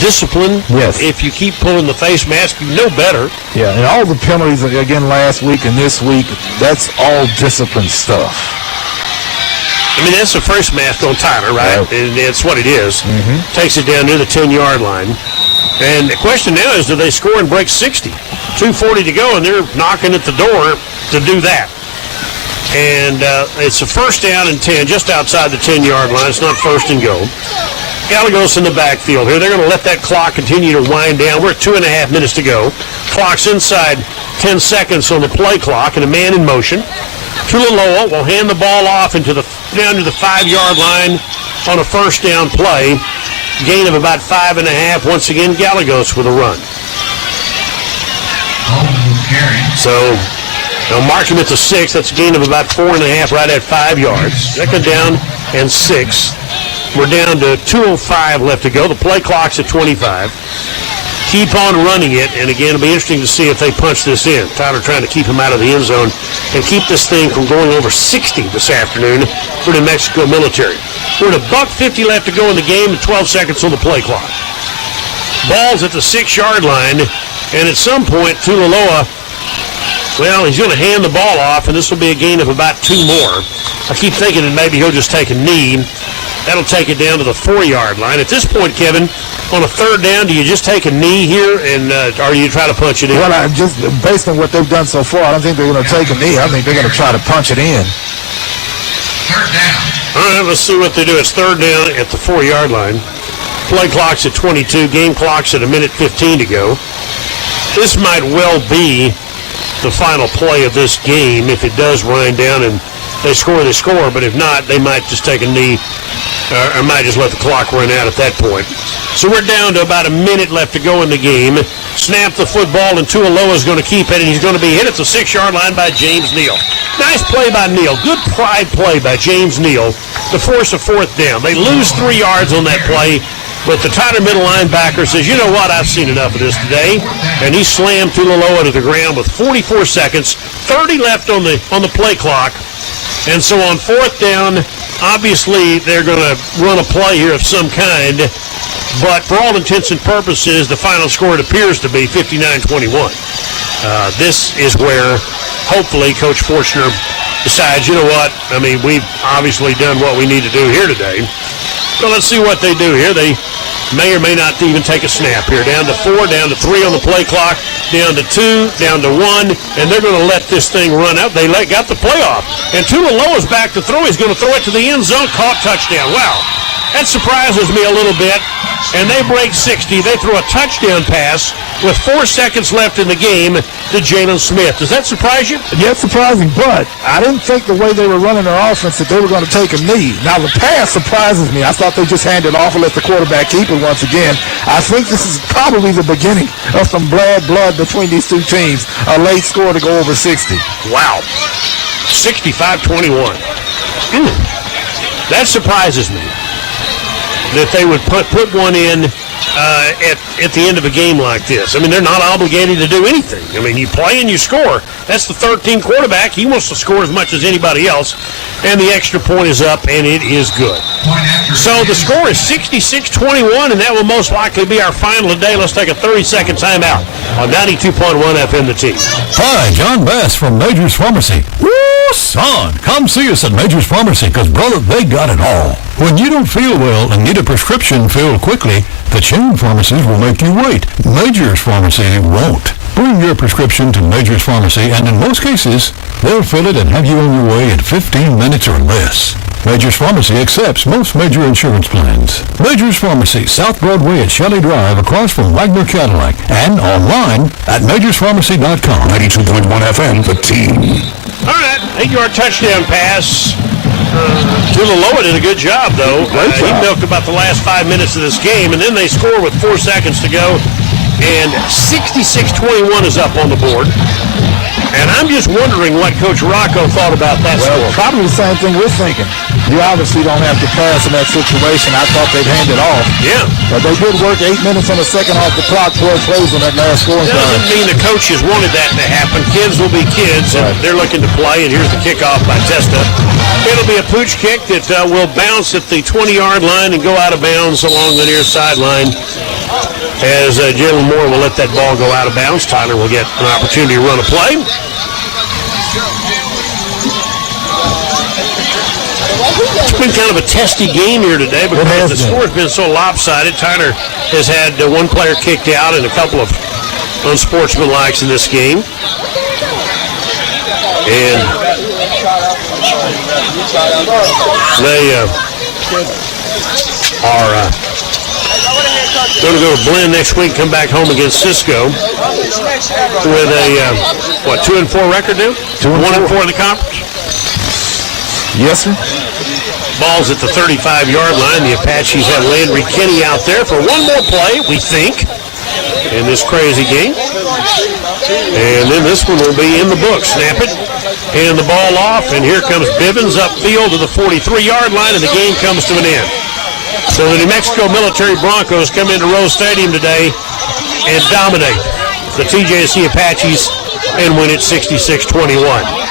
discipline. Yes. If you keep pulling the face mask, you know better. Yeah, and all the penalties, again, last week and this week, that's all discipline stuff. I mean, that's the first mask on Tyler, right? And that's what it is. Mm-hmm. Takes it down near the 10-yard line. And the question now is, do they score and break 60? 2:40 to go, and they're knocking at the door to do that. And it's a first down and 10, just outside the 10-yard line. It's not first and goal. Gallegos in the backfield here. They're going to let that clock continue to wind down. We're at 2.5 minutes to go. Clock's inside 10 seconds on the play clock, and a man in motion. Tuiloa will hand the ball off down to the 5-yard line on a first down play. Gain of about 5.5. Once again, Gallegos with a run. So they'll mark him at the 6. That's a gain of about 4.5, right at 5 yards. Second down and 6. We're down to 2:05 left to go. The play clock's at 25. Keep on running it, and again, it'll be interesting to see if they punch this in. Tyler trying to keep him out of the end zone and keep this thing from going over 60 this afternoon for New Mexico Military. We're at $1:50 left to go in the game and 12 seconds on the play clock. Ball's at the 6-yard line, and at some point, Tuiloa, well, he's going to hand the ball off, and this will be a gain of about 2 more. I keep thinking that maybe he'll just take a knee. That'll take it down to the 4-yard line. At this point, Kevin, on a third down, do you just take a knee here, and or do you try to punch it in? Well, just based on what they've done so far, I don't think they're going to take a knee. I think they're going to try to punch it in. Third down. All right, let's see what they do. It's third down at the 4-yard line. Play clock's at 22. Game clock's at 1:15 to go. This might well be the final play of this game if it does wind down and they score, but if not, they might just take a knee or might just let the clock run out at that point. So we're down to about a minute left to go in the game. Snap the football, and Tuiloa is going to keep it, and he's going to be hit at the 6-yard line by James Neal. Nice play by Neal. Good pride play by James Neal to force a fourth down. They lose 3 yards on that play, but the Tyler middle linebacker says, you know what, I've seen enough of this today. And he slammed Tuiloa to the ground with 44 seconds, 30 left on the play clock. And so on fourth down, obviously they're going to run a play here of some kind. But for all intents and purposes, the final score, it appears to be 59-21. This is where hopefully Coach Fortner decides, you know what, I mean, we've obviously done what we need to do here today. So let's see what they do here. They may or may not even take a snap here. Down to 4, down to 3 on the play clock, down to 2, down to 1, and they're going to let this thing run out. They got the playoff. And Tuiloa's back to throw. He's going to throw it to the end zone. Caught, touchdown. Wow. That surprises me a little bit. And they break 60. They throw a touchdown pass with 4 seconds left in the game to Jalen Smith. Does that surprise you? Yeah, it's surprising, but I didn't think the way they were running their offense that they were going to take a knee. Now, the pass surprises me. I thought they just handed it off and let the quarterback keep it once again. I think this is probably the beginning of some bad blood between these two teams. A late score to go over 60. Wow. 65-21. That surprises me. That they would put one in at the end of a game like this. I mean, they're not obligated to do anything. I mean, you play and you score. That's the 13 quarterback. He wants to score as much as anybody else. And the extra point is up, and it is good. So the score is 66-21, and that will most likely be our final today. Let's take a 30-second timeout on 92.1 FM The Team. Hi, John Bass from Major's Pharmacy. Woo, son, come see us at Major's Pharmacy, because, brother, they got it all. When you don't feel well and need a prescription filled quickly, the chain pharmacies will make you wait. Major's Pharmacy won't. Bring your prescription to Major's Pharmacy, and in most cases, they'll fill it and have you on your way in 15 minutes or less. Major's Pharmacy accepts most major insurance plans. Major's Pharmacy, South Broadway at Shelley Drive, across from Wagner Cadillac, and online at majorspharmacy.com. 92.1 FM, The Team. All right, 8-yard touchdown pass. Tuiloa did a good job, though. He milked about the last 5 minutes of this game, and then they score with 4 seconds to go. And 66-21 is up on the board. And I'm just wondering what Coach Rocco thought about that score. Probably the same thing we're thinking. You obviously don't have to pass in that situation. I thought they'd hand it off. Yeah. But they did work 8 minutes on the second off the clock, 12 plays on that last scoring That doesn't mean the coaches wanted that to happen. Kids will be kids, and they're looking to play. And here's the kickoff by Testa. It'll be a pooch kick that will bounce at the 20-yard line and go out of bounds along the near sideline. As Jalen Moore will let that ball go out of bounds, Tyler will get an opportunity to run a play. It's been kind of a testy game here today because the score has been so lopsided. Tyler has had one player kicked out and a couple of unsportsmanlikes in this game. And They are going to go to Blinn next week, come back home against Cisco with a, 2-4 record now? 1-4 in the conference? Yes, sir. Ball's at the 35-yard line. The Apaches have Landry Kinney out there for one more play, we think, in this crazy game. And then this one will be in the book. Snap it, hand the ball off, and here comes Bivens upfield to the 43-yard line, and the game comes to an end. So the New Mexico Military Broncos come into Rose Stadium today and dominate the TJC Apaches and win it 66-21.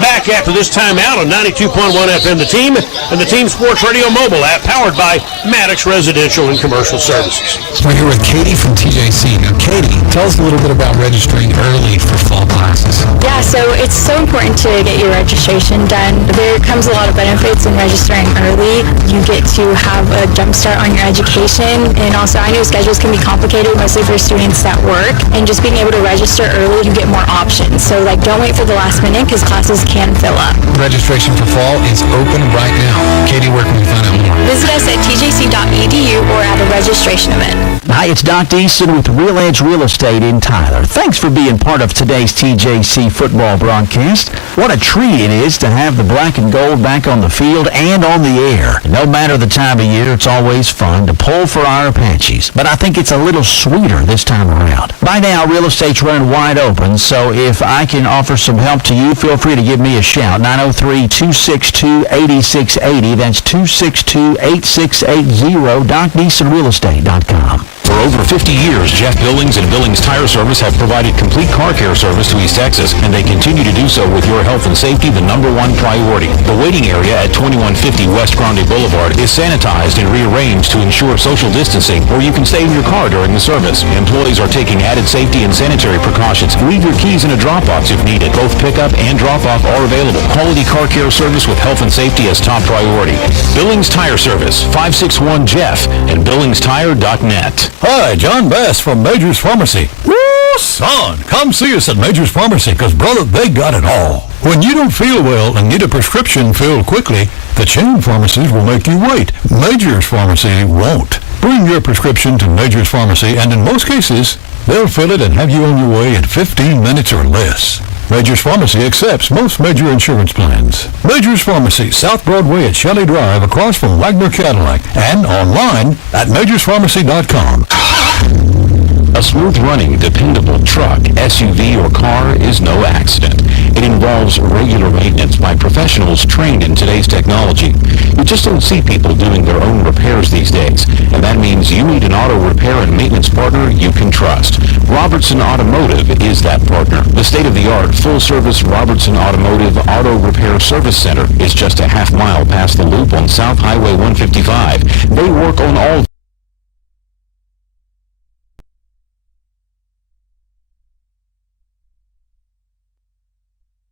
Back after this timeout on 92.1 FM The Team and the Team Sports Radio mobile app powered by Maddox Residential and Commercial Services. We're here with Katie from TJC. Now, Katie, tell us a little bit about registering early for fall classes. Yeah, so it's so important to get your registration done. There comes a lot of benefits in registering early. You get to have a jump start on your education, and also I know schedules can be complicated, mostly for students that work, and just being able to register early, you get more options. So don't wait for the last minute because classes can fill up. Registration for fall is open right now. Katie, where can we find out more? Visit us at tjc.edu or at a registration event. Hi, it's Doc Deason with Real Edge Real Estate in Tyler. Thanks for being part of today's TJC football broadcast. What a treat it is to have the black and gold back on the field and on the air. No matter the time of year, it's always fun to pull for our Apaches. But I think it's a little sweeter this time around. By now, real estate's running wide open, so if I can offer some help to you, feel free to give me a shout. 903-262-8680. That's 262-8680. DocDeasonRealEstate.com. For over 50 years, Jeff Billings and Billings Tire Service have provided complete car care service to East Texas, and they continue to do so with your health and safety the number one priority. The waiting area at 2150 West Grande Boulevard is sanitized and rearranged to ensure social distancing, or you can stay in your car during the service. Employees are taking added safety and sanitary precautions. Leave your keys in a drop box if needed. Both pickup and drop-off are available. Quality car care service with health and safety as top priority. Billings Tire Service, 561-JEFF, and BillingsTire.net. Hi, John Bass from Major's Pharmacy. Woo, son, come see us at Major's Pharmacy, because, brother, they got it all. When you don't feel well and need a prescription filled quickly, the chain pharmacies will make you wait. Major's Pharmacy won't. Bring your prescription to Major's Pharmacy, and in most cases, they'll fill it and have you on your way in 15 minutes or less. Major's Pharmacy accepts most major insurance plans. Major's Pharmacy, South Broadway at Shelley Drive, across from Wagner Cadillac, and online at majorspharmacy.com. A smooth-running, dependable truck, SUV, or car is no accident. It involves regular maintenance by professionals trained in today's technology. You just don't see people doing their own repairs these days, and that means you need an auto repair and maintenance partner you can trust. Robertson Automotive is that partner. The state-of-the-art, full-service Robertson Automotive Auto Repair Service Center is just a half mile past the loop on South Highway 155. They work on all